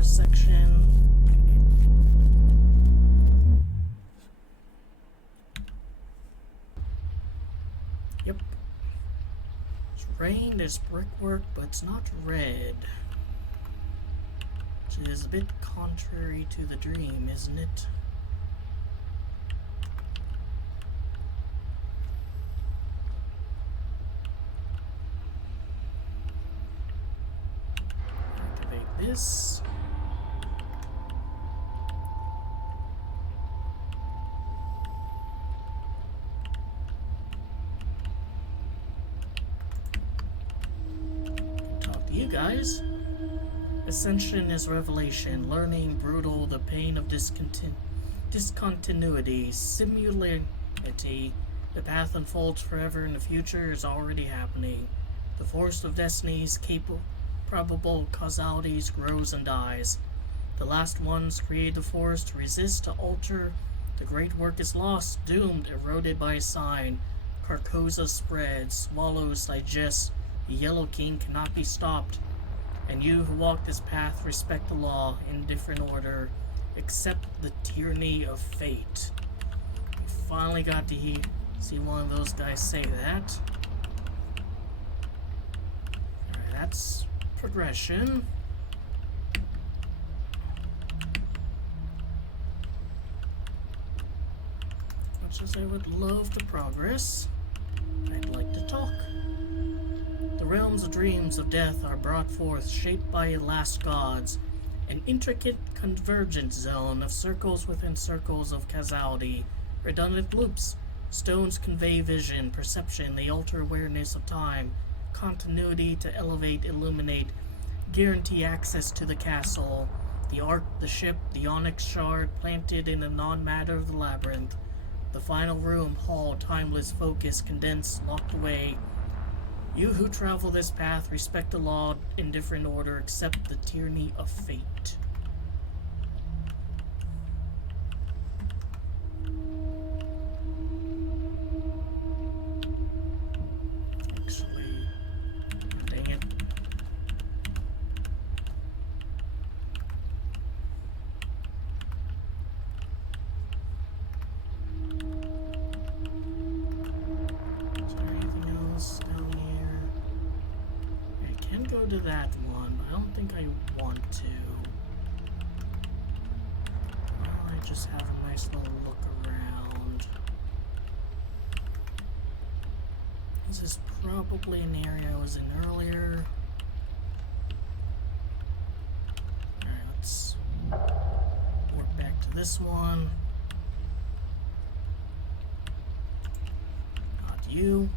Section. Yep. It's rain, there's brickwork, but it's not red. Which is a bit contrary to the dream, isn't it? Activate this. Guys, ascension is revelation, learning brutal, the pain of discontinuity, similarity. The path unfolds forever, and the future is already happening. The force of destiny's probable causalities grows and dies. The last ones create the force to resist, to alter. The great work is lost, doomed, eroded by a sign. Carcosa spreads, swallows, digests. The Yellow King cannot be stopped, and you who walk this path respect the law in different order, accept the tyranny of fate. We finally got to see one of those guys say that. Alright, that's progression. Much as I would love to progress, I'd like to talk. The realms of dreams of death are brought forth, shaped by last gods, an intricate convergence zone of circles within circles of causality, redundant loops. Stones convey vision, perception, they alter awareness of time, continuity to elevate, illuminate, guarantee access to the castle, the ark, the ship, the onyx shard planted in the non-matter of the labyrinth, the final room, hall, timeless, focus, condensed, locked away. You who travel this path respect the law in different order, accept the tyranny of fate. Actually, dang it. Is there anything else down here? I can go to that one, but I don't think I want to. Well, I just have a nice little look around. This is probably an area I was in earlier. Alright, let's work back to this one. Not you.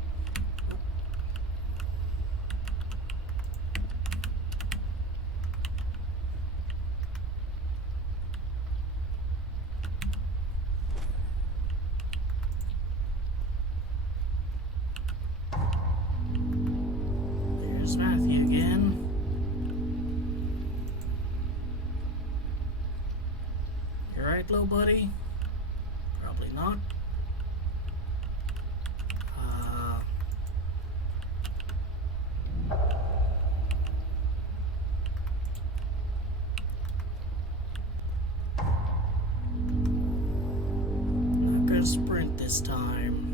alright, little buddy? Probably not. Not gonna sprint this time.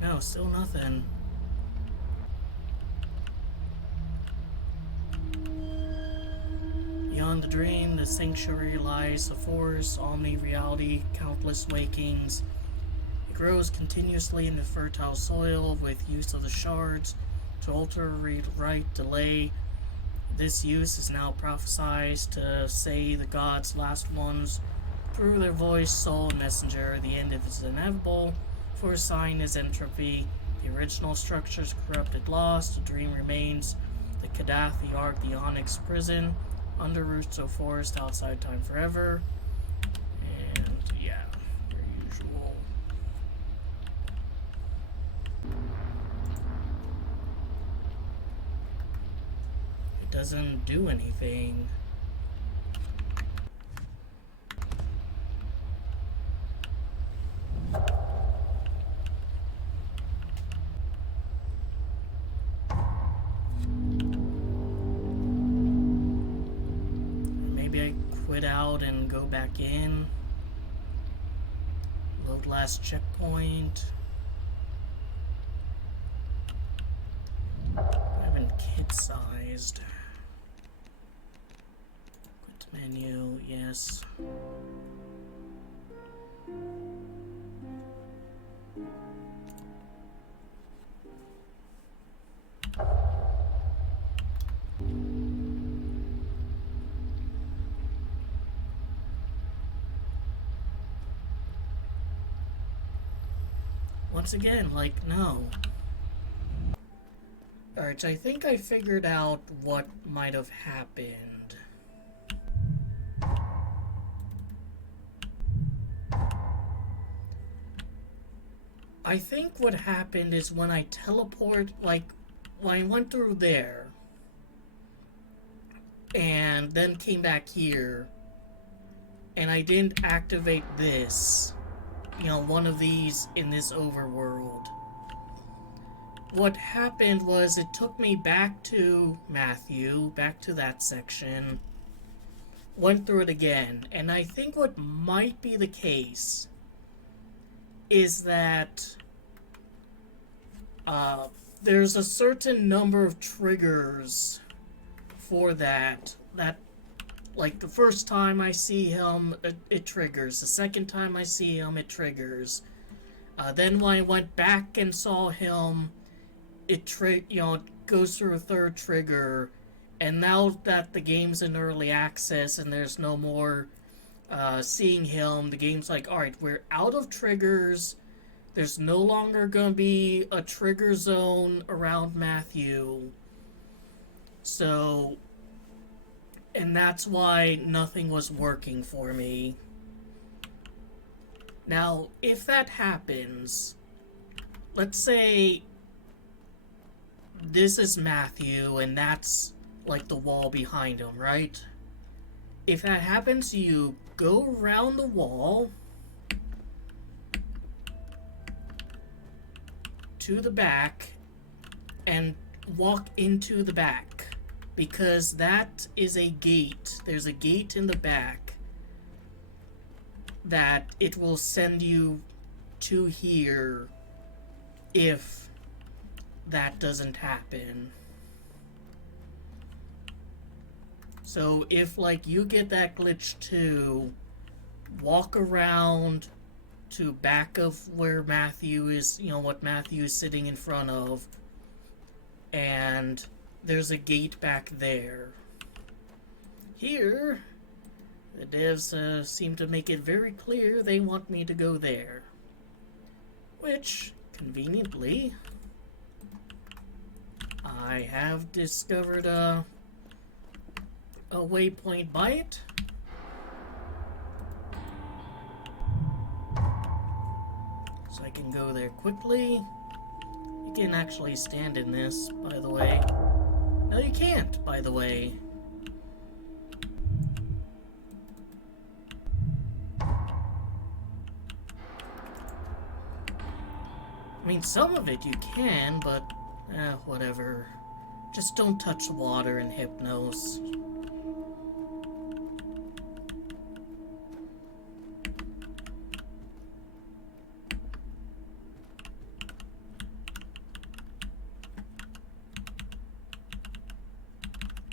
No, still nothing. Beyond the dream, the sanctuary lies a forest, omni-reality, countless wakings. It grows continuously in the fertile soil with use of the shards to alter, rewrite, delay. This use is now prophesied to say the gods' last ones. Through their voice, soul, and messenger, the end is inevitable, for a sign is entropy. The original structure's corrupted, lost, the dream remains. The Kadath, the Ark, the Onyx prison, under roots of forest, outside time forever. And yeah, their usual. It doesn't do anything. Out and go back in. Load last checkpoint. I haven't kit sized. Quit menu, yes. Once again, like, no. Alright, so I think I figured out what might have happened. I think what happened is when I teleport, like, when I went through there, and then came back here, and I didn't activate this, you know, one of these in this overworld. What happened was it took me back to Matthew, back to that section, went through it again, and I think what might be the case is that there's a certain number of triggers for that like the first time I see him, it triggers. The second time I see him, it triggers. Then when I went back and saw him, it goes through a third trigger. And now that the game's in early access and there's no more seeing him, the game's like, alright, we're out of triggers. There's no longer going to be a trigger zone around Matthew. So, and that's why nothing was working for me. Now, if that happens, let's say this is Matthew and that's like the wall behind him, right? If that happens, you go around the wall to the back and walk into the back. Because that is a gate. There's a gate in the back that it will send you to here if that doesn't happen. So if, like, you get that glitch too, walk around to back of where Matthew is, you know, what Matthew is sitting in front of, and there's a gate back there. Here, the devs seem to make it very clear they want me to go there. Which, conveniently, I have discovered a waypoint by it. So I can go there quickly. can actually stand in this, by the way. No, you can't, by the way. I mean, some of it you can, but, whatever. Just don't touch the water in Hypnos.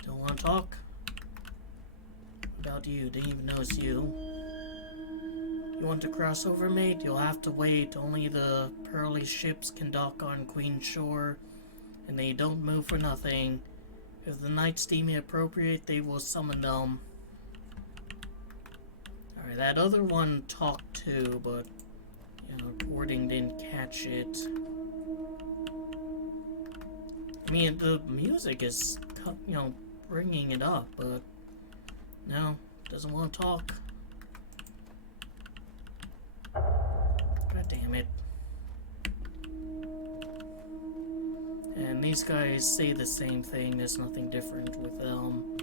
Don't want to talk? About you, didn't even notice you. You want to cross over, mate? You'll have to wait. Only the pearly ships can dock on Queen's Shore, and they don't move for nothing. If the knights deem it appropriate, they will summon them. Alright, that other one talked too, but, you know, recording didn't catch it. I mean, the music is, you know, bringing it up, but no, doesn't want to talk. God damn it. And these guys say the same thing, there's nothing different with them.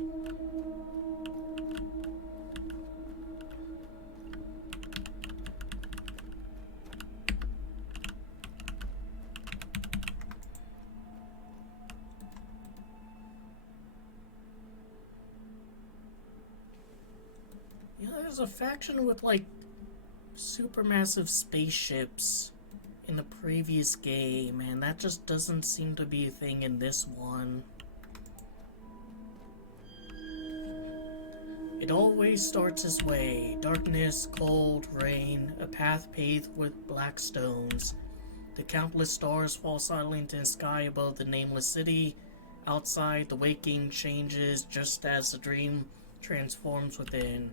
You know, there's a faction with, like, supermassive spaceships in the previous game, and that just doesn't seem to be a thing in this one. It always starts this way: darkness, cold, rain, a path paved with black stones. The countless stars fall silent in the sky above the nameless city. Outside, the waking changes just as the dream transforms within.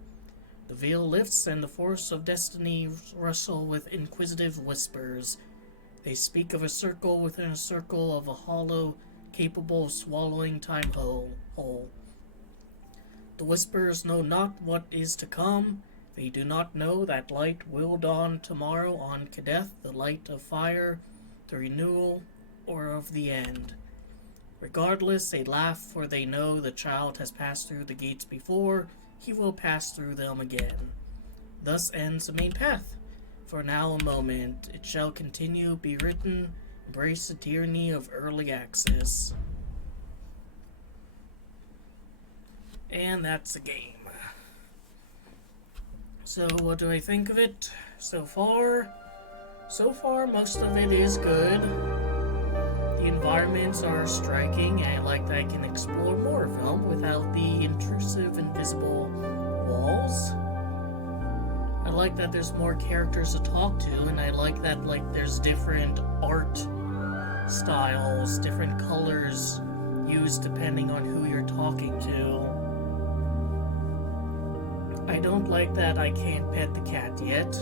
The veil lifts, and the force of destiny rustle with inquisitive whispers. They speak of a circle within a circle, of a hollow capable of swallowing time whole. The whispers know not what is to come. They do not know that light will dawn tomorrow on Kadath, the light of fire, the renewal, or of the end. Regardless, they laugh, for they know the child has passed through the gates before. He will pass through them again. Thus ends the main path. For now a moment, it shall continue, be written, embrace the tyranny of early access. And that's the game. So what do I think of it so far? So far, most of it is good. The environments are striking, and I like that I can explore more of them without the intrusive, invisible walls. I like that there's more characters to talk to, and I like that, like, there's different art styles, different colors used depending on who you're talking to. I don't like that I can't pet the cat yet.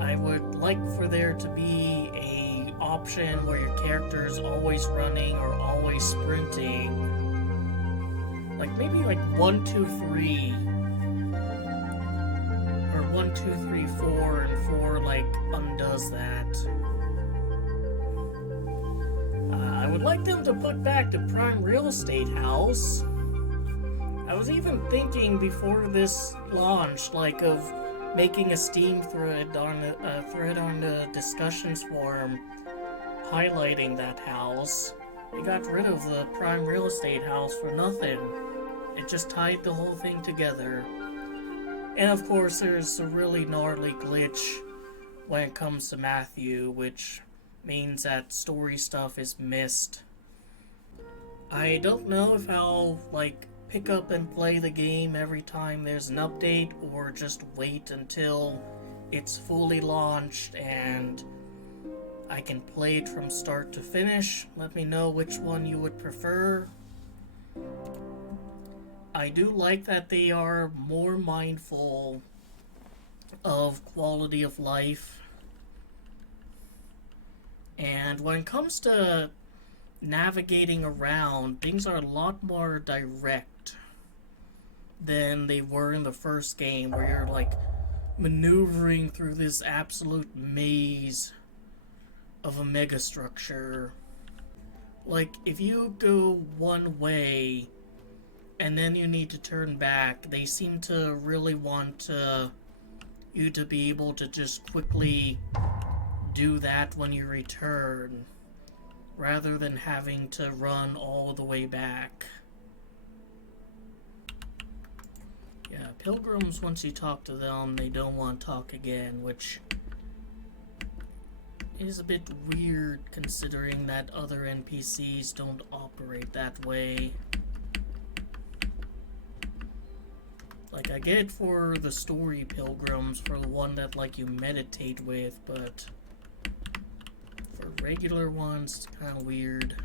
I would like for there to be a option where your character is always running or always sprinting. Like maybe like 1, 2, 3, or 1, 2, 3, 4, and 4 like undoes that. I would like them to put back the prime real estate house. I was even thinking before this launched, like, of making a Steam thread on the discussions forum highlighting that house. They got rid of the prime real estate house for nothing. It just tied the whole thing together. And of course there's a really gnarly glitch when it comes to Matthew, which means that story stuff is missed. I don't know if I'll, like, pick up and play the game every time there's an update, or just wait until it's fully launched and I can play it from start to finish. Let me know which one you would prefer. I do like that they are more mindful of quality of life. And when it comes to navigating around, things are a lot more direct than they were in the first game, where you're like maneuvering through this absolute maze of a megastructure. Like, if you go one way and then you need to turn back, they seem to really want you to be able to just quickly do that when you return, rather than having to run all the way back. Yeah, pilgrims, once you talk to them, they don't want to talk again, which is a bit weird considering that other NPCs don't operate that way. Like, I get it for the story pilgrims, for the one that, like, you meditate with, but for regular ones, it's kind of weird.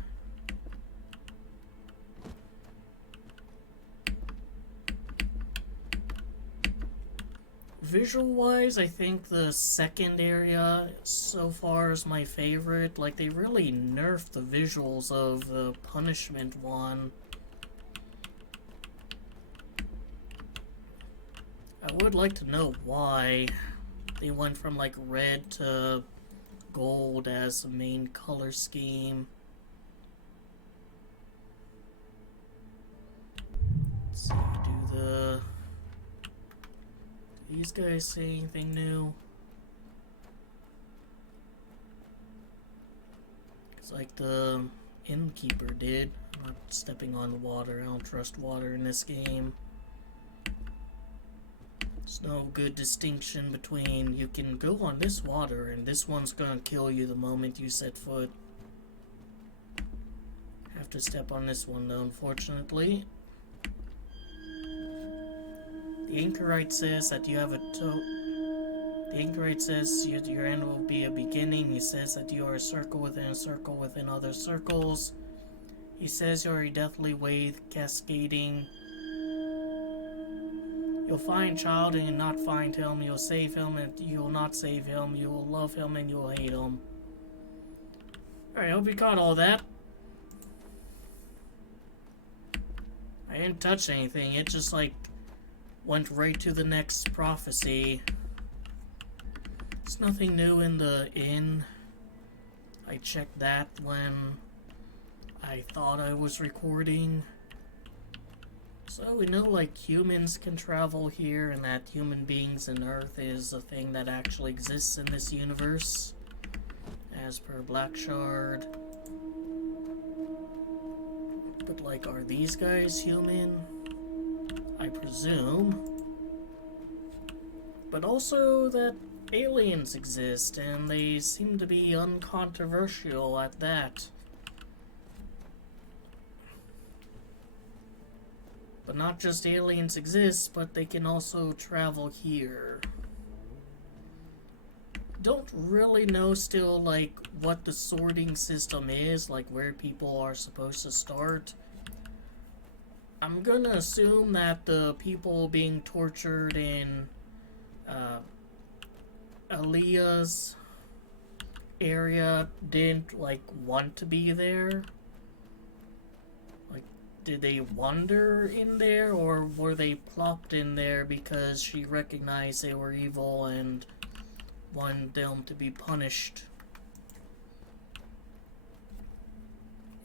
Visual-wise, I think the second area so far is my favorite. Like, they really nerfed the visuals of the punishment one. I would like to know why they went from, like, red to gold as the main color scheme. Let's see, do these guys say anything new? It's like the innkeeper did. I'm not stepping on the water. I don't trust water in this game. There's no good distinction between you can go on this water and this one's gonna kill you the moment you set foot. Have to step on this one though, unfortunately. The anchorite says that you have a The anchorite says your end will be a beginning. He says that you are a circle within other circles. He says you are a deathly wave cascading. You'll find child and you'll not find him. You'll save him and you'll not save him. You will love him and you'll hate him. Alright, I hope you caught all that. I didn't touch anything. It just, like, went right to the next prophecy. There's nothing new in the inn. I checked that when I thought I was recording. So we know, like, humans can travel here and that human beings and Earth is a thing that actually exists in this universe, as per Black Shard. But, like, are these guys human? I presume. But also that aliens exist, and they seem to be uncontroversial at that. But not just aliens exist, but they can also travel here. Don't really know still, like, what the sorting system is, like where people are supposed to start. I'm gonna assume that the people being tortured in Aaliyah's area didn't, like, want to be there. Like, did they wander in there, or were they plopped in there because she recognized they were evil and wanted them to be punished?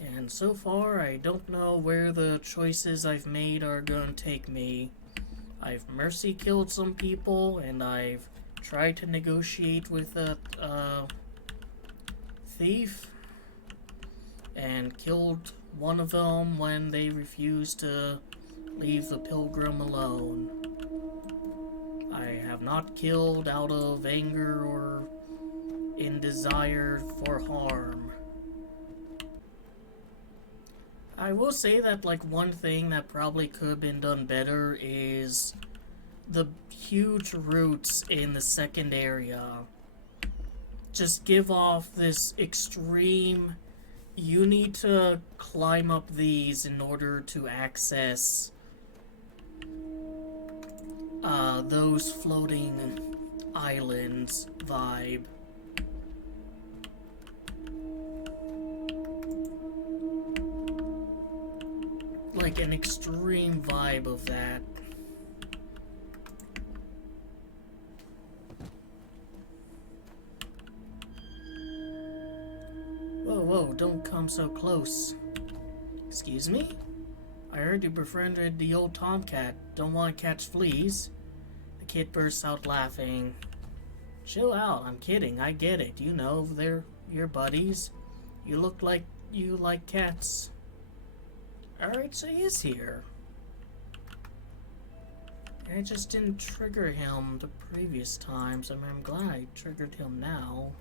And so far, I don't know where the choices I've made are gonna take me. I've mercy killed some people, and I've tried to negotiate with a thief, and killed one of them when they refused to leave the pilgrim alone. I have not killed out of anger or in desire for harm. I will say that, like, one thing that probably could have been done better is the huge roots in the second area. Just give off this extreme, you need to climb up these in order to access those floating islands vibe. Like an extreme vibe of that. Whoa, whoa, don't come so close. Excuse me? I heard you befriended the old tomcat. Don't want to catch fleas. The kid bursts out laughing. Chill out, I'm kidding, I get it. You know, they're your buddies. You look like you like cats. Alright, so he is here. I just didn't trigger him the previous times. I mean, I'm glad I triggered him now.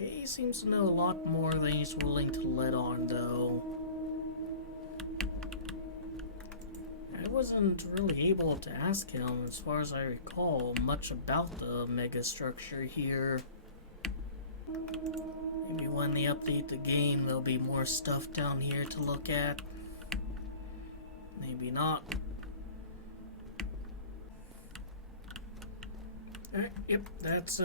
Okay, he seems to know a lot more than he's willing to let on, though. I wasn't really able to ask him, as far as I recall, much about the mega structure here. Maybe when they update the game, there'll be more stuff down here to look at. Maybe not. Alright, yep, that's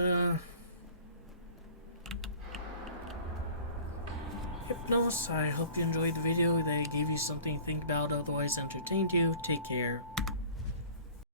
Hypnos. I hope you enjoyed the video, that it gave you something to think about, otherwise entertained you. Take care.